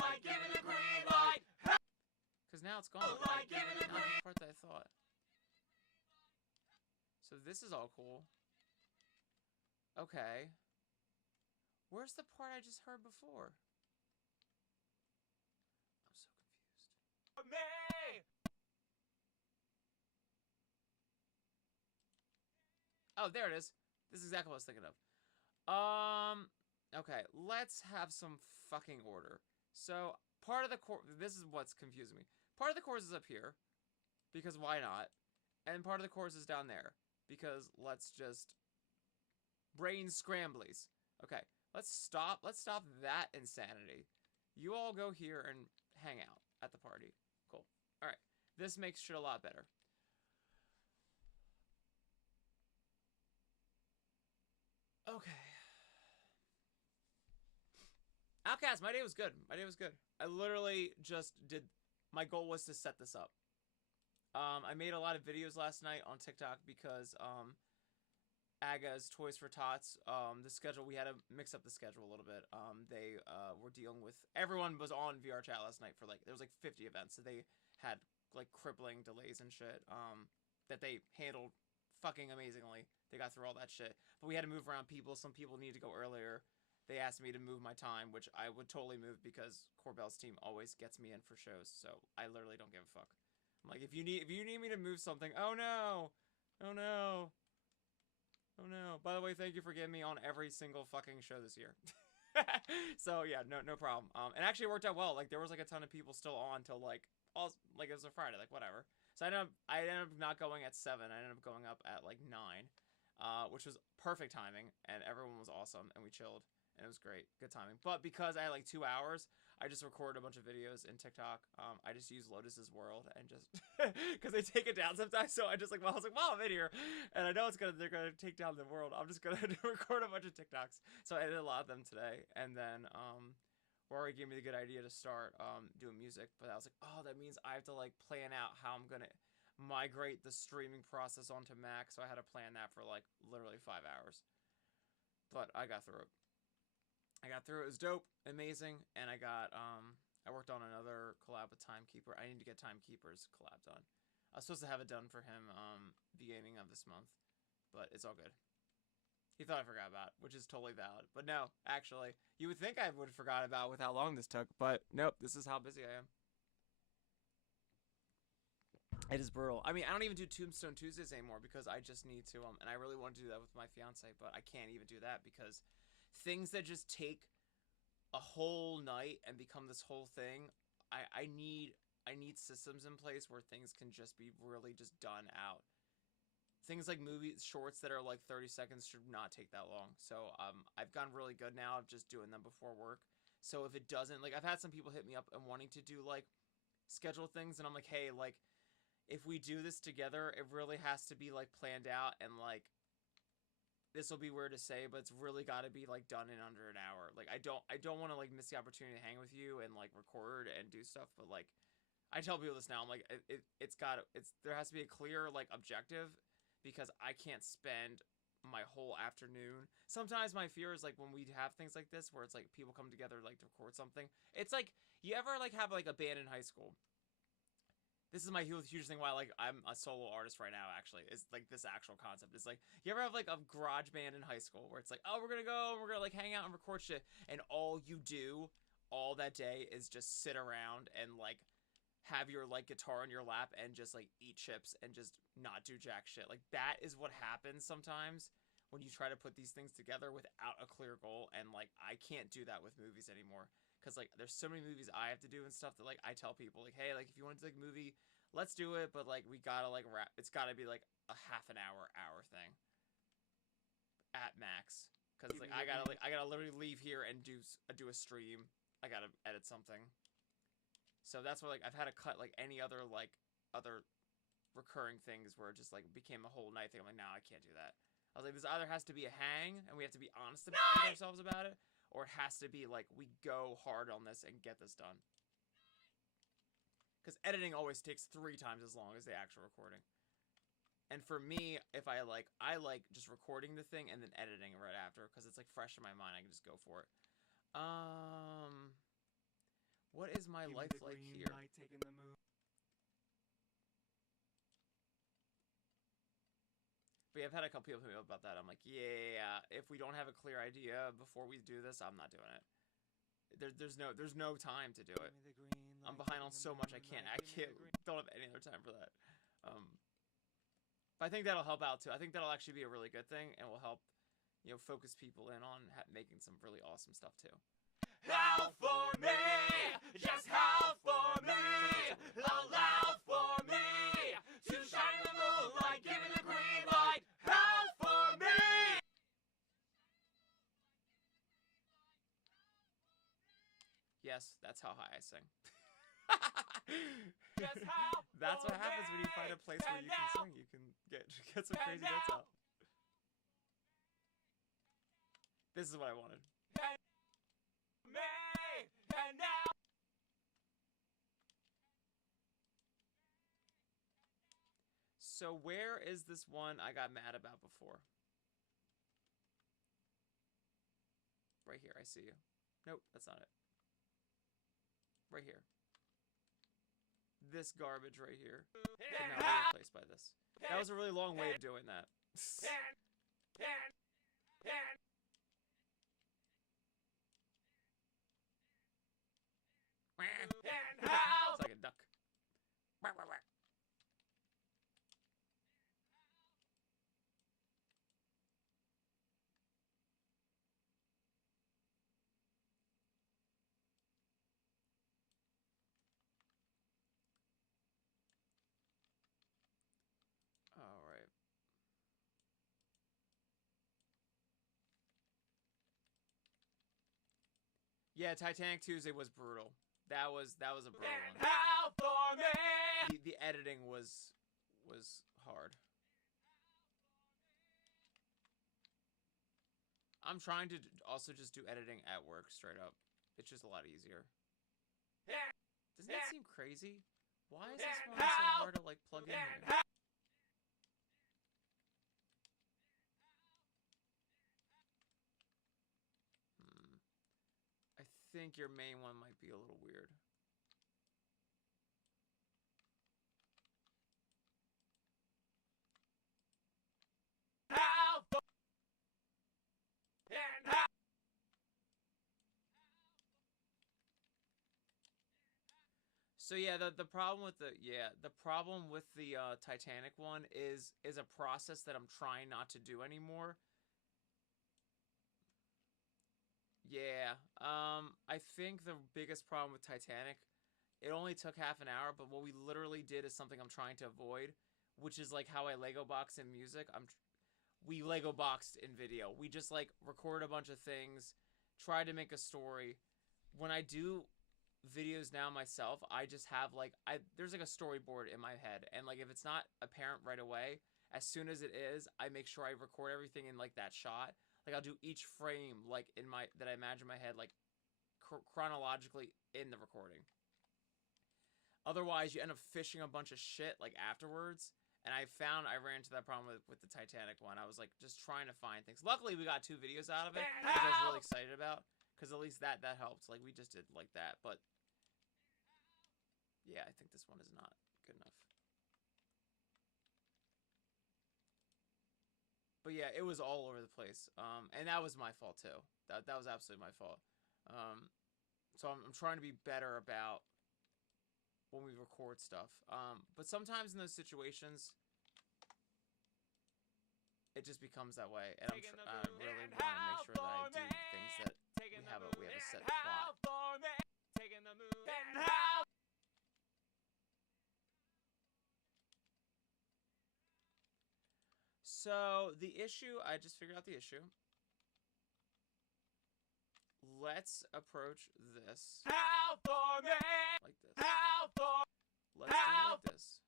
Light, give me the green light. Because now it's gone. Not the part that I thought. So this is all cool. Okay. Where's the part I just heard before? I'm so confused. Me. Oh, there it is. This is exactly what I was thinking of. Okay, let's have some fucking order. So, part of the chorus, this is what's confusing me. Part of the chorus is up here, because why not? And part of the chorus is down there, because let's just brain scramblies. Okay, let's stop that insanity. You all go here and hang out at the party. Cool. Alright, this makes shit a lot better. Okay. Outcast, my day was good. My day was good. I literally just did... My goal was to set this up. I made a lot of videos last night on TikTok because Aga's Toys for Tots, the schedule, we had to mix up the schedule a little bit. They were dealing with... Everyone was on VR chat last night for like... There was like 50 events, so they had like crippling delays and shit that they handled fucking amazingly. They got through all that shit. But we had to move around people. Some people needed to go earlier. They asked me to move my time, which I would totally move because Corbell's team always gets me in for shows. So I literally don't give a fuck. I'm like, if you need me to move something, oh no, oh no, oh no. By the way, thank you for getting me on every single fucking show this year. So yeah, no problem. And actually it worked out well. Like there was like a ton of people still on till like it was a Friday, like whatever. So I ended up not going at 7. I ended up going up at like 9, which was perfect timing, and everyone was awesome, and we chilled. And it was great. Good timing. But because I had like 2 hours, I just recorded a bunch of videos in TikTok. I just use Lotus's World and just... Because they take it down sometimes. So I just like, well, I was like, wow, I'm in here. And I know they're going to take down the world. I'm just going to record a bunch of TikToks. So I edited a lot of them today. And then Rory gave me the good idea to start doing music. But I was like, oh, that means I have to like plan out how I'm going to migrate the streaming process onto Mac. So I had to plan that for like literally 5 hours. But I got through it. It was dope, amazing, and I worked on another collab with Timekeeper. I need to get Timekeeper's collab done. I was supposed to have it done for him beginning of this month, but it's all good. He thought I forgot about it, which is totally valid. But no, actually, you would think I would have forgot about it with how long this took, but nope, this is how busy I am. It is brutal. I mean, I don't even do Tombstone Tuesdays anymore because I just need to, and I really want to do that with my fiance, but I can't even do that because things that just take a whole night and become this whole thing. I need systems in place where things can just be really just done out. Things like movie shorts that are like 30 seconds should not take that long. So I've gotten really good now of just doing them before work. So if it doesn't, like, I've had some people hit me up and wanting to do like schedule things, and I'm like, hey, like, if we do this together, it really has to be like planned out, and like, this will be weird to say, but it's really got to be like done in under an hour. Like, I don't want to like miss the opportunity to hang with you and like record and do stuff, but like, I tell people this now. I'm like, there has to be a clear like objective, because I can't spend my whole afternoon. Sometimes my fear is like when we have things like this where it's like people come together like to record something. It's like, you ever like have like a band in high school? This is my huge thing why like I'm a solo artist right now, actually, is like this actual concept. It's like, you ever have like a garage band in high school where it's like, oh, we're gonna like hang out and record shit, and all you do all that day is just sit around and like have your like guitar in your lap and just like eat chips and just not do jack shit. Like, that is what happens sometimes when you try to put these things together without a clear goal. And like, I can't do that with movies anymore, because like there's so many movies I have to do and stuff that like I tell people like, hey, like, if you want to do like a movie, let's do it, but like we gotta like wrap, it's gotta be like a half an hour thing at max, because like I gotta literally leave here and do a stream. I gotta edit something. So that's why like I've had to cut like any other like other recurring things where it just like became a whole night thing. I'm like, no, I can't do that. I was like, this either has to be a hang and we have to be honest with ourselves about it, or it has to be like we go hard on this and get this done. Because editing always takes 3 times as long as the actual recording. And for me, if I like just recording the thing and then editing right after, because it's like fresh in my mind, I can just go for it. What is my life like here? But yeah, I've had a couple people hit me up about that. I'm like, yeah, if we don't have a clear idea before we do this, I'm not doing it. There's no time to do it. I'm behind on so much I don't have any other time for that. But I think that'll help out too. I think that'll actually be a really good thing, and will help, you know, focus people in on making some really awesome stuff too. Howl for me, just howl for me, allow for me to shine the moonlight, give me the green light. Howl for me. Yes, that's how high I sing. Just howl. That's what happens when you find a place where you can sing. You can get some crazy notes out. This is what I wanted. Me, and now. So where is this one I got mad about before? Right here, I see you. Nope, that's not it. Right here. This garbage right here can now be replaced by this. That was a really long way of doing that. It's like a duck. All right. Yeah, Titanic Tuesday was brutal. That was a brutal one. Howl for me. The editing was hard. I'm trying to also just do editing at work straight up. It's just a lot easier. Doesn't that seem crazy? Why is this one so hard to like plug in here? I think your main one might be a little weird. So yeah, the problem with the Titanic one is a process that I'm trying not to do anymore. Yeah. I think the biggest problem with Titanic, it only took half an hour, but what we literally did is something I'm trying to avoid, which is like how I Lego box in music. We Lego boxed in video. We just like record a bunch of things, try to make a story. When I do videos now myself, I just have like there's like a storyboard in my head, and like if it's not apparent right away, as soon as it is, I make sure I record everything in like that shot. Like I'll do each frame like in my that I imagine in my head like chronologically in the recording. Otherwise, you end up fishing a bunch of shit like afterwards. And I ran into that problem with the Titanic one. I was like just trying to find things. Luckily, we got 2 videos out of it, which I was really excited about. Because at least that helped. Like we just did like that. But yeah, I think this one is not good enough. But yeah, it was all over the place. And that was my fault too. That was absolutely my fault. So I'm trying to be better about when we record stuff. But sometimes in those situations, it just becomes that way, and I really want to make sure that I do things that we have a set plot. So the issue, I just figured out the issue. Let's approach this like this. Let's do it like this.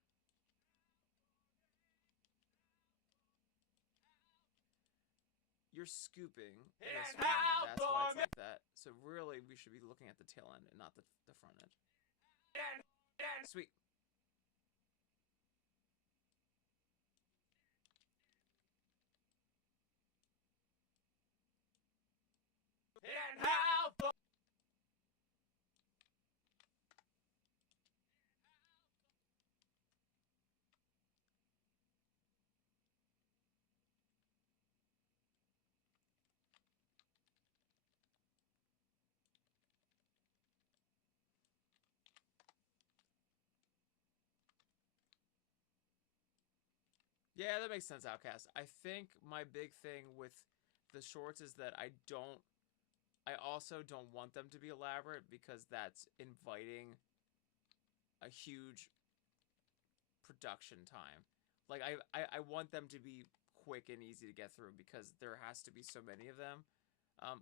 You're scooping this one. That's why it's like that. So really, we should be looking at the tail end and not the front end. Sweet. Yeah, that makes sense, Outcast. I think my big thing with the shorts is that I also don't want them to be elaborate because that's inviting a huge production time. Like I want them to be quick and easy to get through because there has to be so many of them.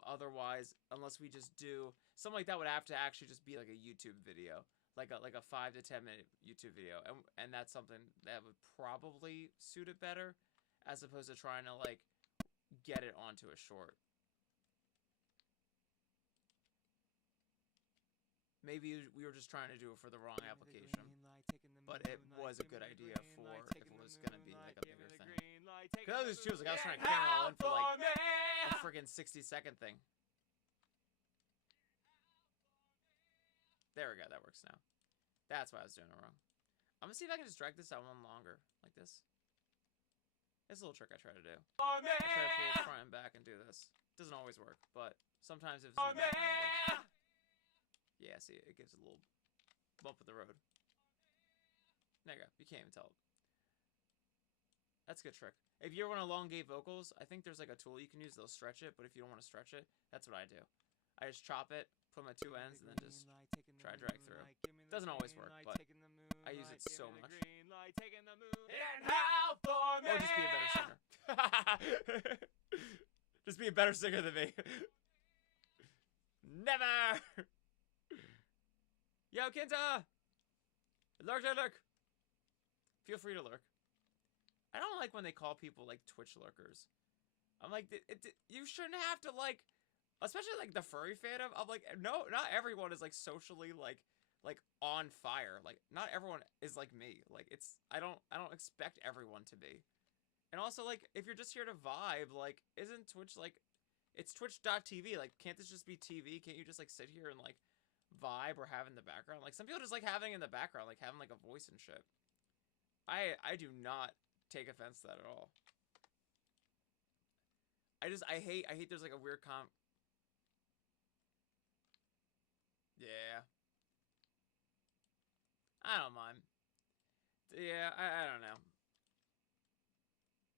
Otherwise, unless we just do something like that, would have to actually just be like a YouTube video, like a 5 to 10 minute YouTube video, and that's something that would probably suit it better, as opposed to trying to like get it onto a short. Maybe we were just trying to do it for the wrong application, but it was a good idea for if it was gonna be like a bigger thing. Because I was like, I was trying to cram it all in for like a freaking 60-second thing. There we go, that works now. That's why I was doing it wrong. I'm gonna see if I can just drag this out one longer, like this. It's a little trick I try to do. I try to pull front and back and do this. Doesn't always work, but sometimes if it's in the background, it works. Yeah, see, it gives a little bump in the road. There you go. You can't even tell. That's a good trick. If you ever want to elongate vocals, I think there's like a tool you can use that'll stretch it, but if you don't want to stretch it, that's what I do. I just chop it, put my 2 ends, and then just try to drag through. Doesn't always work, but I use it so much. Or just be a better singer. Just be a better singer than me. Never! Yo, Kinta! Lurk, lurk, lurk! Feel free to lurk. I don't like when they call people, like, Twitch lurkers. I'm like, you shouldn't have to, like... Especially, like, the furry fandom. I'm like, no, not everyone is, like, socially, like, on fire. Like, not everyone is like me. Like, it's... I don't expect everyone to be. And also, like, if you're just here to vibe, like, isn't Twitch, like... It's twitch.tv. Like, can't this just be TV? Can't you just, like, sit here and, like, vibe or have in the background? Like, some people just like having in the background, like, having, like, a voice and shit. I do not take offense to that at all. I hate there's, like, a weird Yeah. I don't mind. Yeah, I don't know.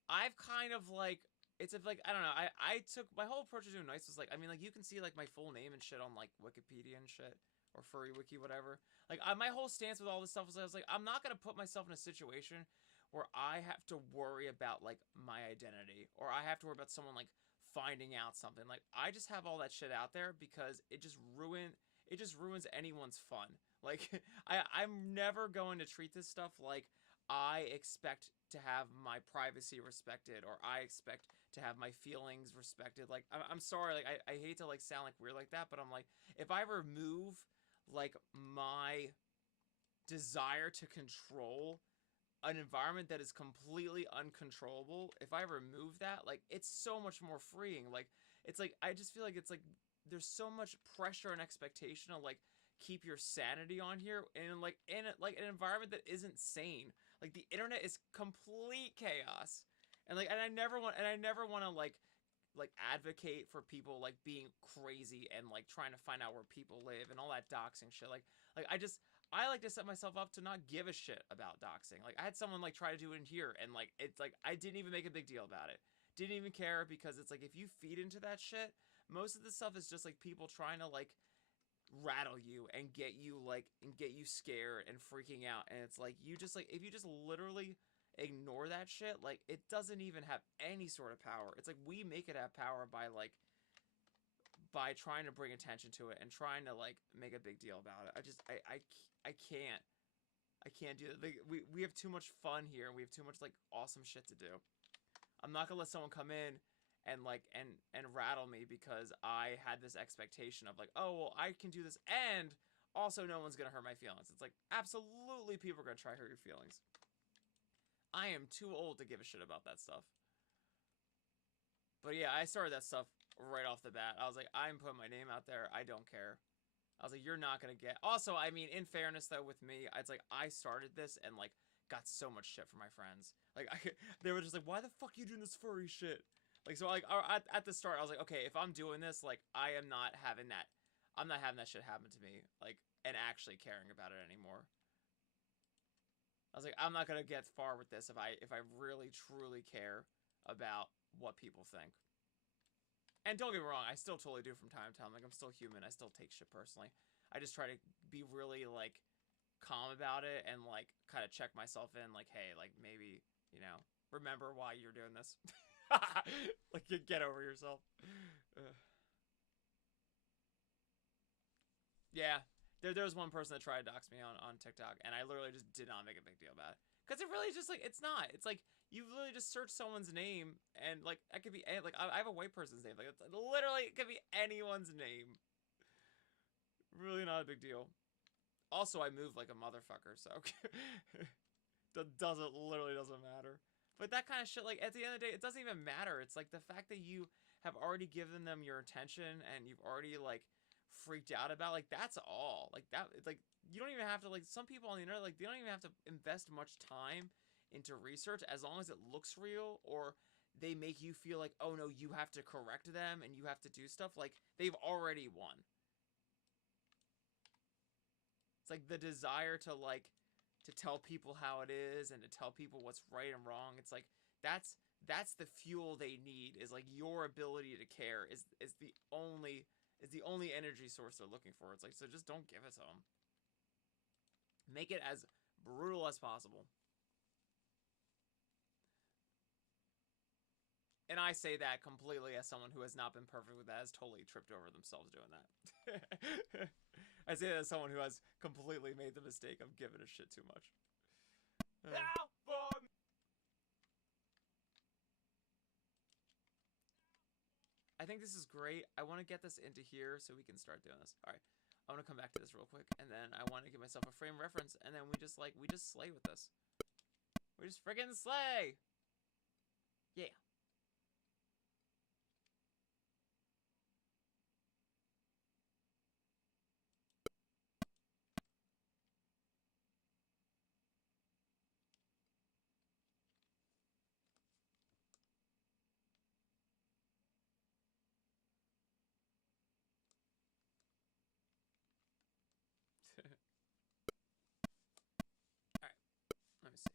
I've kind of, like, it's if like I don't know. I took my whole approach to doing NIIC was like I mean like you can see like my full name and shit on like Wikipedia and shit or Furry Wiki whatever. Like my whole stance with all this stuff was I was like I'm not gonna put myself in a situation where I have to worry about like my identity or I have to worry about someone like finding out something. Like I just have all that shit out there because it just ruins anyone's fun. Like I'm never going to treat this stuff like I expect to have my privacy respected or I expect to have my feelings respected. Like I'm sorry, like I hate to like sound like weird like that, but I'm like if I remove like my desire to control an environment that is completely uncontrollable, if I remove that, like it's so much more freeing. Like it's like I just feel like it's like there's so much pressure and expectation to like keep your sanity on here and like in like an environment that isn't sane. Like the internet is complete chaos. And I never want to like advocate for people like being crazy and like trying to find out where people live and all that doxing shit. Like I like to set myself up to not give a shit about doxing. Like I had someone like try to do it in here and like it's like I didn't even make a big deal about it. Didn't even care because it's like if you feed into that shit, most of the stuff is just like people trying to like rattle you and get you scared and freaking out. And it's like you just like if you just literally ignore that shit, like it doesn't even have any sort of power. It's like we make it have power by trying to bring attention to it and trying to like make a big deal about it. I can't do that. Like, we have too much fun here and we have too much like awesome shit to do. I'm not gonna let someone come in and like and rattle me because I had this expectation of like, oh well I can do this and also no one's gonna hurt my feelings. It's like absolutely people are gonna try to hurt your feelings. I am too old to give a shit about that stuff. But yeah, I started that stuff right off the bat. I was like, I'm putting my name out there. I don't care. I was like, you're not gonna get. Also, I mean, in fairness though, with me, it's like I started this and like got so much shit from my friends. Like they were just like, why the fuck are you doing this furry shit? Like so, like at the start, I was like, okay, if I'm doing this, like I am not having that. I'm not having that shit happen to me. Like and actually caring about it anymore. I was like, I'm not gonna get far with this if I really truly care about what people think. And don't get me wrong, I still totally do from time to time. Like I'm still human. I still take shit personally. I just try to be really like calm about it and like kind of check myself in. Like, hey, like maybe you know, remember why you're doing this. Like you get over yourself. Yeah. There was one person that tried to dox me on TikTok, and I literally just did not make a big deal about it. Because it really just, like, it's not. It's like, you literally just search someone's name, and, like, it could be, like, I have a white person's name. Like, it's literally, it could be anyone's name. Really not a big deal. Also, I move like a motherfucker, so. That literally doesn't matter. But that kind of shit, like, at the end of the day, it doesn't even matter. It's, like, the fact that you have already given them your attention, and you've already, like, freaked out about, like that's all. Like that it's like you don't even have to like some people on the internet like they don't even have to invest much time into research as long as it looks real or they make you feel like oh no you have to correct them and you have to do stuff like they've already won. It's like the desire to like to tell people how it is and to tell people what's right and wrong. It's like that's the fuel they need is like your ability to care is the only energy source they're looking for. It's like, so just don't give it to them. Make it as brutal as possible. And I say that completely as someone who has not been perfect with that, has totally tripped over themselves doing that. I say that as someone who has completely made the mistake of giving a shit too much. I think this is great. I want to get this into here so we can start doing this. All right. I want to come back to this real quick, and then I want to give myself a frame reference, and then we just slay with this. We just friggin' slay! Yeah. Alright, let me see.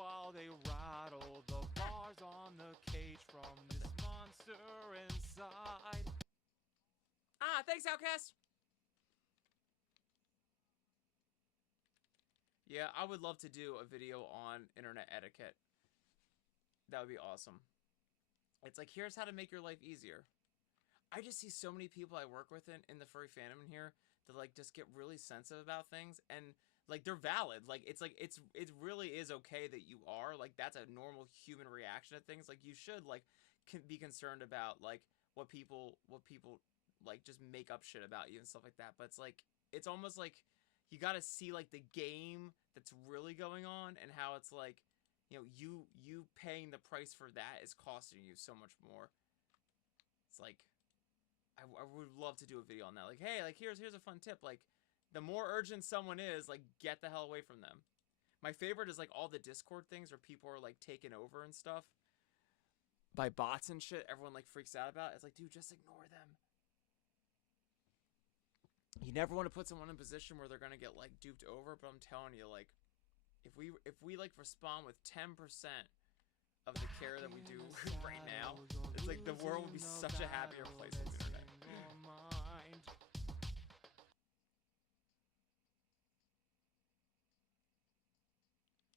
while they rattle the bars on the cage from this monster inside. Ah, thanks, Outcast. Yeah, I would love to do a video on internet etiquette. That would be awesome. It's like, here's how to make your life easier. I just see so many people I work with in the furry fandom in here that like just get really sensitive about things, and like they're valid. Like it really is okay that you are like, that's a normal human reaction to things. Like you should like be concerned about like what people like just make up shit about you and stuff like that. But it's like, it's almost like you got to see like the game that's really going on, and how it's like, you know, you paying the price for that is costing you so much more. It's like, I would love to do a video on that. Like, hey, like here's a fun tip. Like, the more urgent someone is, like, get the hell away from them. My favorite is like all the Discord things where people are like taken over and stuff by bots and shit. Everyone like freaks out about it. It's like, dude, just ignore them. You never want to put someone in a position where they're gonna get like duped over, but I'm telling you, like, if we like respond with 10% of the care that we do right now, it's like the world would be such a happier place on the internet.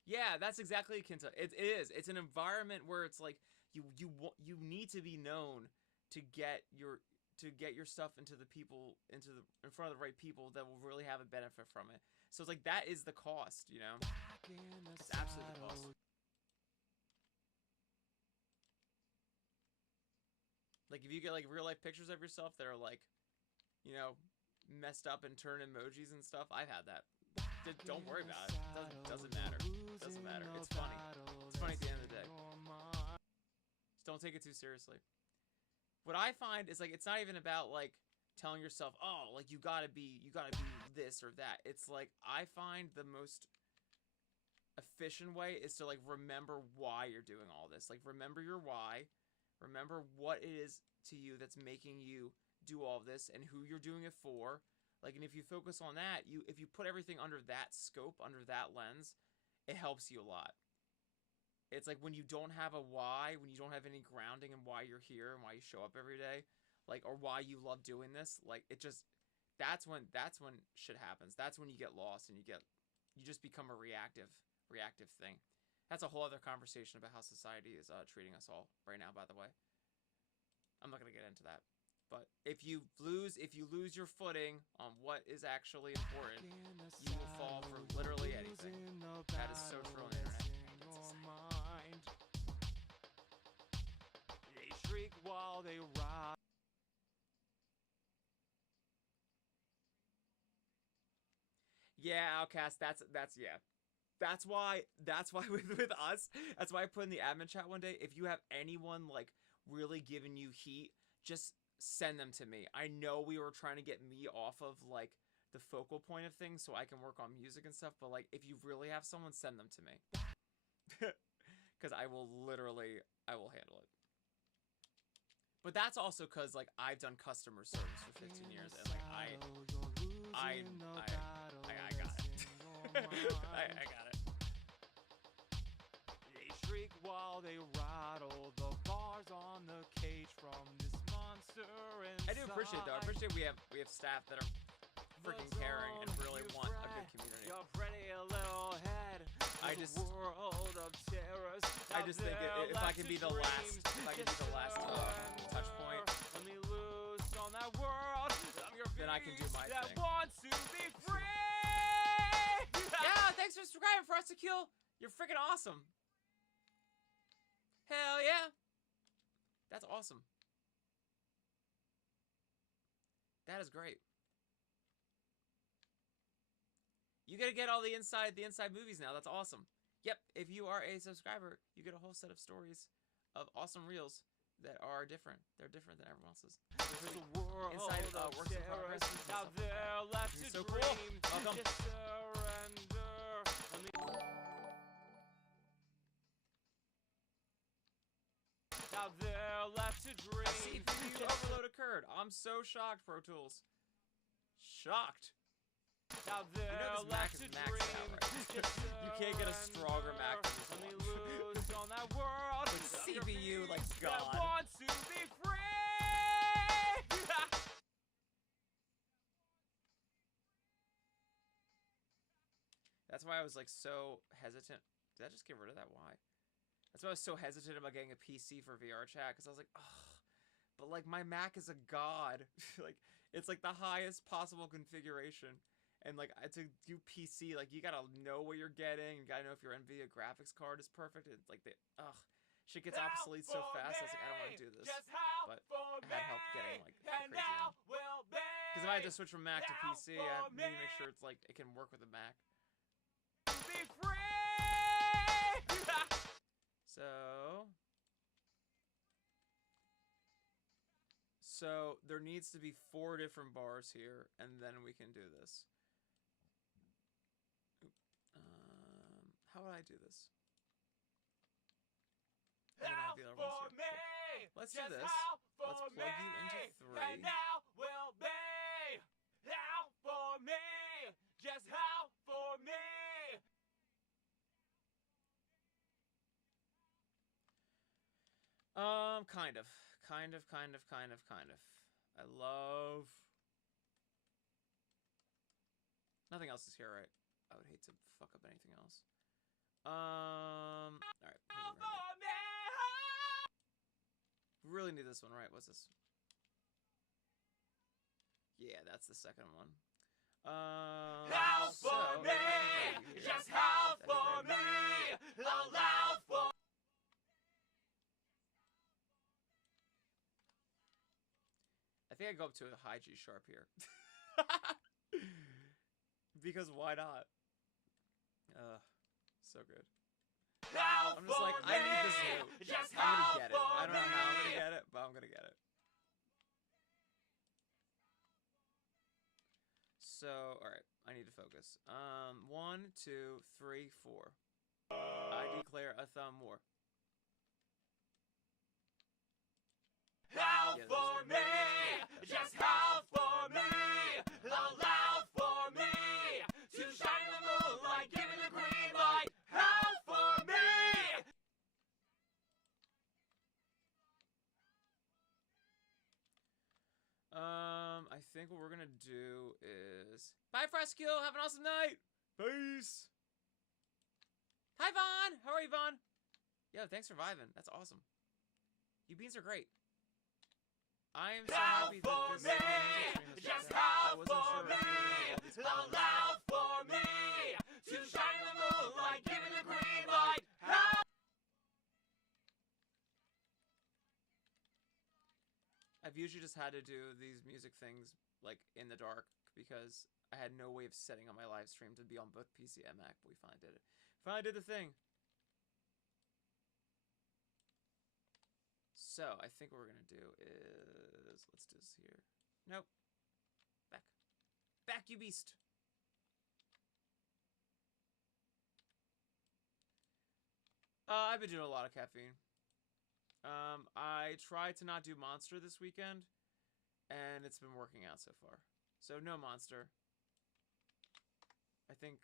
Yeah, that's exactly Kinta. It is. It's an environment where it's like you need to be known to get your stuff into in front of the right people that will really have a benefit from it. So it's like, that is the cost, you know? It's absolutely the cost. Like if you get like real life pictures of yourself that are like, you know, messed up and turn emojis and stuff, I've had that. Don't worry about it. Doesn't matter. Doesn't matter. It's funny. It's funny at the end of the day. Just don't take it too seriously. What I find is like, it's not even about like telling yourself, oh, like you gotta be this or that. It's like, I find the most efficient way is to like remember why you're doing all this. Like, remember your why. Remember what it is to you that's making you do all this and who you're doing it for. Like, and if you focus on that, if you put everything under that scope, under that lens, it helps you a lot. It's like when you don't have a why, when you don't have any grounding in why you're here and why you show up every day, like, or why you love doing this, like, it just, that's when shit happens. That's when you get lost and you just become a reactive thing. That's a whole other conversation about how society is treating us all right now, by the way. I'm not gonna get into that. But if you lose your footing on what is actually important, you will fall for literally anything. That is so true on the internet. They shriek while they ride. Yeah, Outcast, that's yeah. That's why with us, that's why I put in the admin chat one day, if you have anyone like really giving you heat, just send them to me. I know we were trying to get me off of like the focal point of things so I can work on music and stuff, but like if you really have someone, send them to me. Because I will handle it. But that's also because like I've done customer service for 15 years and like I got it. I got it. They shriek while they rattle the bars on the cage from this monster inside. I do appreciate though. I appreciate we have staff that are freaking caring and really want a good community. Your pretty little head. I just world of terrors. I just think if I can be the last touch point, Let me loose on that world. I'm your then I can do my that thing. wants to be free. Yeah, thanks for subscribing for us to kill. You're freaking awesome. Hell yeah. That's awesome. That is great. You gotta get all the inside movies now. That's awesome. Yep, if you are a subscriber, you get a whole set of stories of awesome reels that are different. They're different than everyone else's. There's a world Inside of works in progress. out there left to So dream. cool. Welcome. Just surrender. Let me out there left to dream. CPU overload occurred. I'm so shocked, Pro Tools. Shocked. Now they're this Mac left is to maxed out, dream. right? Just You can't get a stronger Mac than this Let me one. lose on that world. CPU like that God. wants to be free. That's why I was like so hesitant. Did I just get rid of that? Why? That's why I was so hesitant about getting a PC for VR chat, because I was like, ugh. But like my Mac is a god. Like it's like the highest possible configuration. And like to do PC, like you gotta know what you're getting. You gotta know if your NVIDIA graphics card is perfect. It's like shit gets obsolete so fast. I was like, I don't want to do this. But I had help getting like the crazy one. Because if I had to switch from Mac to PC, I need to make sure it's like it can work with a Mac. Be free. So there needs to be 4 different bars here, and then we can do this. How would I do this? And then I have the other ones here. Cool. Let's do this. Let's plug you into 3. And now will be how for me, just how for me. Kind of. I love... Nothing else is here, right? I would hate to fuck up anything else. Alright. We really need this one, right? What's this? Yeah, that's the second one. How for me, just how for me, allow for. I think I go up to a high G sharp here. Because why not? So good. How I'm just like, I need this note. just I'm how gonna get it. for I don't know how I'm me. gonna get it, but I'm gonna get it. So, alright, I need to focus. 1, 2, 3, 4. I declare a thumb war. How Yeah, for me, that's just right. how for me, allow for me to shine the moonlight, give it the green light. How for me. I think what we're gonna do is... Bye, Fresco! Have an awesome night! Peace! Hi, Vaughn! How are you, Vaughn? Yo, thanks for vibing. That's awesome. You beans are great. I am so How happy for that this me, music stream has just been out. I how wasn't for sure me, if we were gonna allow for me to shine the moonlight, give it the green light. How. I've usually just had to do these music things like in the dark because I had no way of setting up my live stream to be on both PC and Mac, but we finally did it. Finally did the thing. So, I think what we're gonna do is... Let's do this here. Nope. Back. Back, you beast! I've been doing a lot of caffeine. I tried to not do Monster this weekend, and it's been working out so far. So, no Monster. I think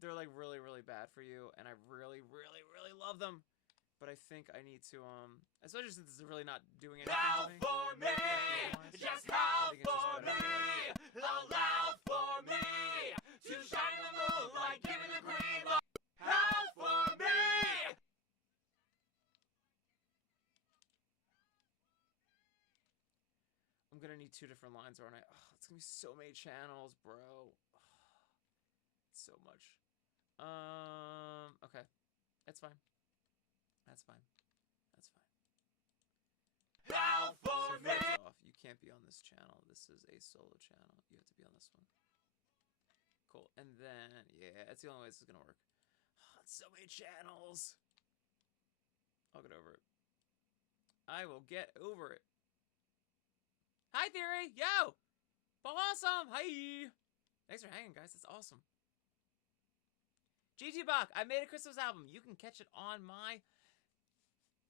they're, like, really, really bad for you, and I really, really, really love them. But I think I need to, especially since it's really not doing anything How to me. for me, just how for me, allow for me to shine the moonlight, give it the green light. How for me. I'm gonna need 2 different lines, aren't I? Oh, it's gonna be so many channels, bro. Oh, so much. Okay. That's fine. That's fine. That's fine. How So for me. first off, you can't be on this channel. This is a solo channel. You have to be on this one. Cool. And then, yeah, that's the only way this is gonna work. Oh, it's so many channels. I'll get over it. I will get over it. Hi, Theory! Yo! Awesome! Hi! Thanks for hanging, guys. That's awesome. GG Bach, I made a Christmas album. You can catch it on my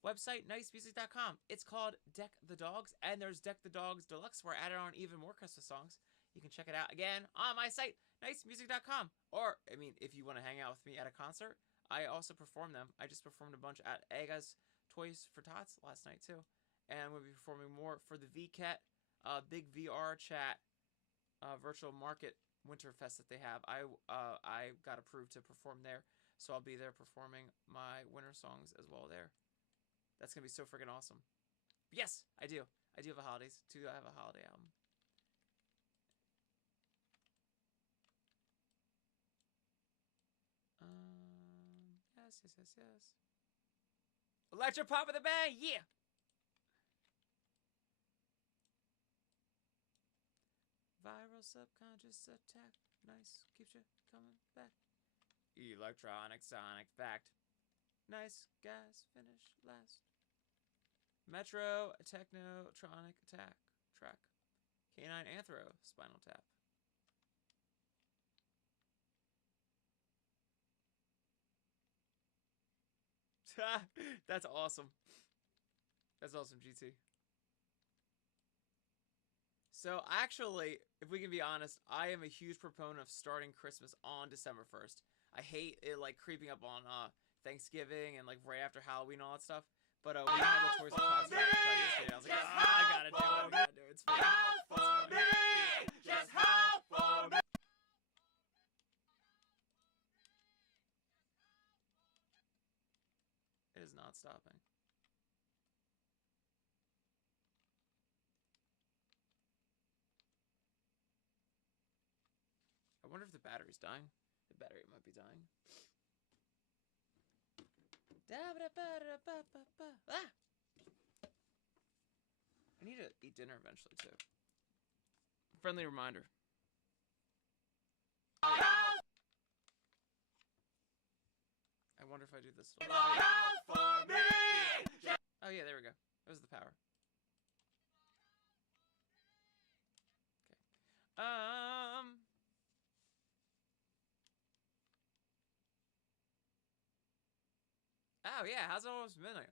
website, NIICmusic.com. It's called Deck the Dogs, and there's Deck the Dogs Deluxe, where I added on even more Christmas songs. you can check it out again on my site, nicemusic.com. Or, I mean, if you want to hang out with me at a concert, I also perform them. I just performed a bunch at Aga's Toys for Tots last night, too. And we'll be performing more for the VCAT, big VR chat, virtual market Winterfest that they have. I got approved to perform there, so I'll be there performing my winter songs as well there. That's going to be so freaking awesome. But yes, I do. I do have a holidays. I have a holiday album. Yes. Electro pop with a bang, yeah! Viral subconscious attack, nice, keeps you coming back. Electronic sonic fact, nice guys finish last. Metro technotronic attack track, canine anthro spinal tap. That's awesome. That's awesome, GT. So actually, if we can be honest, I am a huge proponent of starting Christmas on December 1st. I hate it like creeping up on Thanksgiving and like right after Halloween and all that stuff. But we had the Toys for Tots yesterday. I was like, I gotta do it. It's fun. Howl for me. Just howl for me. It is not stopping. I wonder if the battery's dying. The battery might be dying. Ah! I need to eat dinner eventually, too. Friendly reminder. I wonder if I do this. Oh, yeah, there we go. That was the power. Okay. Oh, yeah, how's it almost midnight?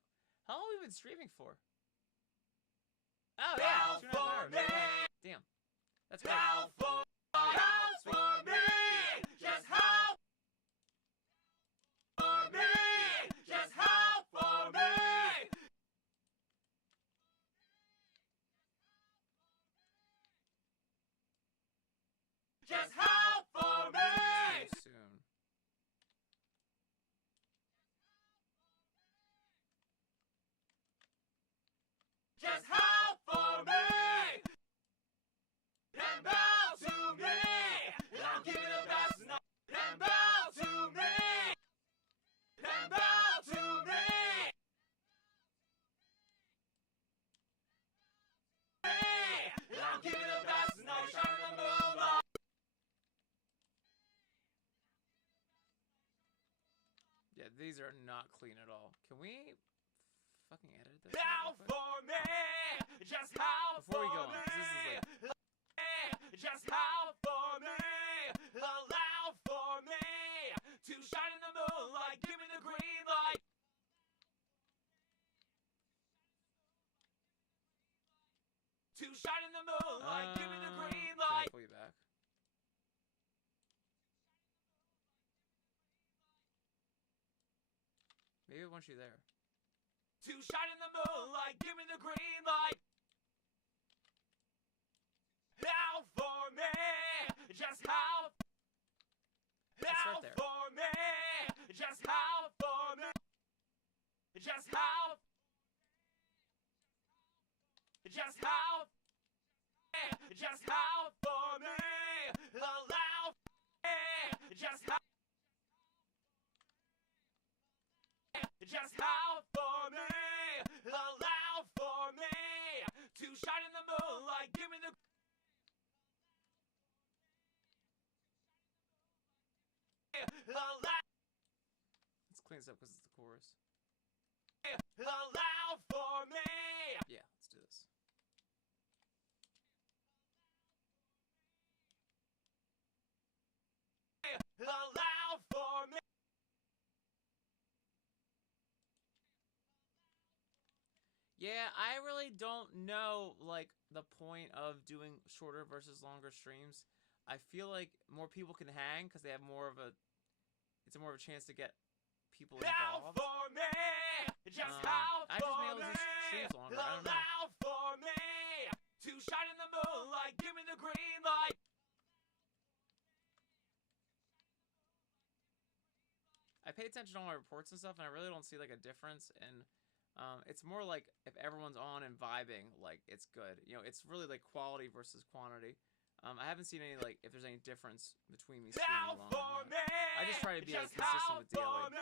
How long have we been streaming for? Oh, yeah, 2.5 hours. Damn. That's great. Howl for me. Just howl for me. Just howl for me. Just howl for me. Soon. Just howl for me. And bow to me. And I'll give you the best. And bow to me. And bow to me. And I'll give you the best. No shining the moonlight. Yeah, these are not clean at all. Can we fucking edit this? Howl for me. Just howl Before we for go on, me. 'cause this is like... Just howl for me. Allow for me to shine in the moonlight. Give me the green light. To shine in the moonlight. Give me the green Can I light. pull you back? Maybe it wants you there. To shine in the moonlight. Give me the green light. Howl for me. Just howl. Howl there. for me. Just howl for me. Just howl. Just howl. Just howl for me. Allow me. Just howl. Just howl for me. Allow for me to shine in the moonlight. Give me the. Let's clean this up because it's the chorus. Allow for me. Yeah, let's do this. Allow for me. Yeah, I really don't know, like, the point of doing shorter versus longer streams. I feel like more people can hang because they have more of a... It's more of a chance to get people involved. For me, just I just made all these streams longer. I don't know. Allow for me to shine in the moonlight. Give me the green light. I pay attention to all my reports and stuff, and I really don't see, like, a difference in... it's more like if everyone's on and vibing, like, it's good. You know, it's really, like, quality versus quantity. I haven't seen any, like, if there's any difference between me streaming alone. I just try to be, like, consistent with daily.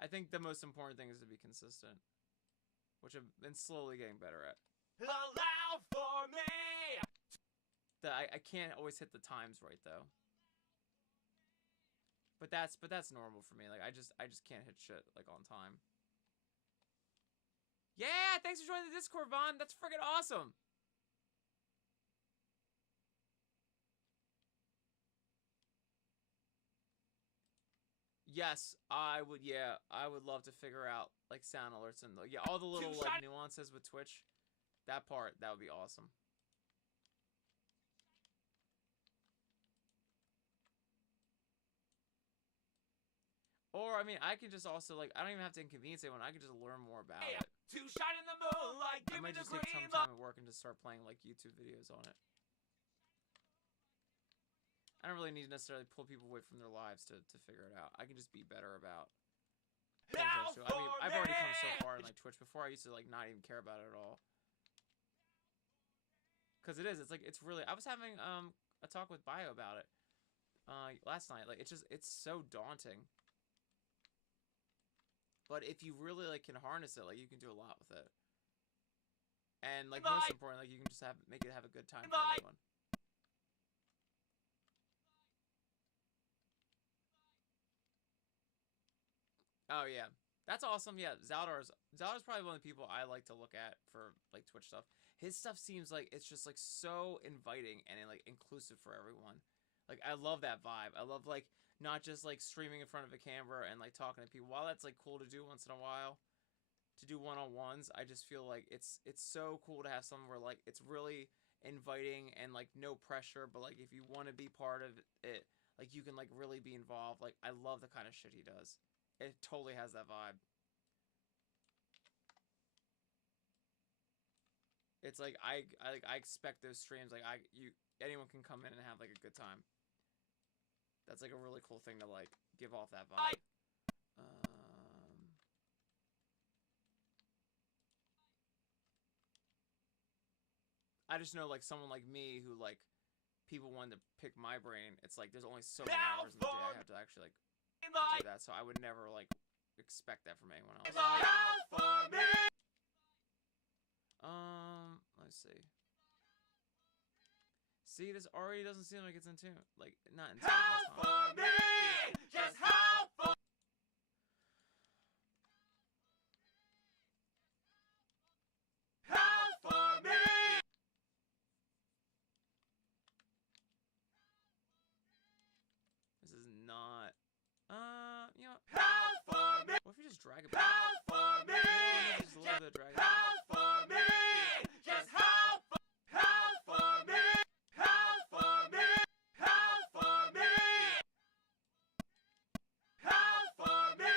I think the most important thing is to be consistent, which I've been slowly getting better at. Allow for me. I can't always hit the times right though. But that's normal for me. Like I just can't hit shit like on time. Yeah, thanks for joining the Discord, Vaughn. That's freaking awesome. Yes, I would. Yeah, I would love to figure out like sound alerts and yeah, all the little like nuances with Twitch. That part, that would be awesome. Or I mean, I can just also like I don't even have to inconvenience anyone. I can just learn more about it. To shine in the moonlight. I might just take some time at work and just start playing like YouTube videos on it. I don't really need to necessarily pull people away from their lives to figure it out. I can just be better about. I mean, I've already come so far in like Twitch. Before I used to like not even care about it at all. Cause it's like it's really. I was having a talk with Bio about it last night. Like it's so daunting. But if you really like can harness it, like you can do a lot with it. And like most important, like you can just make it have a good time for everyone. Oh yeah, that's awesome. Yeah, Zaldar's probably one of the people I like to look at for like Twitch stuff. His stuff seems like it's just like so inviting and like inclusive for everyone. Like I love that vibe. I love like not just like streaming in front of a camera and like talking to people. While that's like cool to do once in a while, to do one-on-ones, I just feel like it's so cool to have something where like it's really inviting and like no pressure, but like if you want to be part of it, like you can like really be involved. Like I love the kind of shit he does. It totally has that vibe. It's like I expect those streams like anyone can come in and have like a good time. That's like a really cool thing to like give off that vibe. I just know like someone like me who like people wanted to pick my brain. It's like there's only so many hours in the day I have to actually like do that, so I would never like expect that from anyone else. Let's see. See, this already doesn't seem like it's in tune. Like not in tune. Howl for me, just howl for. Howl for me. This is not. You know. Howl for me. What if you just drag it back? Howl for me. Just a little bit of drag it back. Howl for me. Just howl for. Howl for me. Howl for me. Howl for me. Howl for me.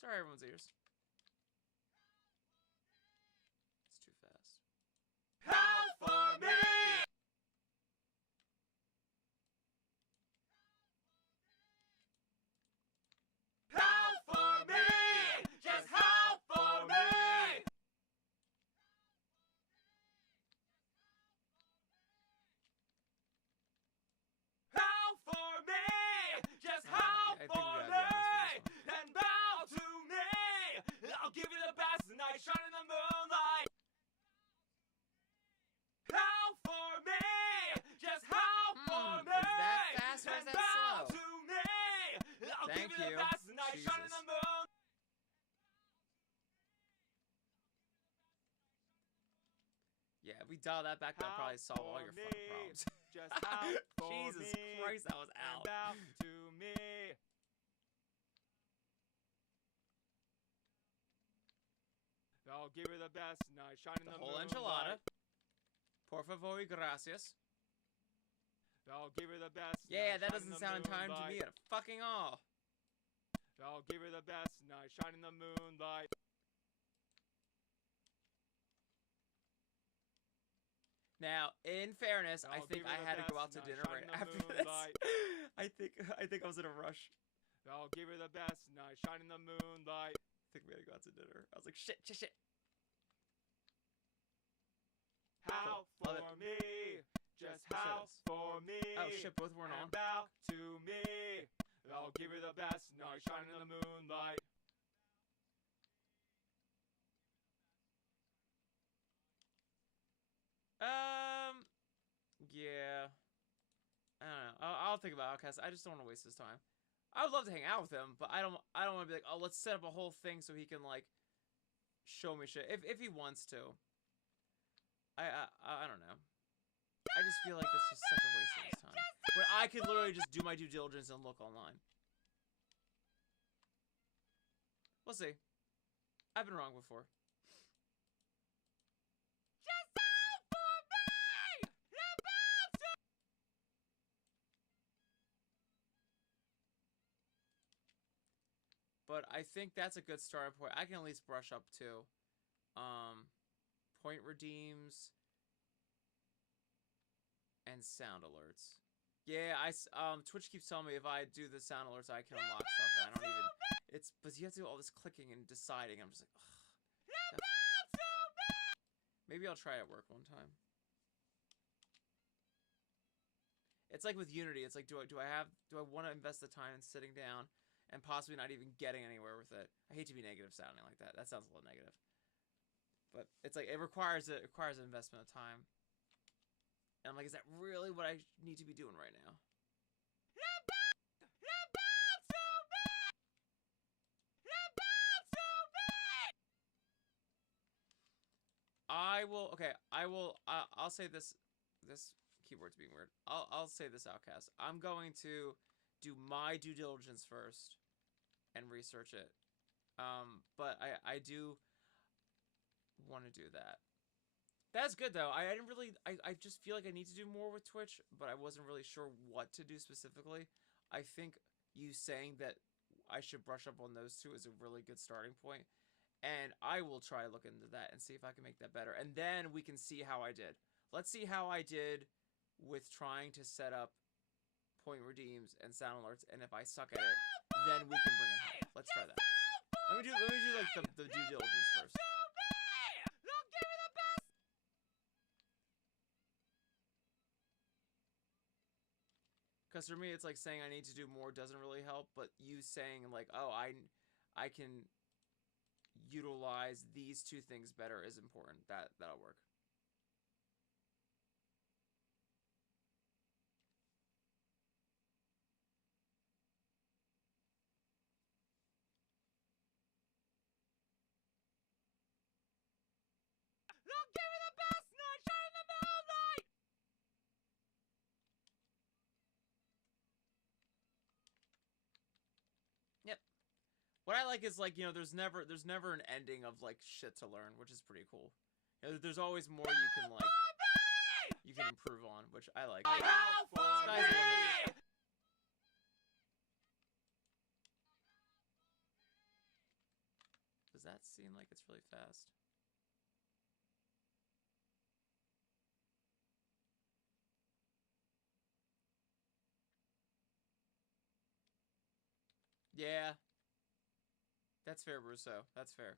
Sorry, everyone's ears. It's too fast. Howl for me. Howl for me. Just howl for me. Howl for me. Just howl I think we for gotta be me. honest with this one. And bow to me. I'll give you the best night shine in the moonlight. Howl for me. Just howl for me. Is that fast or is And that bow slow? to me. I'll Thank give you you. the best night shine in Jesus. the moon. Yeah, if we dial that back, that'll probably solve all for your me. fucking problems. Just howl for Jesus me. Christ, that was And out. bow to me. I'll give her the best night, shine in The the whole moonlight. enchilada. Por favor y gracias. I'll give her the best Yeah, night, that shine in doesn't the sound in time to me moonlight. at fucking all. I'll give her the best night, shine in the moonlight. Now, in fairness, I I'll think give her I the had to go best out to night, dinner shine right in the after this. moonlight. I think I was in a rush. I'll give her the best night, shine in the moonlight. I think we had to go out to dinner. I was like, shit. How Love for it. me, just Let's try how this. for me. Oh shit, both weren't on. And bow to me. I'll give her the best night, shine in the moonlight. Yeah. I don't know. I'll think about Outcast. I just don't want to waste his time. I would love to hang out with him, but I don't want to be like, oh, let's set up a whole thing so he can like show me shit if he wants to. I don't know. I just feel like this is such a waste of his time. When I could literally just do my due diligence and look online. We'll see. I've been wrong before. But I think that's a good starting point. I can at least brush up too. Point redeems and sound alerts. Yeah, Twitch keeps telling me if I do the sound alerts, I can unlock stuff. And I don't even. But you have to do all this clicking and deciding. I'm just like, ugh. Maybe I'll try it at work one time. It's like with Unity. It's like, do I want to invest the time in sitting down and possibly not even getting anywhere with it? I hate to be negative sounding like that. That sounds a little negative. But it's like it requires an investment of time. And I'm like, is that really what I need to be doing right now? I'll say this keyboard's being weird. I'll say this, Outcast. I'm going to do my due diligence first and research it. But I do want to do that. That's good though. I didn't really. I just feel like I need to do more with Twitch, but I wasn't really sure what to do specifically. I think you saying that I should brush up on those two is a really good starting point, and I will try to look into that and see if I can make that better. And then we can see how I did. Let's see how I did with trying to set up point redeems and sound alerts, and if I suck at it, then we can bring in help. Let's try that. Let me do like the due diligence first. Because for me, it's like saying I need to do more doesn't really help, but you saying like, oh, I can utilize these two things better is important. That'll work. Yep. What I like is like, you know, there's never an ending of like shit to learn, which is pretty cool. You know, there's always more you can improve on, which I like. Sky's the limit. Does that seem like it's really fast? Yeah. That's fair, Russo. That's fair.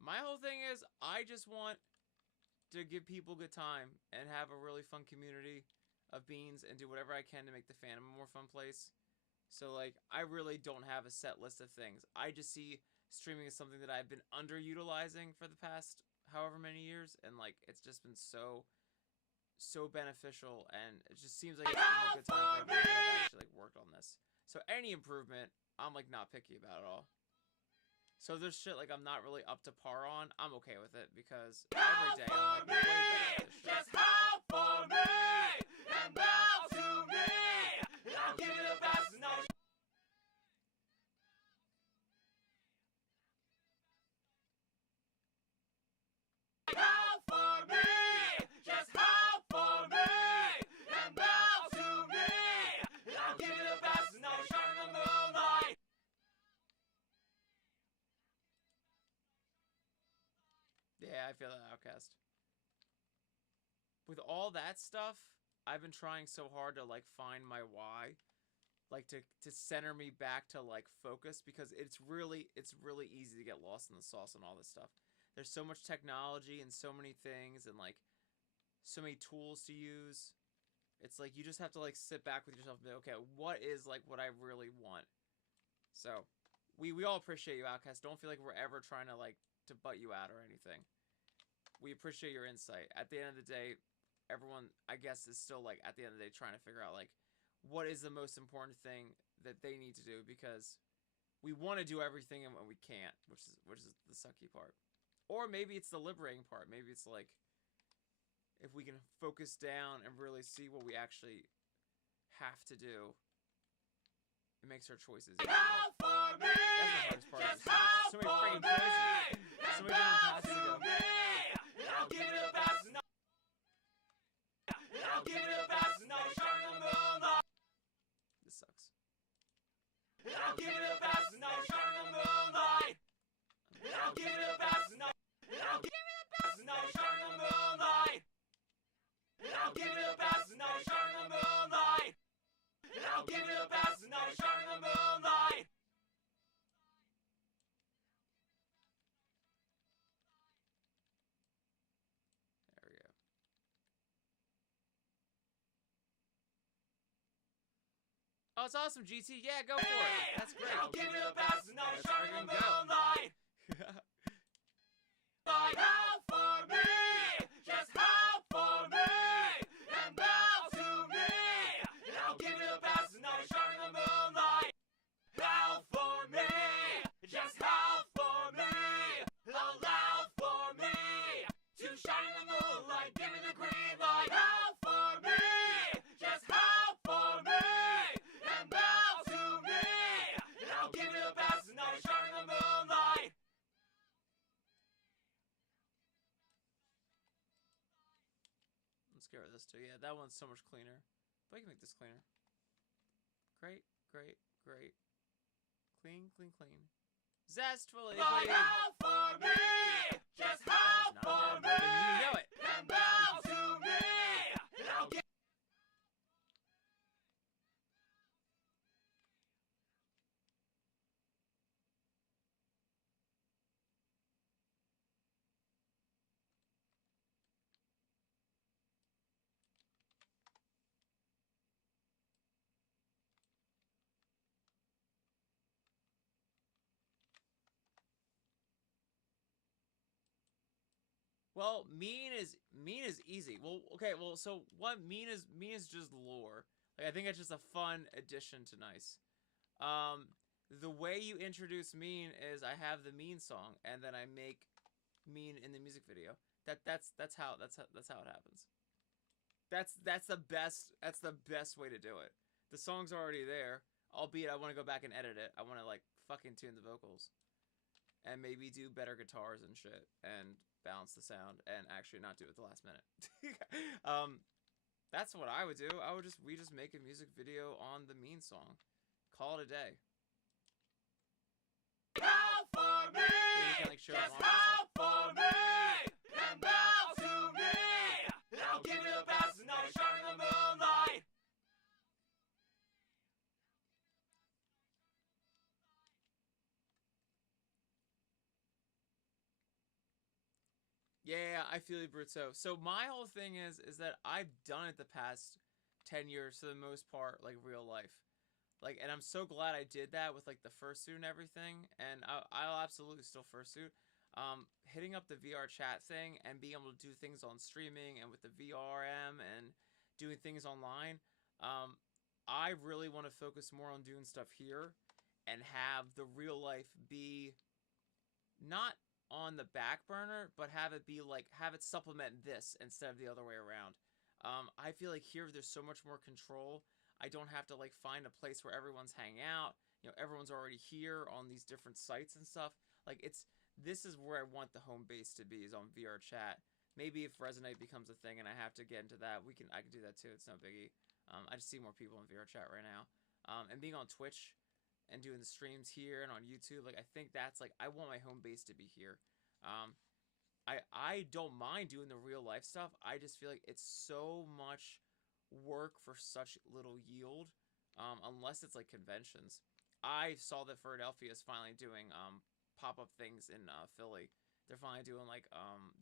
My whole thing is, I just want to give people a good time and have a really fun community of beans and do whatever I can to make the fandom a more fun place. So, like, I really don't have a set list of things. I just see streaming as something that I've been underutilizing for the past however many years, and, like, it's just been so beneficial, and it just seems like it's been a good time for everyone that I've actually, like, worked on this. So any improvement, I'm, like, not picky about at all. So there's shit, like, I'm not really up to par on. I'm okay with it, because every day I'm, like, way better at this shit. Just howl for me and bow to me. I'll give you the best night. Yeah, I feel that, Outcast. With all that stuff, I've been trying so hard to like find my why, like to center me back to like focus, because it's really easy to get lost in the sauce and all this stuff. There's so much technology and so many things and like so many tools to use. It's like you just have to like sit back with yourself and be like, okay, what is like what I really want? So we all appreciate you, Outcast. Don't feel like we're ever trying to like to butt you out or anything. We appreciate your insight. At the end of the day, everyone, I guess, is still like at the end of the day trying to figure out like what is the most important thing that they need to do, because we want to do everything and we can't, which is the sucky part. Or maybe it's the liberating part. Maybe it's like if we can focus down and really see what we actually have to do, it makes our choices easier. For me, that's the hardest part. just how So many freaking choices. So many different paths to go. I'll give it a pass. I'll give it a pass. No shining the moonlight. This sucks. I'll give it a pass. No shining the moonlight. I'll give it a pass. No. I'll give it a pass. No shining the moonlight. I'll give it a pass. No shining the moonlight. I'll give it a pass. No shining the moonlight. There we go. Oh, it's awesome, GT. Yeah, go for it. That's great. I'll give it a pass. No Let's shining the freaking go. moonlight. Like how for me, just how for me, and bow to me. I'll give it a pass. No shining the moonlight. How for me, just how for me, allow for me to shine in the moonlight. Give me the green light. How for me, just how for me, and bow to me. I'll give it a pass. No shining the moonlight. Let's get rid of this too. Yeah, that one's so much cleaner. But I can make this cleaner. Great, great, great. Clean, clean, clean. Zestfully Like clean. how for me, just how That is not for bad, me, but you know it. and bow to me. I'll give Well, mean is easy. Well, okay, well, so what mean is just lore. Like I think it's just a fun addition to Nice. The way you introduce mean is I have the mean song and then I make mean in the music video. That's how it happens. That's the best way to do it. The song's already there, albeit I want to go back and edit it. I want to like fucking tune the vocals and maybe do better guitars and shit and balance the sound and actually not do it at the last minute. That's what I would do. We just make a music video on the mean song. Call it a day. how for me, Then you can like show them just off and stuff. how for me, and bow to me. I'll give it a pass. No shining the moonlight. Yeah, I feel you, Brutto. So my whole thing is that I've done it the past 10 years for the most part, like real life. Like, and I'm so glad I did that with like the fursuit and everything. And I'll absolutely still fursuit. Hitting up the VR chat thing and being able to do things on streaming and with the VRM and doing things online. I really want to focus more on doing stuff here and have the real life be not on the back burner, but have it be like, have it supplement this instead of the other way around. I feel like here there's so much more control. I don't have to like find a place where everyone's hanging out. You know, everyone's already here on these different sites and stuff. Like this is where I want the home base to be, is on VR chat. Maybe if Resonate becomes a thing and I have to get into that, I can do that too. It's no biggie. I just see more people in VR chat right now. And being on Twitch and doing the streams here and on YouTube, like I think that's like, I want my home base to be here. I I don't mind doing the real life stuff. I just feel like it's so much work for such little yield, unless it's like conventions. I saw that Philadelphia is finally doing pop-up things in Philly. They're finally doing like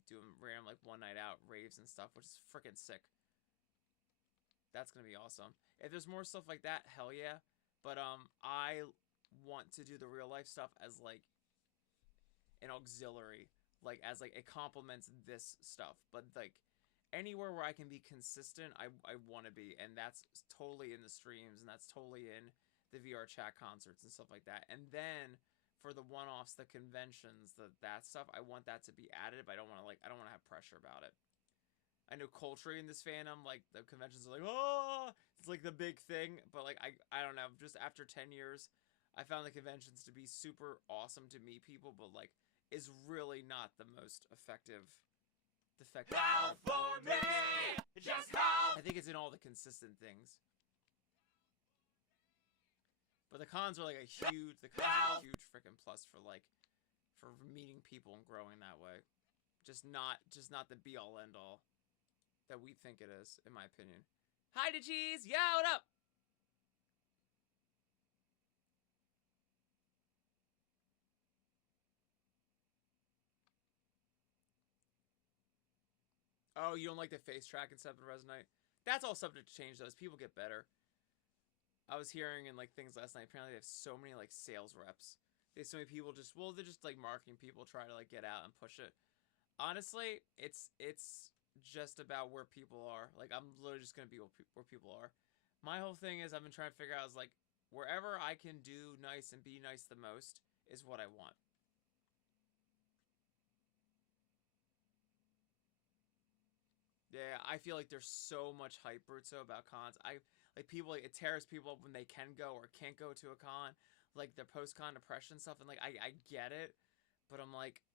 doing random like one night out raves and stuff, which is freaking sick. That's gonna be awesome. If there's more stuff like that, hell yeah. But I want to do the real life stuff as like an auxiliary, like as like it complements this stuff. But like anywhere where I can be consistent, I want to be, and that's totally in the streams, and that's totally in the VR chat concerts and stuff like that. And then for the one-offs, the conventions, that stuff, I want that to be added, but I don't want to have pressure about it. I know culturally in this fandom, like the conventions are like, oh, it's like the big thing, but like I don't know, just after 10 years, I found the conventions to be super awesome to meet people, but like is really not the most effective. Howl for me, just howl. I think it's in all the consistent things. But the cons are like a huge freaking plus for like for meeting people and growing that way. Just not the be all end all that we think it is, in my opinion. Hi to Cheese! Yo, what up? Oh, you don't like the face track and stuff in Resonate? That's all subject to change though, as people get better. I was hearing in like things last night, apparently they have so many like sales reps. They have so many people just, well, they're just like marketing people try to like get out and push it. Honestly, it's just about where people are. Like I'm literally just gonna be where people are. My whole thing is I've been trying to figure out is like wherever I can do nice and be nice the most is what I want. Yeah, I feel like there's so much hype, Brutzo, about cons. Like people, like it tears people up when they can go or can't go to a con, like their post-con depression stuff, and like I get it, but I'm like,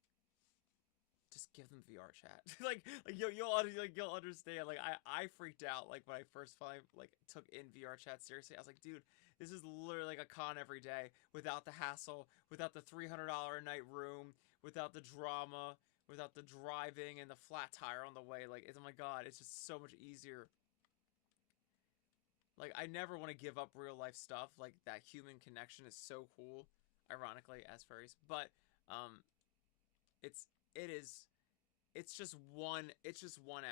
just give them VR chat. like you'll understand. Like I freaked out like when I first finally like took in VR chat seriously. I was like, dude, this is literally like a con every day without the hassle, without the $300 a night room, without the drama, without the driving and the flat tire on the way. Like, oh my god, it's just so much easier. Like, I never want to give up real life stuff. Like, that human connection is so cool, ironically, as furries. But, it's just one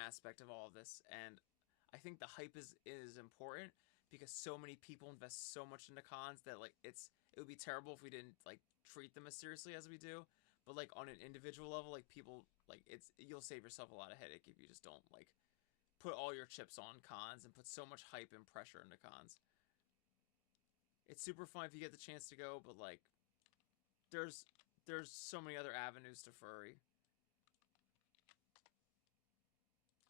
aspect of all of this. And I think the hype is important because so many people invest so much into cons that, like, it would be terrible if we didn't, like, treat them as seriously as we do. But like on an individual level, like people, like you'll save yourself a lot of headache if you just don't like put all your chips on cons and put so much hype and pressure into cons. It's super fun if you get the chance to go, but like there's so many other avenues to furry.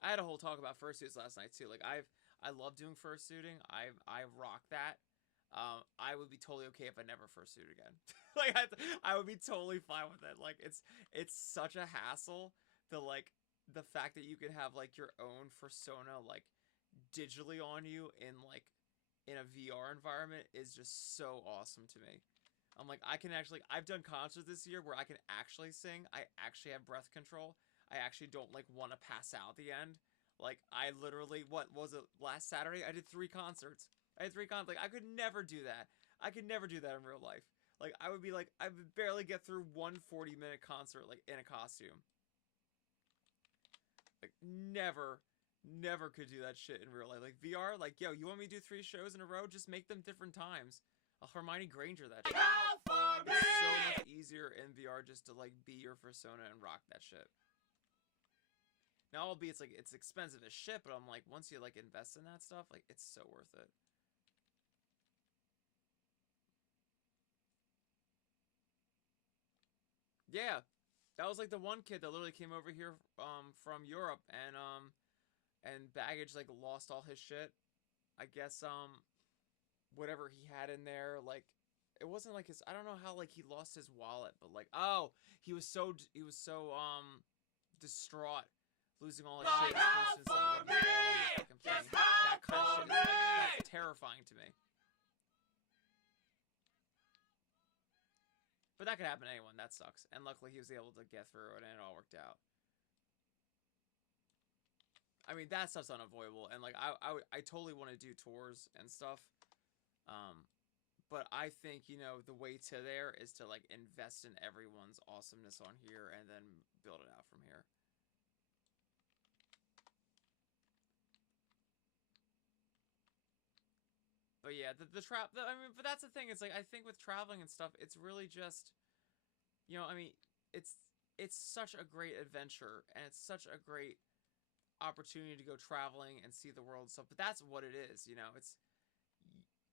I had a whole talk about fursuits last night too. Like I love doing fursuiting. I rock that. I would be totally okay if I never fursuit again. Like I would be totally fine with it. Like it's such a hassle. The fact that you can have like your own persona like digitally on you in a VR environment is just so awesome to me. I'm like I've done concerts this year where I can actually sing. I actually have breath control. I actually don't like want to pass out at the end. Like I literally, what was it, last Saturday? I did 3 concerts. I had 3 concerts. Like I could never do that. I could never do that in real life. Like I would barely get through one 40-minute concert like in a costume. Like never could do that shit in real life. Like VR, like yo, you want me to do 3 shows in a row? Just make them different times. I'll Hermione Granger that shit. It's so much easier in VR just to like be your persona and rock that shit. Now, albeit it's expensive as shit, but I'm like, once you like invest in that stuff, like it's so worth it. Yeah, that was like the one kid that literally came over here from Europe and baggage like lost all his shit. I guess whatever he had in there, like it wasn't like his, I don't know how like he lost his wallet, but like he was so distraught losing all his shit. That kind of shit is like, that's terrifying to me. But that could happen to anyone. That sucks. And luckily he was able to get through it and it all worked out. I mean, that stuff's unavoidable, and like I totally want to do tours and stuff. But I think, you know, the way to there is to like invest in everyone's awesomeness on here and then build it out from here. But yeah, I mean, but that's the thing. It's like, I think with traveling and stuff, it's really just, you know, I mean, it's such a great adventure and it's such a great opportunity to go traveling and see the world and stuff. But that's what it is, you know. It's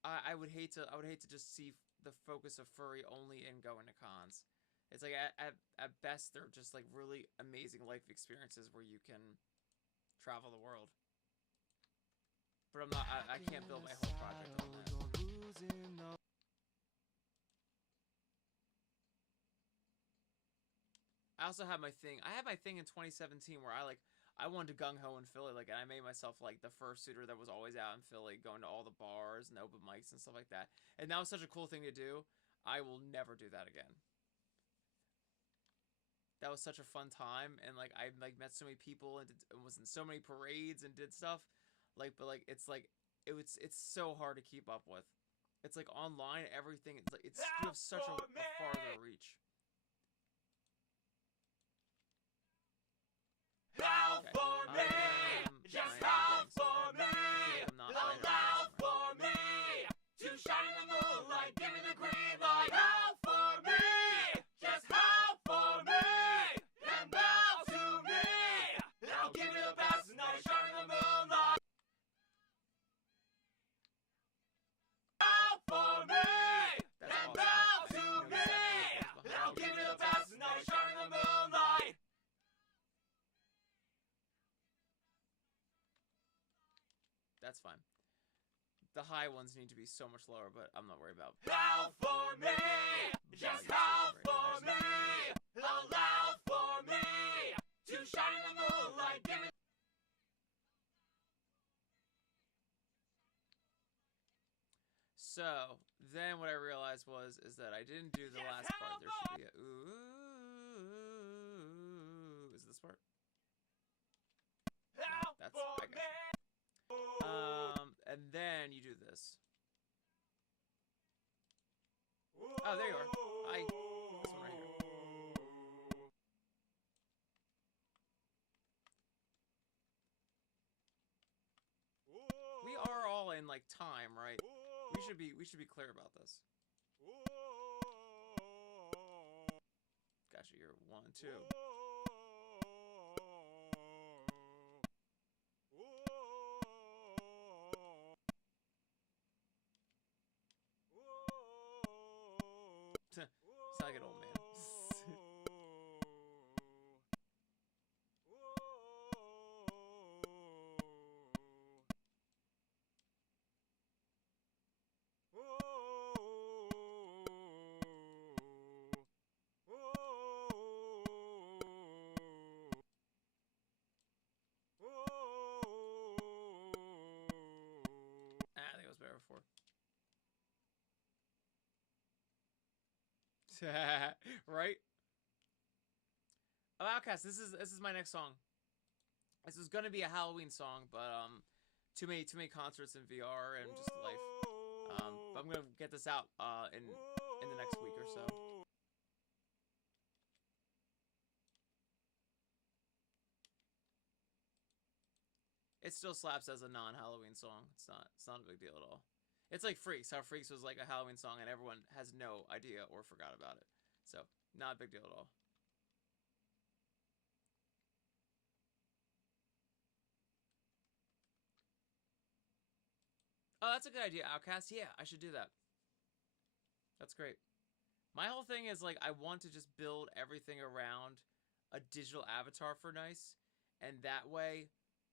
I would hate to just see the focus of furry only in going to cons. It's like at best they're just like really amazing life experiences where you can travel the world. But I can't build my whole project on that. I also had my thing. I had my thing in 2017 where I wanted to gung ho in Philly, like, and I made myself like the first suitor that was always out in Philly, going to all the bars and open mics and stuff like that. And that was such a cool thing to do. I will never do that again. That was such a fun time, and like I like met so many people and was in so many parades and did stuff. Like, but like it's so hard to keep up with. It's like online, everything. It's like you have such a farther reach. Howl for me! Just howl for me! Howl for me! To shine in the moonlight, give me the green light. Howl for me! Just howl for me! And bow to me! I'll give you the best night, shine in the moonlight. Howl for me! And bow to me! I'll give you the best night, shine in the moonlight. That's fine. The high ones need to be so much lower, but I'm not worried about. Howl for me! Just howl for me! Allow for me! To shine in the moonlight, give me. So then what I realized is that I didn't do the last part. There should be a ooh. Is this part? No, that's I got you. And then you do this. Oh, there you are. This one right here. We are all in like time, right? We should be clear about this. Gotcha, you're 1, 2. Sound like an old man. I think it was better before. Right? Oh, Outcast, this is my next song. This is gonna be a Halloween song, but too many concerts in VR and just life. But I'm gonna get this out in the next week or so. It still slaps as a non-Halloween song. It's not a big deal at all. It's like Freaks, how Freaks was like a Halloween song and everyone has no idea or forgot about it. So, not a big deal at all. Oh, that's a good idea, Outcast. Yeah, I should do that. That's great. My whole thing is like I want to just build everything around a digital avatar for NIIC, and that way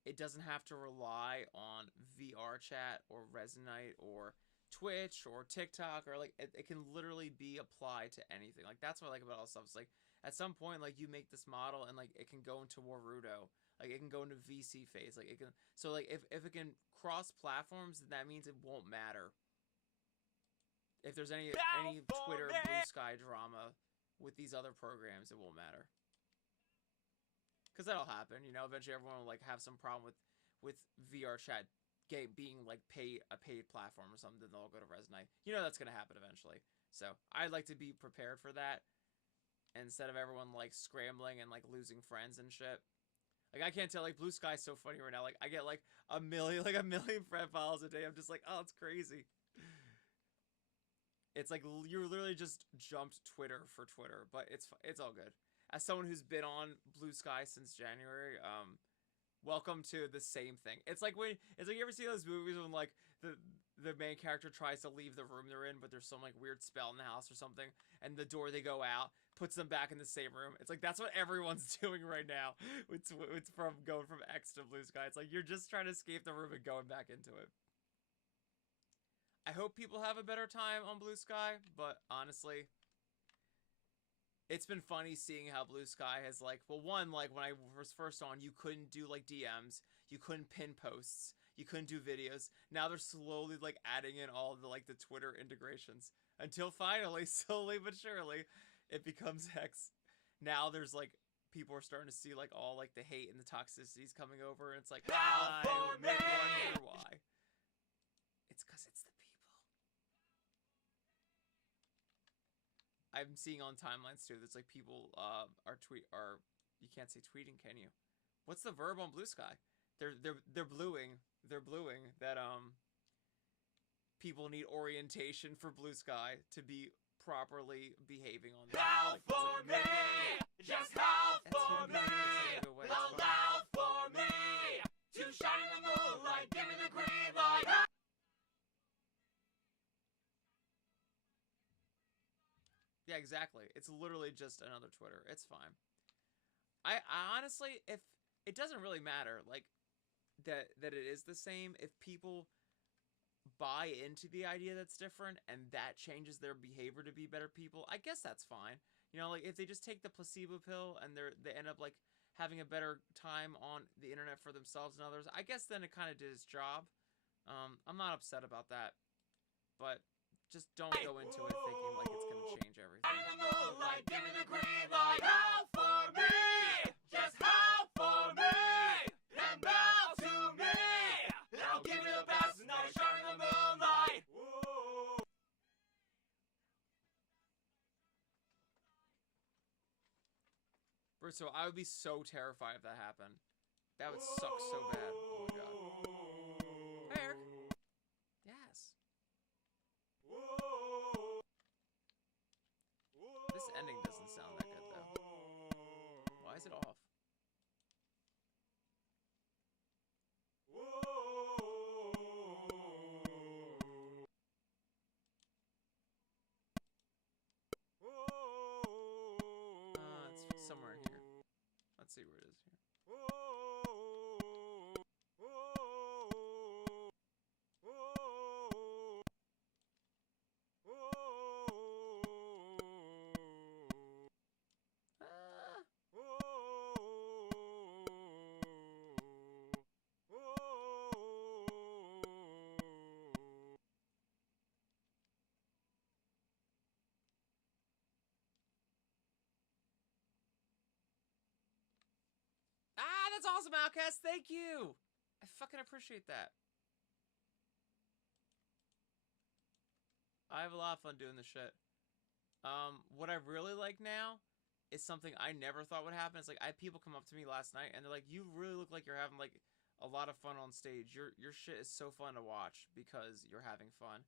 it doesn't have to rely on VR chat or Resonite or Twitch or TikTok, or like it can literally be applied to anything. Like that's what I like about all this stuff. It's like at some point like you make this model and like it can go into Warudo, like it can go into VC phase, like it can. So like if it can cross platforms, then that means it won't matter if there's any Twitter blue sky drama with these other programs. It won't matter because that'll happen. You know, eventually everyone will like have some problem with VR chat game being like a paid platform or something. Then they'll go to Resnight. You know that's gonna happen eventually. So I'd like to be prepared for that instead of everyone like scrambling and like losing friends and shit. Like I can't tell. Like Blue Sky's so funny right now. Like I get like a million friend files a day. I'm just like, oh, it's crazy. It's like you literally just jumped Twitter for Twitter, but it's all good. As someone who's been on Blue Sky since January, welcome to the same thing. It's like you ever see those movies when like the main character tries to leave the room they're in, but there's some like weird spell in the house or something, and the door they go out puts them back in the same room. It's like that's what everyone's doing right now. It's from going from X to Blue Sky. It's like you're just trying to escape the room and going back into it. I hope people have a better time on Blue Sky, but honestly, it's been funny seeing how Blue Sky has like, well, one, like when I was first on, you couldn't do like DMs, you couldn't pin posts, you couldn't do videos. Now they're slowly like adding in all the like the Twitter integrations until finally, slowly but surely, it becomes X. Now there's like people are starting to see like all like the hate and the toxicities coming over, and it's like, I wonder why. It's because it's the people. I'm seeing on timelines too. There's like people you can't say tweeting, can you? What's the verb on Blue Sky? They're bluing. They're bluing that people need orientation for Blue Sky to be properly behaving on that. Howl for me, just howl for me, howl loud for me, to shine in the moonlight, give me the green light. Yeah, exactly. It's literally just another Twitter. It's fine. I honestly, if it doesn't really matter, like that it is the same. If people buy into the idea that's different and that changes their behavior to be better people, I guess that's fine. You know, like if they just take the placebo pill and they end up like having a better time on the internet for themselves and others, I guess then it kind of did its job. I'm not upset about that, but just don't go into it thinking like it's gonna change everything. In the moonlight, give me the green light. Howl for me, just howl for me, and bow to me. And I'll give you the best night, shine in the moonlight. Whoa. So I would be so terrified if that happened. That would suck so bad. Oh my god. Hey, Eric. Yes. This ending doesn't sound that good though. Why is it off? It's somewhere in here. Let's see where it is here. That's awesome, Outcast. Thank you. I fucking appreciate that. I have a lot of fun doing this shit. What I really like now is something I never thought would happen. It's like I had people come up to me last night and they're like, "You really look like you're having like a lot of fun on stage. Your shit is so fun to watch because you're having fun."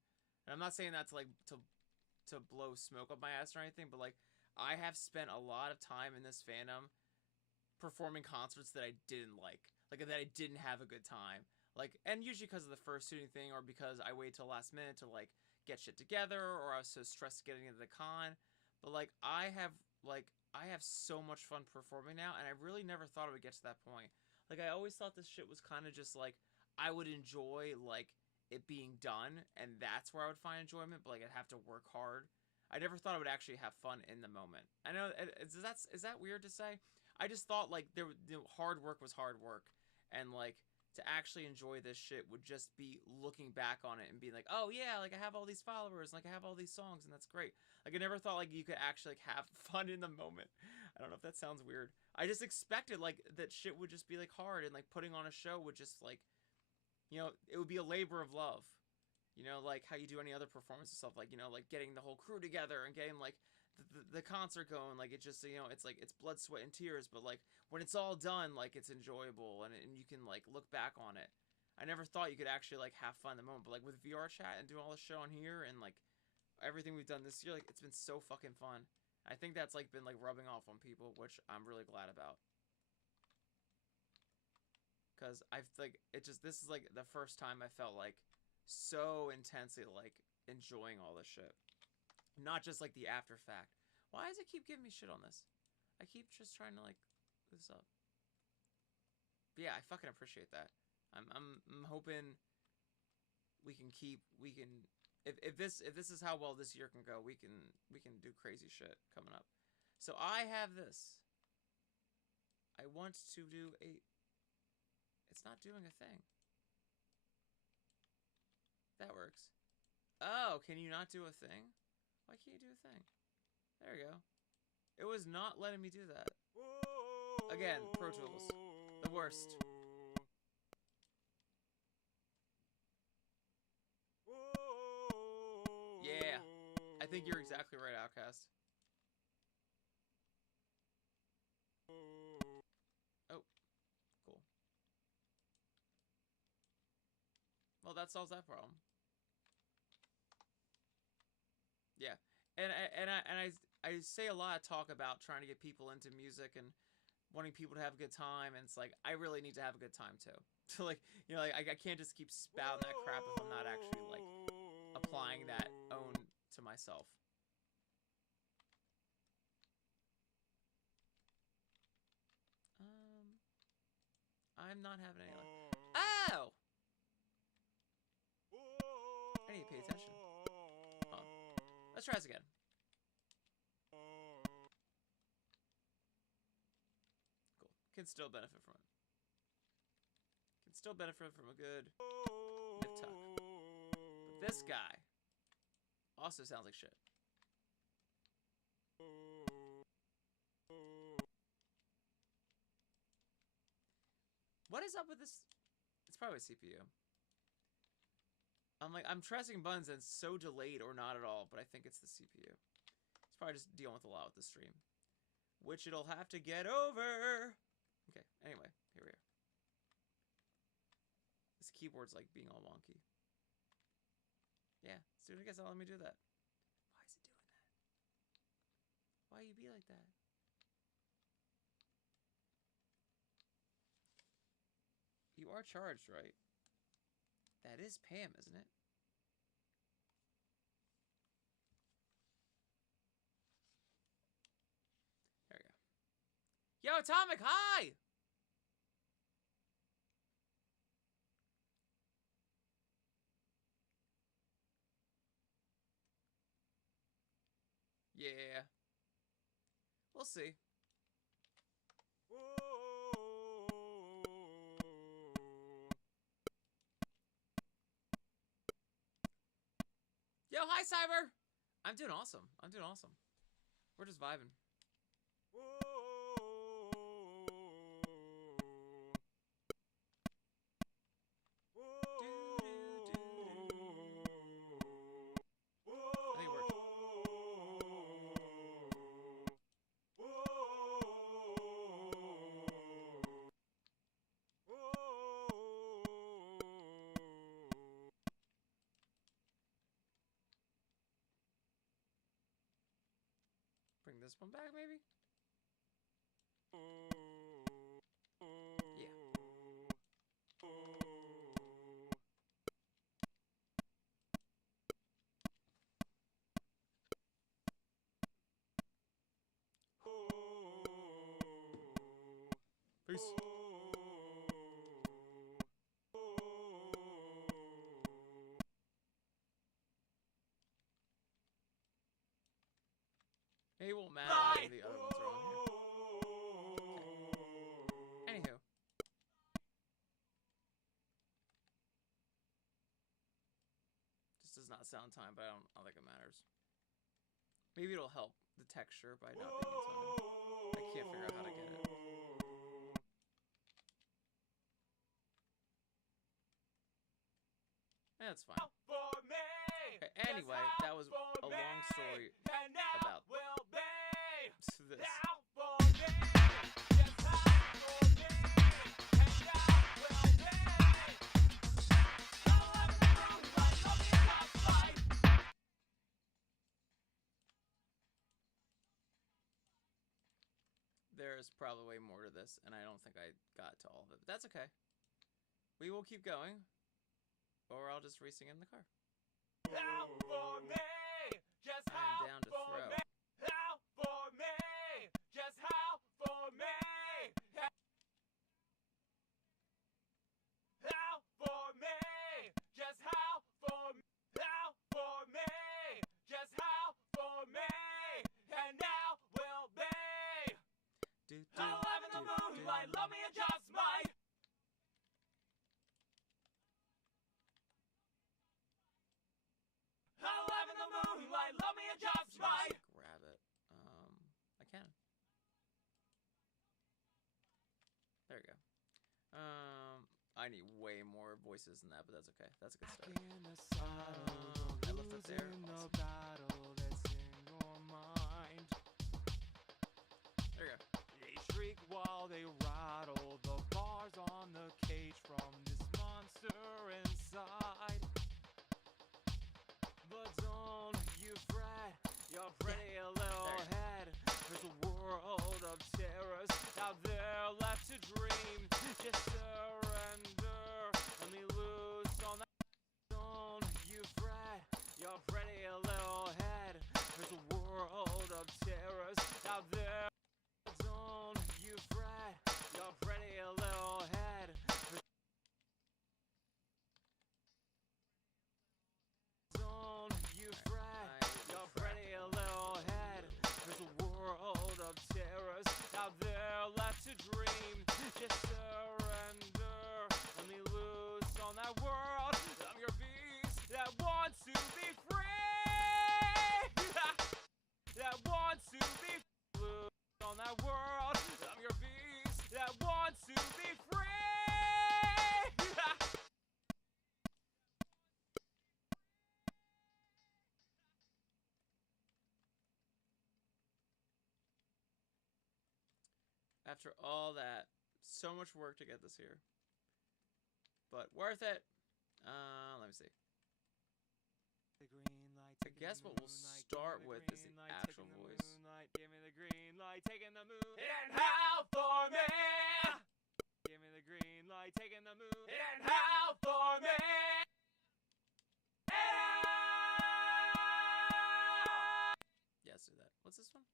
And I'm not saying that to like to blow smoke up my ass or anything, but like I have spent a lot of time in this fandom performing concerts that I didn't like that I didn't have a good time, like, and usually because of the fursuiting thing or because I waited till last minute to like get shit together or I was so stressed getting into the con. But like I have so much fun performing now, and I really never thought it would get to that point. Like I always thought this shit was kind of just like I would enjoy like it being done, and that's where I would find enjoyment, but like I'd have to work hard. I never thought I would actually have fun in the moment. I know, is that weird to say? I just thought like hard work was hard work, and like to actually enjoy this shit would just be looking back on it and being like, oh yeah, like I have all these followers, like I have all these songs, and that's great. Like I never thought like you could actually like have fun in the moment. I don't know if that sounds weird. I just expected like that shit would just be like hard, and like putting on a show would just like, you know, it would be a labor of love. You know, like how you do any other performance and stuff, like, you know, like getting the whole crew together and getting like the concert going. Like, it just, you know, it's like it's blood, sweat, and tears, but like when it's all done, like it's enjoyable, and you can like look back on it. I never thought you could actually like have fun in the moment, but like with VR chat and doing all the show on here and like everything we've done this year, like it's been so fucking fun. I think that's like been like rubbing off on people, which I'm really glad about. Cause I've like it just this is like the first time I felt like so intensely like enjoying all this shit. Not just like the after fact. Why does it keep giving me shit on this? I keep just trying to like this up. But yeah, I fucking appreciate that. I'm hoping we can if this is how well this year can go, we can do crazy shit coming up. So I have this. I want to do a it's not doing a thing. That works. Oh, can you not do a thing? Why can't you do a thing? There you go. It was not letting me do that. Again, Pro Tools. The worst. Yeah. I think you're exactly right, Outcast. Oh. Cool. Well, that solves that problem. Yeah. And I say a lot of talk about trying to get people into music and wanting people to have a good time, and it's like I really need to have a good time too. So like, you know, like I can't just keep spouting that crap if I'm not actually like applying that own to myself. I'm not having any luck. Oh! I need to pay attention. Hold on. Let's try this again. Cool. Can still benefit from it. Can still benefit from a good nip tuck. But this guy also sounds like shit. What is up with this? It's probably a CPU. I'm pressing buttons and it's so delayed or not at all, but I think it's the CPU. It's probably just dealing with a lot with the stream, which it'll have to get over. Okay, anyway, here we are. This keyboard's like being all wonky. Yeah, student gets letting me do that. Why is it doing that? Why you be like that? You are charged, right? That is Pam, isn't it? There we go. Yo, Atomic, hi! Yeah. We'll see. Yo, hi, Cyber! I'm doing awesome. I'm doing awesome. We're just vibing. I think it worked. Bring this one back, maybe? Yeah. Peace. It won't matter whether the other ones are on here. Okay. Anywho. This does not sound time, but I don't think it matters. Maybe it'll help the texture by not being in time. I can't figure out how to get it. That's fine. Okay, anyway, that was a long story about this. There's probably way more to this, and I don't think I got to all of it, but that's okay. We will keep going, or I'll just racing in the car. Howl for me, just I'm howl down to for throw. me. Howl for me, just howl for me. Howl for me, just howl for me. Howl for me, just howl for me. And now will be. I'll live in the moonlight, love me and just might. I'll live in the moonlight, love me and just might. Grab it. I can. There we go. I need way more voices than that, but that's okay. That's a good start. I left up there. Awesome. There you go. They shriek while they rattle the bars on the cage from this monster inside. But don't you fret, your pretty little head. There's a world of terrors out there left to dream. Just surrender, let me loose on that. Don't you fret, your pretty little head. There's a world of terrors out there. Don't you fret, your pretty little head. Don't you fret, your pretty little head. There's a world of terrors out there left to dream. Just surrender, let me loose on that world. I'm your beast that wants to be free. That wants to be loose on that world. I'm your beast that wants to be free. After all that, so much work to get this here. But worth it. Let me see. I guess what we'll start with is the actual voice. Give me the green light, taking the moon. And howl for me. Give me the green light, taking the moon. And howl for me. Yeah, let's do that. What's this one?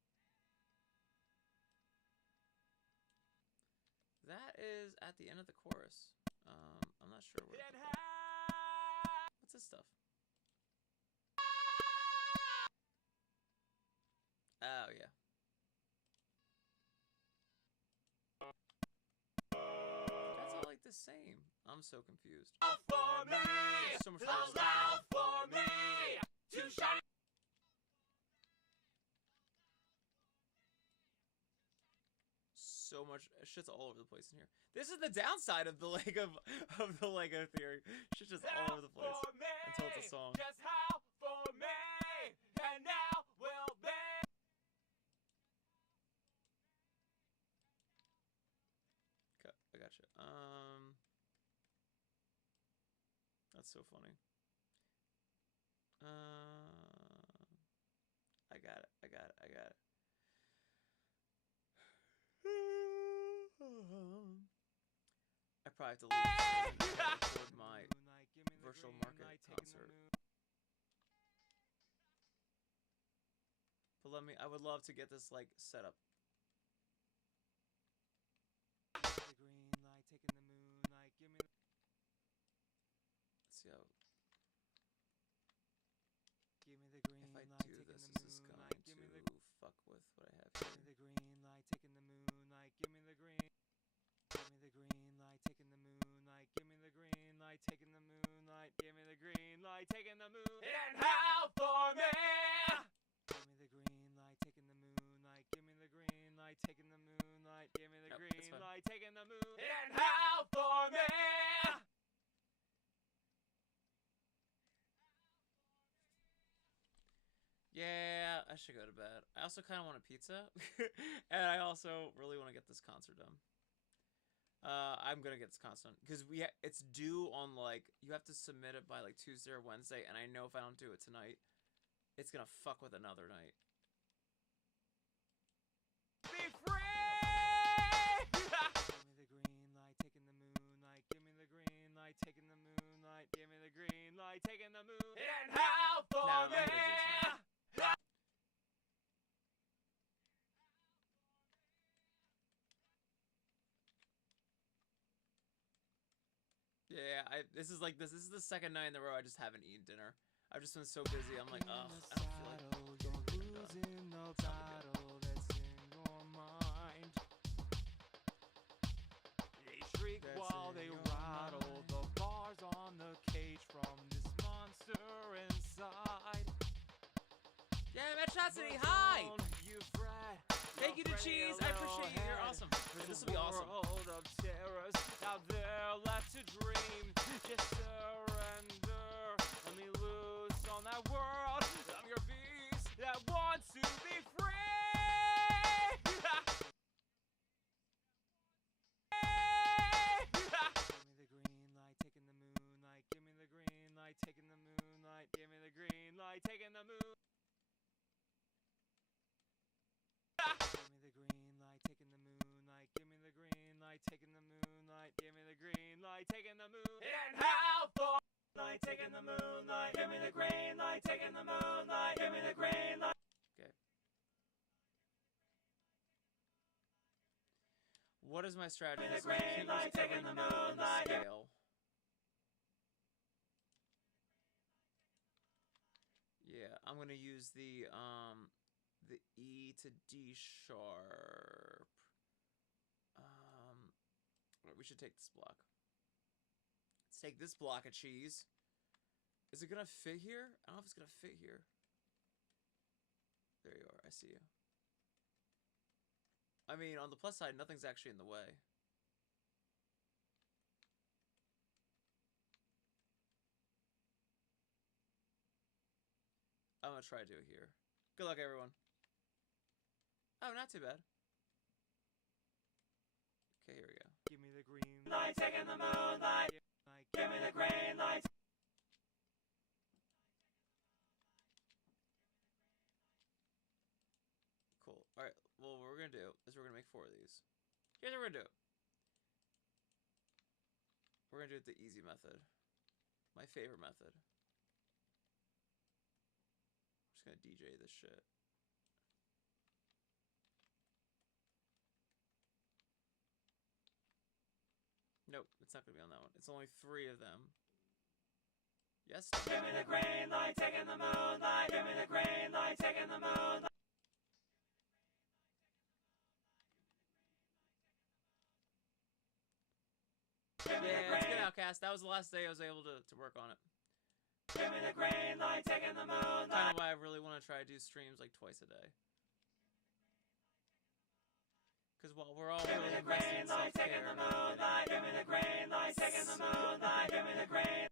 That is at the end of the chorus. I'm not sure where. What's this stuff? Oh, yeah. That's all like the same. I'm so confused. For me. So much Howl for me. To shine. So much shit's all over the place in here. This is the downside of the of the Lego theory. Shit's just all over the place until it's a song. Just howl for me. And now will be. Okay, I gotcha. That's so funny. I got it. I got it. I got it. I probably have to leave to record my virtual market concert. But I would love to get this like set up. The green light, taking the moonlight, give me the... Let's see how. Give me the green If I light, do taking this, the is this going moonlight, give me the... to fuck with what I have Give me here? the green light, taking the moonlight, give me the green. Give me the green light, taking the moonlight, give me the green light, taking the moonlight, give me the green light, taking the moon. And howl for me. Give me the green light, taking the moonlight, give me the green light, taking the moonlight, give me the Nope, green it's fine. light, taking the moon, and howl for me. Yeah, I should go to bed. I also kind of want a pizza, and I also really want to get this concert done. I'm gonna get this concert because it's due on like you have to submit it by like Tuesday or Wednesday, and I know if I don't do it tonight, it's gonna fuck with another night. Be free! Give me the green light, taking the moonlight. Give me the green light, taking the moonlight. Give me the green light, taking the moon. And howl for me! Yeah, this is the second night in a row I just haven't eaten dinner. I've just been so busy. I'm like, ugh, I don't feel like you're losing the battle that's in your mind. They shriek while they rattle the bars on the cage from this monster inside. Yeah, Metrocity, hi! You fret. Thank you to Cheese. I appreciate you. You're awesome. This will be awesome. World of terrors out there left to dream. Just surrender. Let me loose on that world. I'm your beast that wants to be free. Give me the green light, taking the moonlight. Give me the green light, taking the moonlight. Give me the green light, taking the moon. Give me the green light, taking the moonlight. Give me the green light, taking the moonlight. Give me the green light, taking the moon. And howl for light, taking the moonlight. Give me the green light, taking the moonlight. Give me the green light. Okay. What is my strategy? Give me the green light, taking the moonlight. Scale. Yeah, I'm gonna use the E to D sharp. We should take this block. Let's take this block of cheese. Is it gonna fit here? I don't know if it's gonna fit here. There you are. I see you. I mean, on the plus side, nothing's actually in the way. I'm gonna try to do it here. Good luck, everyone. Oh, not too bad. Okay, here we go. Give me the green light, taking the moonlight. Give me the green light. Cool. Alright, well, what we're gonna do is we're gonna make 4 of these. Here's what we're gonna do. We're gonna do it the easy method. My favorite method. I'm just gonna DJ this shit. Nope, it's not gonna be on that one. It's only 3 of them. Yes. Give me the green light, taking the moonlight. Give me the green light, taking the moonlight. Yeah, it's good, Outcast. That was the last day I was able to work on it. Give me the green light, taking the moonlight. Kind of why I really want to try to do streams like twice a day. Because while we're all really invested in self-care, give me the moonlight, give me the green light, taking the moonlight, give me the green.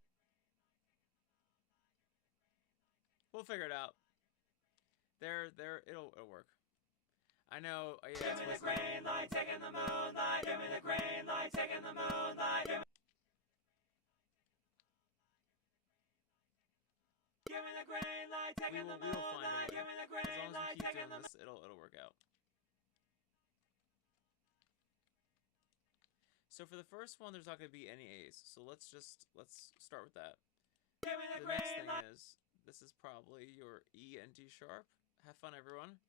We'll figure it out. It'll work. I know. Yeah, give me the green light, taking the moonlight. Give me the green light, taking the moonlight. Give me the green light, taking the moonlight. Give me the green light, taking the moonlight. It'll work out. So for the first one, there's not going to be any A's. So let's start with that. Give me the next thing is, this is probably your E and D sharp. Have fun, everyone.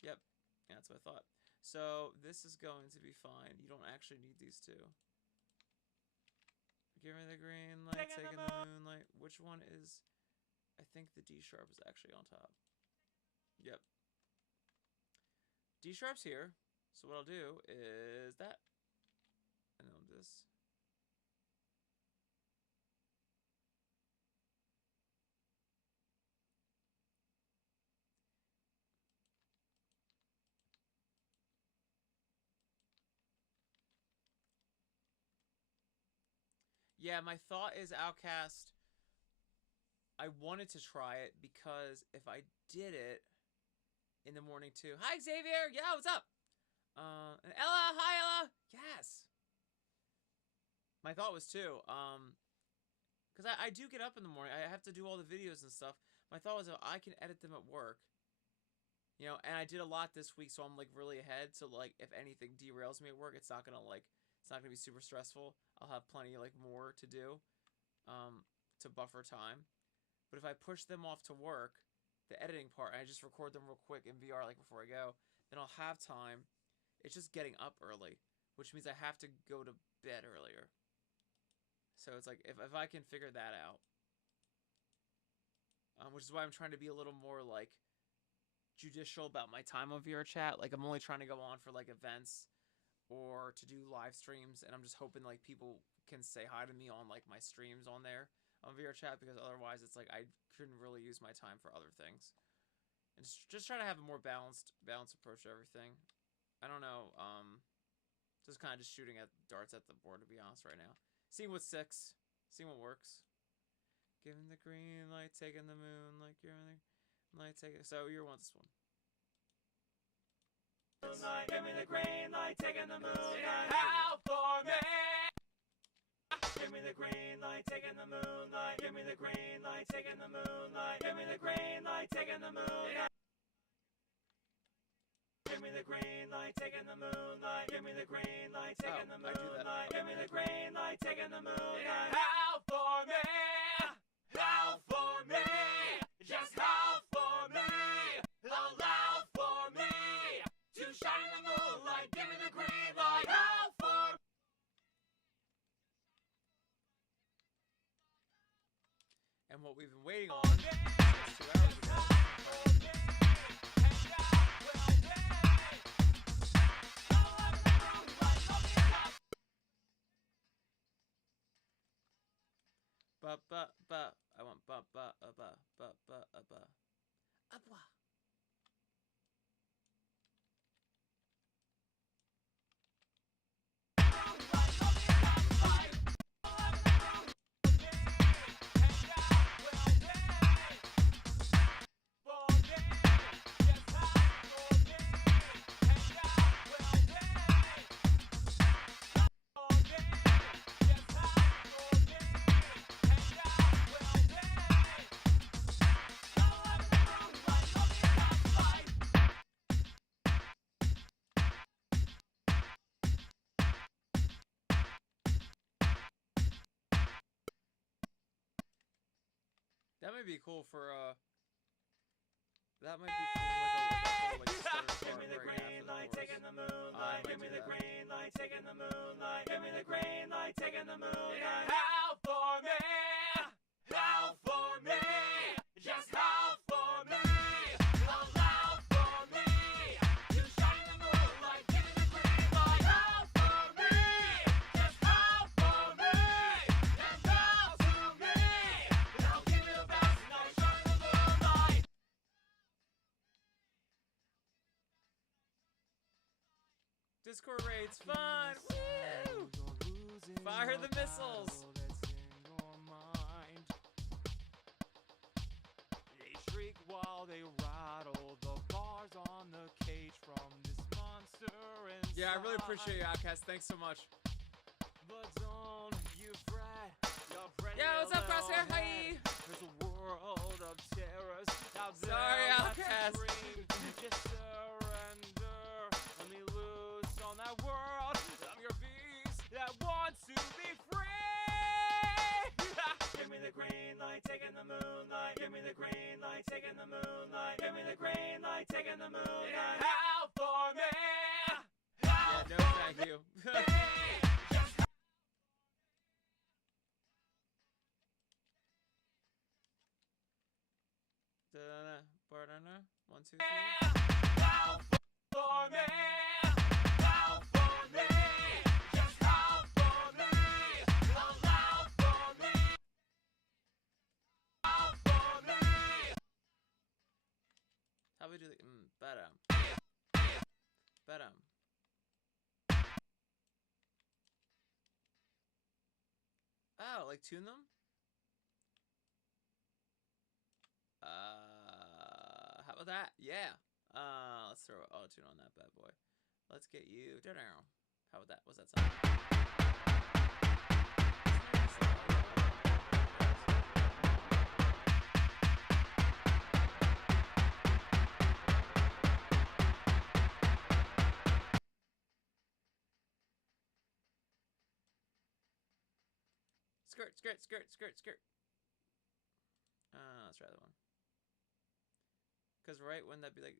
Yep, yeah, that's what I thought. So this is going to be fine. You don't actually need these two. Give me the green light, taking the moonlight. Which one is? I think the D sharp is actually on top. Yep. D sharp's here. So what I'll do is that. And then this. Yeah, my thought is Outcast. I wanted to try it because if I did it in the morning too. Hi, Xavier. Yeah, what's up? And Ella. Hi, Ella. Yes. My thought was too. Because I do get up in the morning. I have to do all the videos and stuff. My thought was, if I can edit them at work, you know, and I did a lot this week, so I'm like really ahead. So like, if anything derails me at work, it's not gonna be super stressful. I'll have plenty like more to do, to buffer time. But if I push them off to work, the editing part, and I just record them real quick in VR like before I go, then I'll have time. It's just getting up early, which means I have to go to bed earlier. So it's like, if I can figure that out, which is why I'm trying to be a little more like judicial about my time on VR chat. Like, I'm only trying to go on for like events or to do live streams, and I'm just hoping like people can say hi to me on like my streams on there on VR chat, because otherwise it's like I couldn't really use my time for other things. And just trying to have a more balanced approach to everything. I don't know, just kind of just shooting at darts at the board, to be honest, right now. Seeing what sticks, seeing what works. Giving the green light, taking the moon, like you're in the light, taking. So you want this one. Moonlight, give me the green light, taking the moonlight. Howl for me. Give me the green light, taking the moonlight. Give me the green light, taking the moonlight. Give me the green light, taking the moonlight. Give me the green light, taking the moonlight. Give me the green light, taking the moonlight. Give me the green light, taking the moonlight. Howl for me. Howl for me. Just howl for me. Howl loud for me. To shine in the moonlight. Give me the green light. Howl for me. And what we've been waiting on is 2 hours ago. I want that might be cool for that might be cool like Give me the green light, taking the moonlight. Give me the green light, taking the moonlight. Give me the green light, taking the moonlight. Howl for me. Howl for me. Just howl for me. Howl loud for me. You shine the moonlight. Give me the green light. Howl for me. Just howl for me. And bow to me. And I'll give you the best. And I'll shine the moonlight. Discord raid's fun. Woo! Fire the missiles. They shriek while they rattle the bars on the cage from this monster inside. Yeah, I really appreciate you, Outcast. Thanks so much. But don't you fret, you're pretty. Yeah, what's up, Crosshair? Hi. There's a world of terrors out there. Sorry, Let's Outcast. dream. Just surrender. Let me loose on that world. I'm your beast that wants to be free. Give me the green light, taking the moonlight. Give me the green light, taking the moonlight. Give me the green light, taking the moonlight. Howl for me. Howl Yeah, no, thank you. Da-da-da, 1, 2, 3. Howl for me. Howl for me. Just howl for me. Howl loud for me. Howl for me. How do we do the badam? Badam. Oh, like tune them. How about that? Yeah. Let's throw auto-tune on that bad boy. Let's get you. How about that? What's that sound? Skirt, skirt, skirt, skirt, skirt. Let's try that one. Cause right, wouldn't that be like?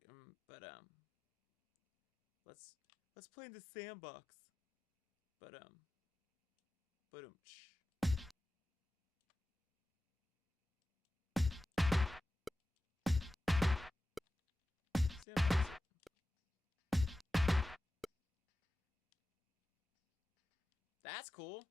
Let's play in the sandbox. Sandbox. That's cool.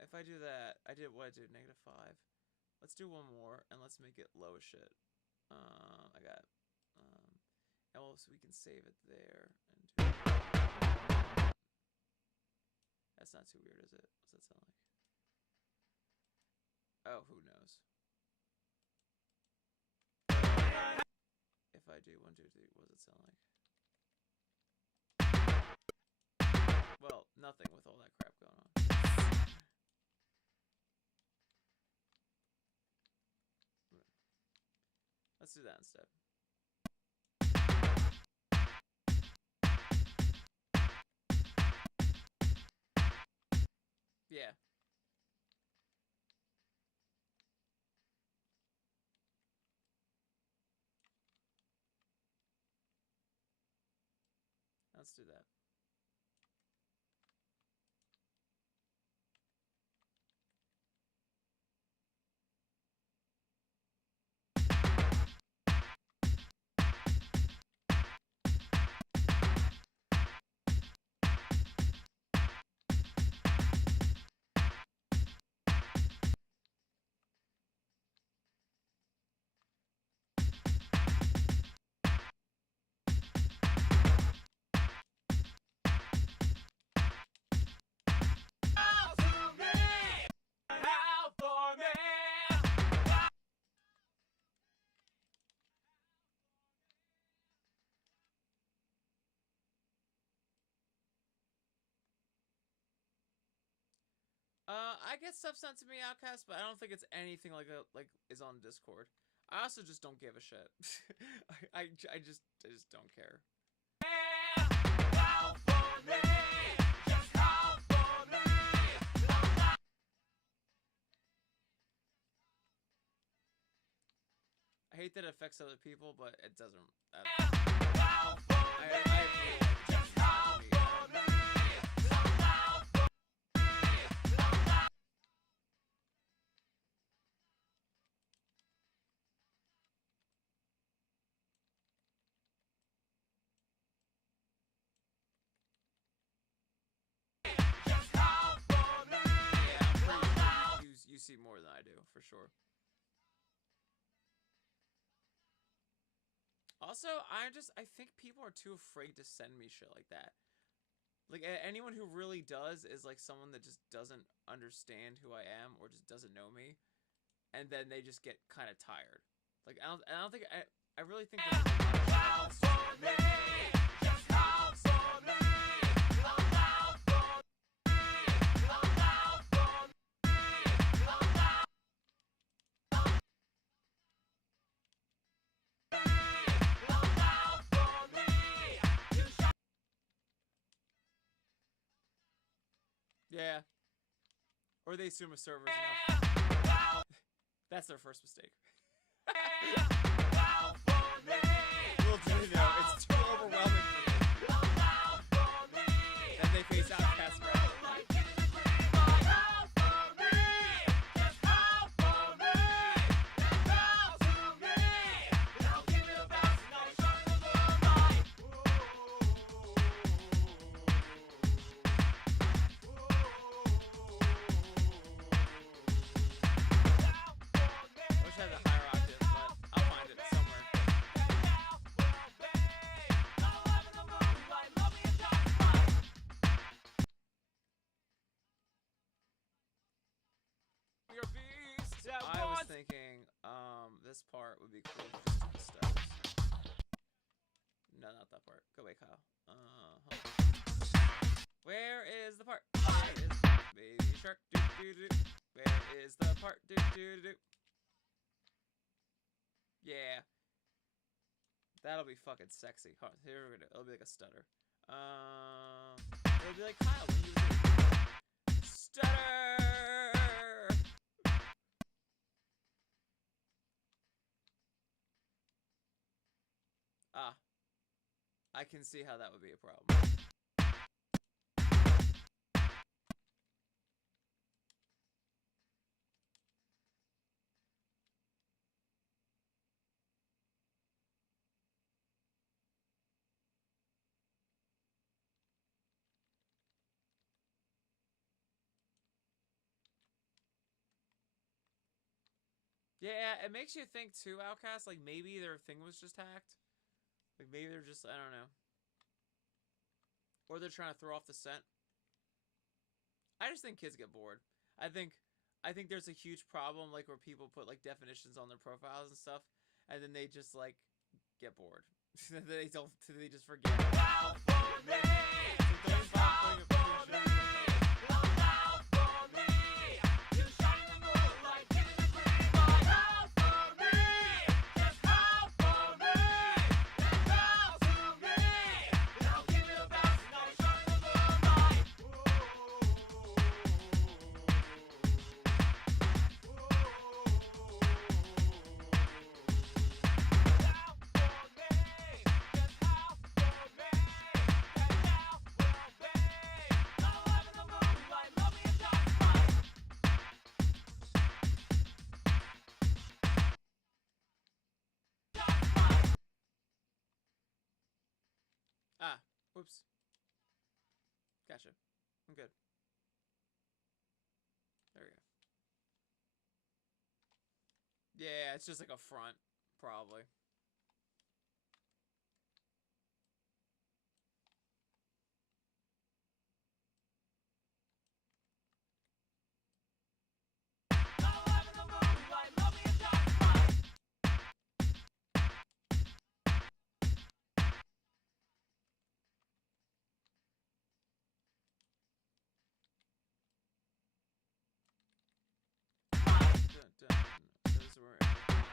If I do that, I did what I did, -5. Let's do one more, and let's make it low as shit. I got, else we can save it there. And do that's not too weird, is it? What's that sound like? Oh, who knows? If I do 1, 2, 3, what does it sound like? Well, nothing with all that crap going on. Let's do that instead. Yeah. Let's do that. I get stuff sent to me, Outcast, but I don't think it's anything like is on Discord. I also just don't give a shit. I just don't care. I hate that it affects other people, but it doesn't. You see more than I do, for sure. Also, I think people are too afraid to send me shit like that. Like, anyone who really does is like someone that just doesn't understand who I am or just doesn't know me, and then they just get kind of tired. Like, I don't think I really think yeah. Or they assume a server's enough. That's their first mistake. Little do they know, it's too overwhelming for me. Then they face Outcast round. was thinking, this part would be cool for just the stutters. No, not that part. Go away, Kyle. Where is the part? Where is Baby Shark? Do do do. Where is the part? Do do do. Yeah. That'll be fucking sexy. Huh, here we go. It'll be like a stutter. It'll be like Kyle when you stutter. Ah, I can see how that would be a problem. Yeah, it makes you think too, Outcast, like maybe their thing was just hacked. Like maybe they're just, I don't know. Or they're trying to throw off the scent. I just think kids get bored. I think there's a huge problem like where people put like definitions on their profiles and stuff, and then they just like get bored. they just forget. Howl for me! Just howl for me! Howl for me! You shine in the moonlight, give me the green light. Howl for me! Just howl for me! And bow to me! And I'll give you the best, and I'll shine in the moonlight. Ah, whoops. Gotcha. I'm good. There we go. Yeah, it's just like a front, probably.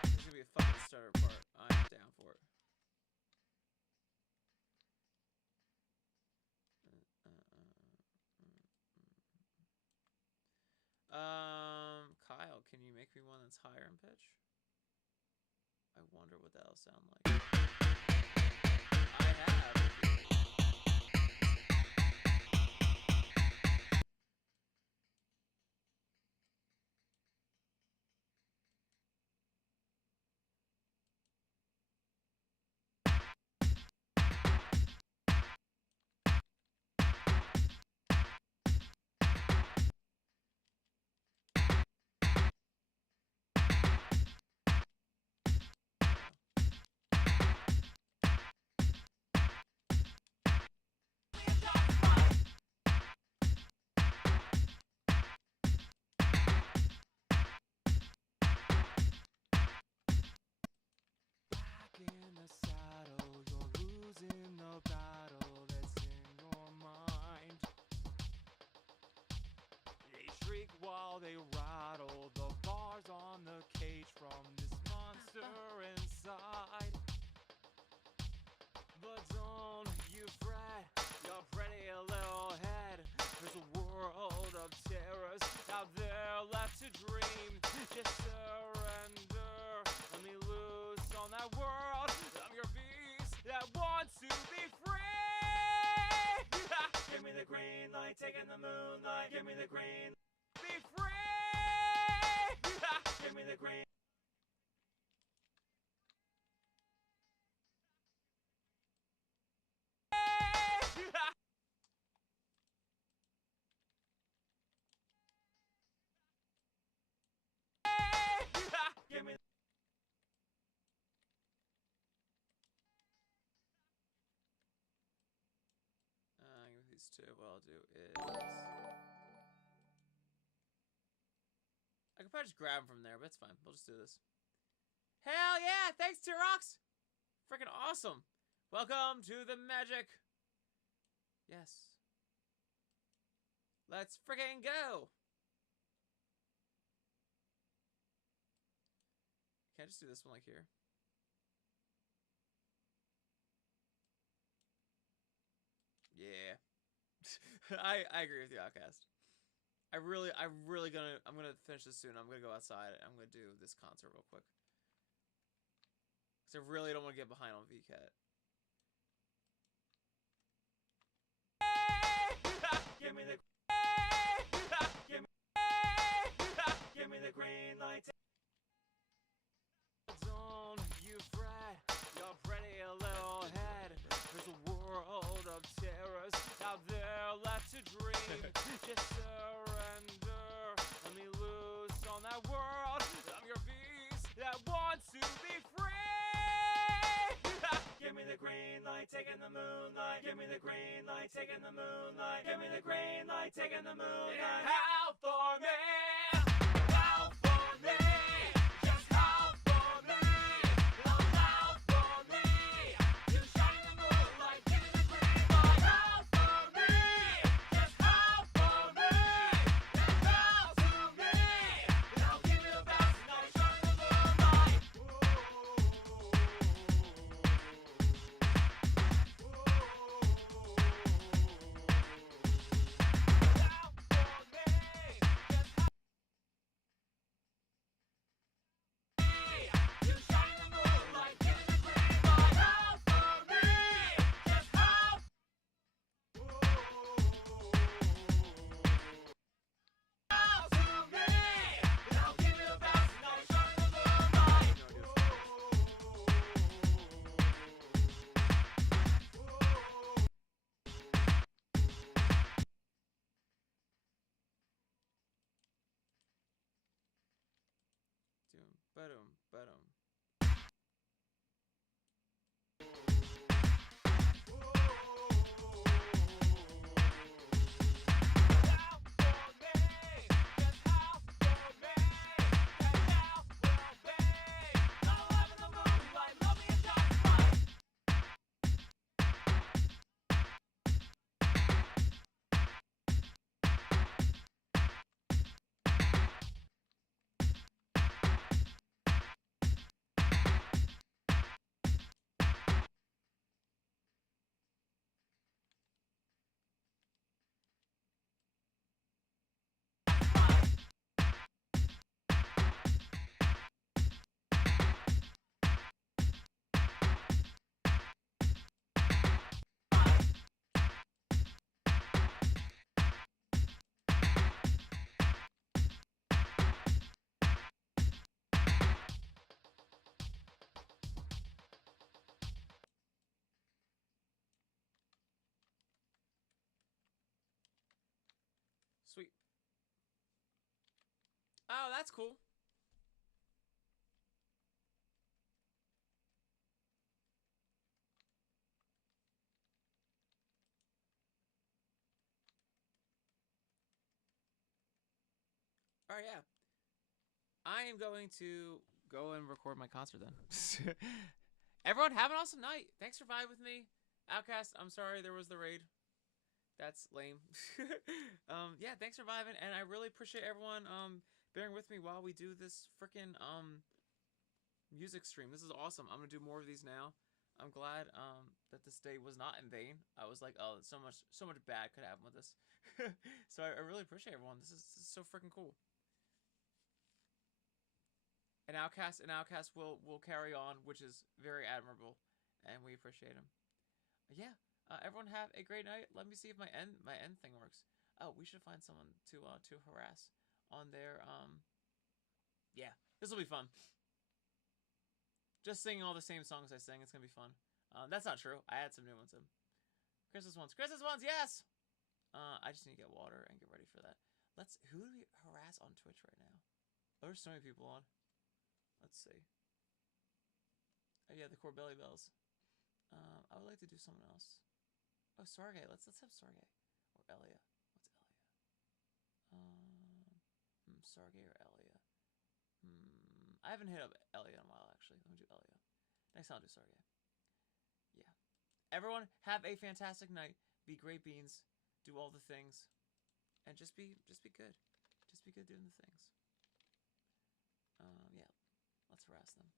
This is gonna be a fucking starter part. I'm down for it. Kyle, can you make me one that's higher in pitch? I wonder what that'll sound like. I have. In the saddle, you're losing the battle that's in your mind. They shriek while they rattle the bars on the cage from this monster inside. But don't you fret, your pretty little head. There's a world of terrors out there left to dream. Just surrender, let me loose on that world. I'm your beast that wants to be free. Give me the green light, taking the moonlight. Give me the green, be free. Give me the green. Give me. With these two, what I'll do is I can could probably just grab them from there, but it's fine. We'll just do this. Hell yeah! Thanks, Tyrox! Freaking awesome! Welcome to the magic! Yes. Let's freaking go! Can I just do this one like here? Yeah. I agree with you, Outcast. I'm gonna finish this soon. I'm gonna go outside. I'm gonna do this concert real quick. Cause I really don't want to get behind on VCAT. Give me the give me the green light. Don't you fret your pretty little head. There's a world of terrors out there left to dream. Just surrender. Let me loose on that world. I'm your beast that wants to be free. Give me the green light, taking the moonlight. Give me the green light, taking the moonlight. Give me the green light, taking the moonlight. Howl for me. Howl for me. Just howl for me. Howl for me. You shine in the moonlight. Give me the green light. Howl for me. Just howl for me. And bow to me. And I'll give you the best. And I'll shine in the moonlight. You shine in the moonlight, give me the green light. Howl for me, just howl. Howl to me, and I'll give you the best, and I'll shine in the moonlight. Doom, ba-dum, ba-dum. Howl for me, just howl for me, and howl for me. I'll love in the moonlight, love me in dark light. Sweet. Oh, that's cool. Alright, yeah. I am going to go and record my concert then. Everyone, have an awesome night. Thanks for vibing with me. Outcast, I'm sorry there was the raid. That's lame. Yeah, thanks for vibing, and I really appreciate everyone bearing with me while we do this freaking music stream. This is awesome. I'm gonna do more of these now. I'm glad that this day was not in vain. I was like, oh, so much bad could happen with this. So I really appreciate everyone. This is so freaking cool. An Outcast will carry on, which is very admirable, and we appreciate him. Yeah. Everyone have a great night. Let me see if my end thing works. Oh, we should find someone to harass on their yeah, this will be fun. Just singing all the same songs I sing, it's gonna be fun. That's not true. I add some new ones in. Christmas ones, yes. I just need to get water and get ready for that. Who do we harass on Twitch right now? Oh, there's so many people on. Let's see. Oh yeah, the Corbelly Bells. I would like to do someone else. Oh, Sargay. Let's have Sargay or Elia. What's Elia? Sargay or Elia? I haven't hit up Elliot in a while, actually. Let me do Elliot. Next time I'll do Stargate. Yeah. Everyone, have a fantastic night. Be great beans. Do all the things. And just be good. Just be good doing the things. Yeah. Let's harass them.